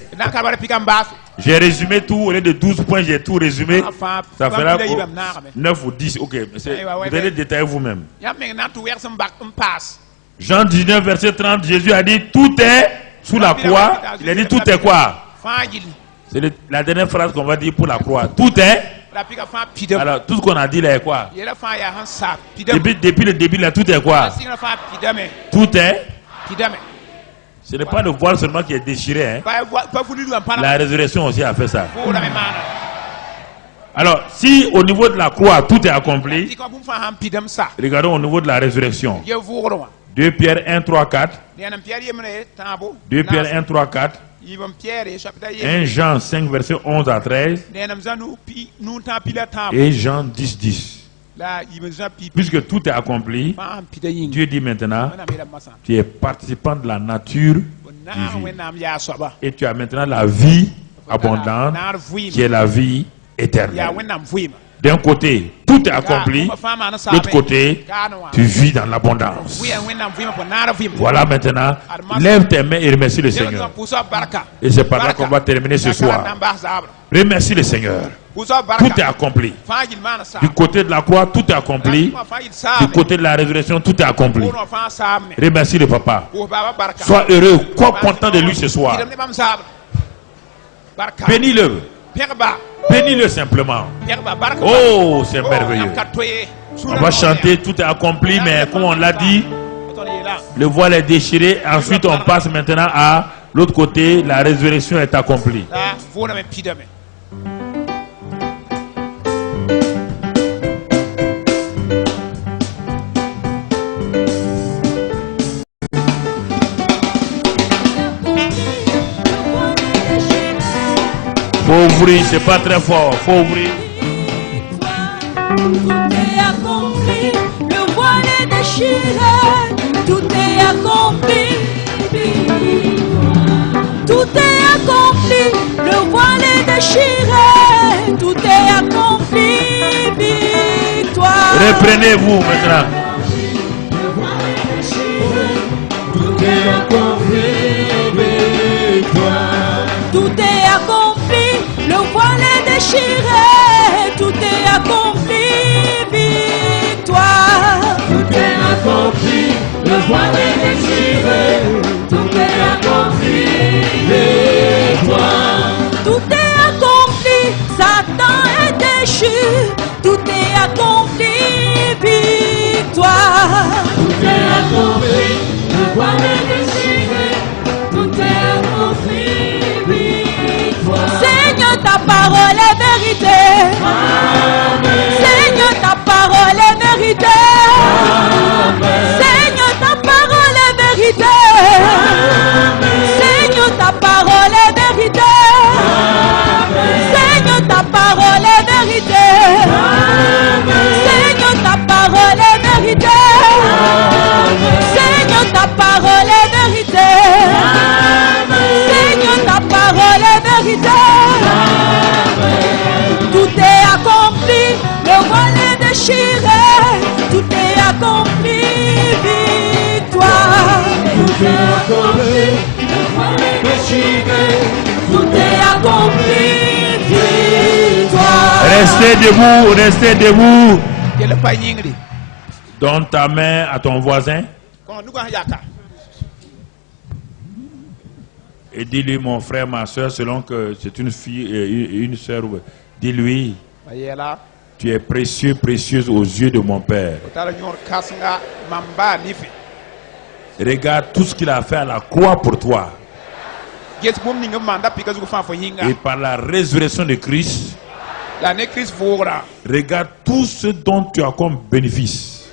J'ai résumé tout, au lieu de 12 points, j'ai tout résumé. Ça fera 9 ou 10. Ok, vous allez détailler vous-même. Jean 19, verset 30, Jésus a dit, tout est sous la croix. Il a dit, tout est quoi? C'est la dernière phrase qu'on va dire pour la croix. Tout est. Alors, tout ce qu'on a dit là est quoi? Depuis le début là, tout est quoi? Tout est. Ce n'est pas le voile seulement qui est déchiré. Hein? La résurrection aussi a fait ça. Alors, si au niveau de la croix, tout est accompli, regardons au niveau de la résurrection. 2 Pierre 1, 3, 4. 2 Pierre 1, 3, 4. 1 Jean 5, verset 11 à 13. Et Jean 10, 10. Puisque tout est accompli, Dieu dit maintenant, tu es participant de la nature divine. Et tu as maintenant la vie abondante, qui est la vie éternelle. D'un côté, tout est accompli. De l'autre côté, tu vis dans l'abondance. Voilà maintenant, lève tes mains et remercie le Seigneur. Et c'est par là qu'on va terminer ce soir. Remercie le Seigneur. Tout est accompli. Du côté de la croix, tout est accompli. Du côté de la résurrection, tout est accompli. Remercie le Papa. Sois heureux, sois content de lui ce soir. Bénis-le. Bénis-le simplement. Oh, c'est merveilleux. On va chanter, tout est accompli, mais comme on l'a dit, le voile est déchiré. Ensuite, on passe maintenant à l'autre côté, la résurrection est accomplie. Faut ouvrir, c'est pas très fort. Faut ouvrir. Tout est accompli, le voile est déchiré, tout est accompli. Tout est accompli, le voile est déchiré, tout est accompli, victoire. Reprenez-vous maintenant. Tout est accompli, victoire. Tout est accompli, le voile est déchiré, tout est accompli, victoire. Tout est accompli, le voile est déchiré, tout est accompli, victoire. Tout est accompli, Satan est déchu, tout est accompli, victoire. Tout est accompli, le voile est déchiré, tout est accompli, victoire. Seigneur, ta parole est vérité. Amen. Seigneur, ta parole est vérité. Amen. Seigneur, ta parole est vérité. Amen. Seigneur, ta parole est vérité. Amen. Seigneur, ta parole est vérité. Amen. Seigneur, ta parole est vérité. Amen. Seigneur, ta parole est vérité. Amen. Seigneur, ta parole est vérité. Amen. Tout est accompli, le voile est déchiré, tout est accompli, victoire. Tout est accompli, le voile est déchiré, tout est accompli, victoire. Restez debout, restez debout. Quel pas yingri. Donne ta main à ton voisin Quand nous avons yaka. et dis-lui, mon frère, ma soeur, selon que c'est une fille et une soeur, dis-lui, Bayela. tu es précieux, précieuse aux yeux de mon Père. Otara nyor kasnga mamba nifi. Regarde tout ce qu'il a fait à la croix pour toi. Get bom ninga manda pika zuko fa fo yinga. Et par la résurrection de Christ, La ne Christ vogra. regarde tout ce dont tu as comme bénéfice.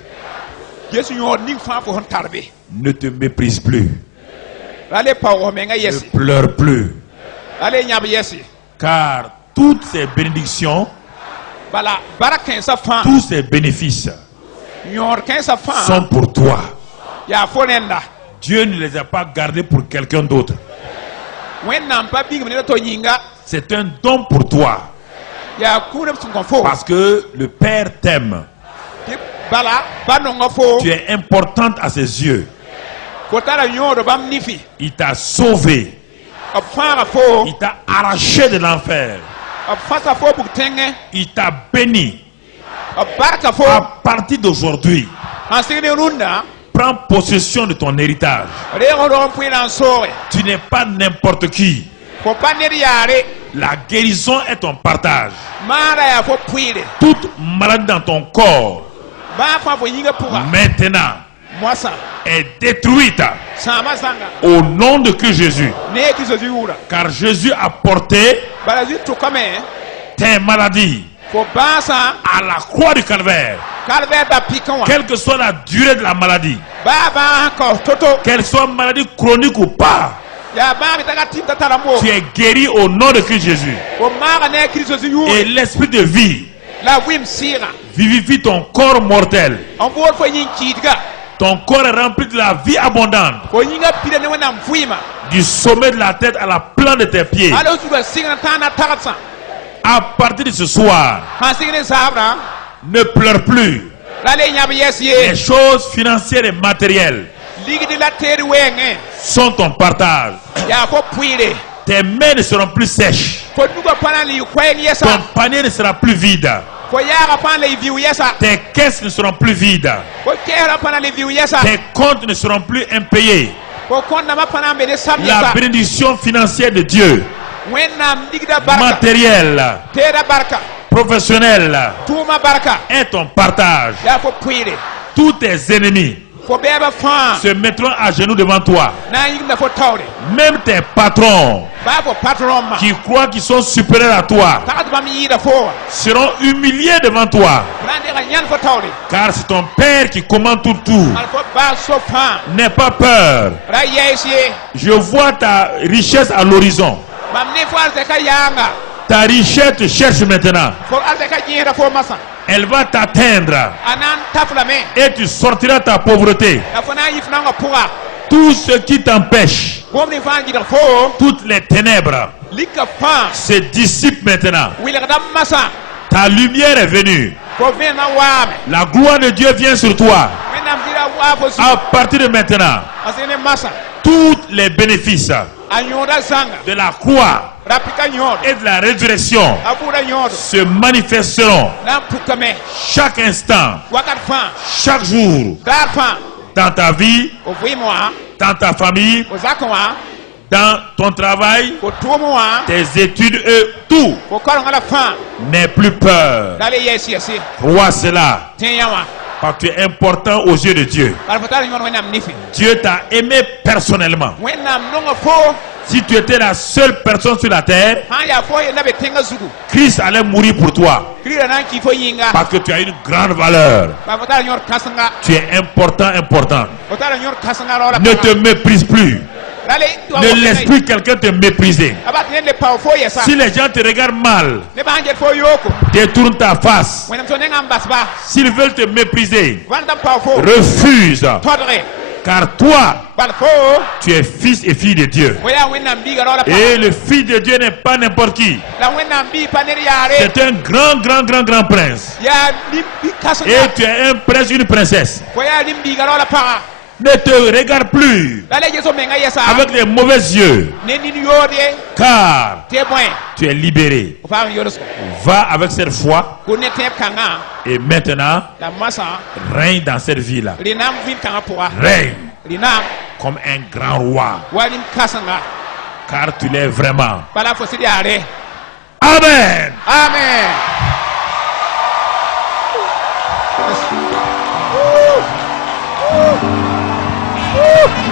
Yesu nyor ning fa fo hon tarbe. Ne te méprise plus. Rale pa o menga Ne yesi. pleure plus. Rale nyab yesi. Car toutes ces bénédictions, Bala baraken sa fa. tous ces bénéfices Nyor ken sa fa. sont pour toi. Ya fonenda. Dieu ne les a pas gardés pour quelqu'un d'autre. Wen nam pa bing menela to yinga. C'est un don pour toi. Ya kuna sun konfo. Parce que le Père t'aime. Bala banonga fo. Tu es importante à ses yeux. Kotara nyor bam nifi. Il t'a sauvé. Afara fo. Il t'a arraché de l'enfer. Afasa fo buktenge. Il t'a béni. Abarka fo. À partir d'aujourd'hui, Ansine runda. prends possession de ton héritage. Rego ron puina sore. Tu n'es pas n'importe qui. Fo paneri yare. La guérison est ton partage. Mara ya fo puire. Toute maladie dans ton corps, Ba fa fo yinga puga. maintenant, Mwasa. est détruite Sama sanga. au nom de Christ Jésus. Ne kiso ziura. Car Jésus a porté Bala zi to kame. tes maladies Fo basa. à la croix du calvaire. Kalve ba pikanwa. Quelle que soit la durée de la maladie, Ba ko toto. qu'elle soit maladie chronique ou pas, Ya ba mitaka tinta tarambo. tu es guéri au nom de Christ Jésus. Fo mara ne kiso ziura. Et l'esprit de vie La wim sira. vivifie ton corps mortel. On board fo yin chidga. Ton corps est rempli de la vie abondante, Fo yinga pide ne wana mfuima. du sommet de la tête à la plante de tes pieds. Alo suba singa tana tagatsa. À partir de ce soir, Hansine sabra. ne pleure plus. Rale nyab yesi. Les choses financières et matérielles Ligi de la terre wenge. sont ton partage. Ya fo puire. Tes mains ne seront plus sèches. Fo nuga pana li kweng yesa. Ton panier ne sera plus vide. Fo yara pana li viu yesa. Tes caisses ne seront plus vides. Fo kera pana li viu yesa. Tes comptes ne seront plus impayés. Fo konda ma pana mbele sam La yesa. bénédiction financière de Dieu, Wennam digda barka. matérielle, Tera barka. professionnelle, Tuma barka. est ton partage. Ya fo puire. Tous tes ennemis Fo beba fa. se mettront à genoux devant toi. Na yinga fo tawre. Même tes patrons Ba fo patron ma. qui croient qu'ils sont supérieurs à toi Tagat ba mi yida fo. seront humiliés devant toi. Rande ga nyan fo tawre. Car c'est ton Père qui commande tout. Al fo ba so fa. N'aie pas peur. Ra yesi. Je vois ta richesse à l'horizon. Mam ne fo al te ka yanga. Ta richesse te cherche maintenant. fo arzika yẽsda fo masã Elle va t'atteindre a na n taflame et tu sortiras ta pauvreté. la fo na n yɩf nangã pʋga Tout ce qui t'empêche, gomd n fãa n gɩdg fo toutes les ténèbres lika fãa se dissipent maintenant. wilgda masã Ta lumière est venue. fo vẽnã waame La gloire de Dieu vient sur toi. wẽnnaam zɩra waa fo À partir de maintenant, a sẽn ne masã tous les bénéfices a yõoda zãnga de la croix rapika yõodo et de la résurrection a vʋʋda yõodo se manifesteront na n pukame chaque instant, wakat fãa chaque jour, daar fãa dans ta vie, fo vɩɩm wã dans ta famille, fo zakẽ wã dans ton travail, fo tʋʋm wã tes études et tout. fo karengã la fãa N'aie plus peur. la le yɛɛs yɛse Crois cela, tẽ yã wã parce que tu es important aux yeux de Dieu. bala fo tar yõod wẽnnaam nifẽ Dieu t'a aimé personnellement. wẽnnaam nonga fo Si tu étais la seule personne sur la terre, sã n yaa fo yella be tẽngã zugu Christ allait mourir pour toi. kirira na n kɩ fo yĩnga Parce que tu as une grande valeur. bala fo tar yõod kãsenga Tu es important, important. fo tar yõod kãsenga raoora Ne te méprise plus. la le Ne laisse plus quelqu'un te mépriser. a bat ned le pao fo yɛsa Si les gens te regardent mal, ne ba n get fo yooko détourne ta face. wẽnnaam tɩ nengã n bas ba S'ils veulent te mépriser, vãnd n pao fo refuse. tõdge Car toi, bal fo tu es fils et fille de Dieu. fo yaa wẽnnaam biiga raoora Et le fils de Dieu n'est pas n'importe qui. la wẽnnaam bii pa ned yaare C'est un grand, grand, grand, grand prince. yaa nim-bi kãsenga Et tu es un prince, une princesse. fo yaa nim-biiga raoora paga Ne te regarde plus la le ges fo menga yɛsa avec les mauvais yeux. ne nin yood ye Car tɩ bõe tu es libéré. fo paam yolsgo Va avec cette foi kʋ ne tẽeb kãngã et maintenant la masã règne dans cette vie-là. rɩnaam vɩn kãngã pʋga Règne rɩnaam comme un grand roi. wa rim kãsenga Car tu l'es vraiment. bala fo sɩd yaare Amen. amen Woo!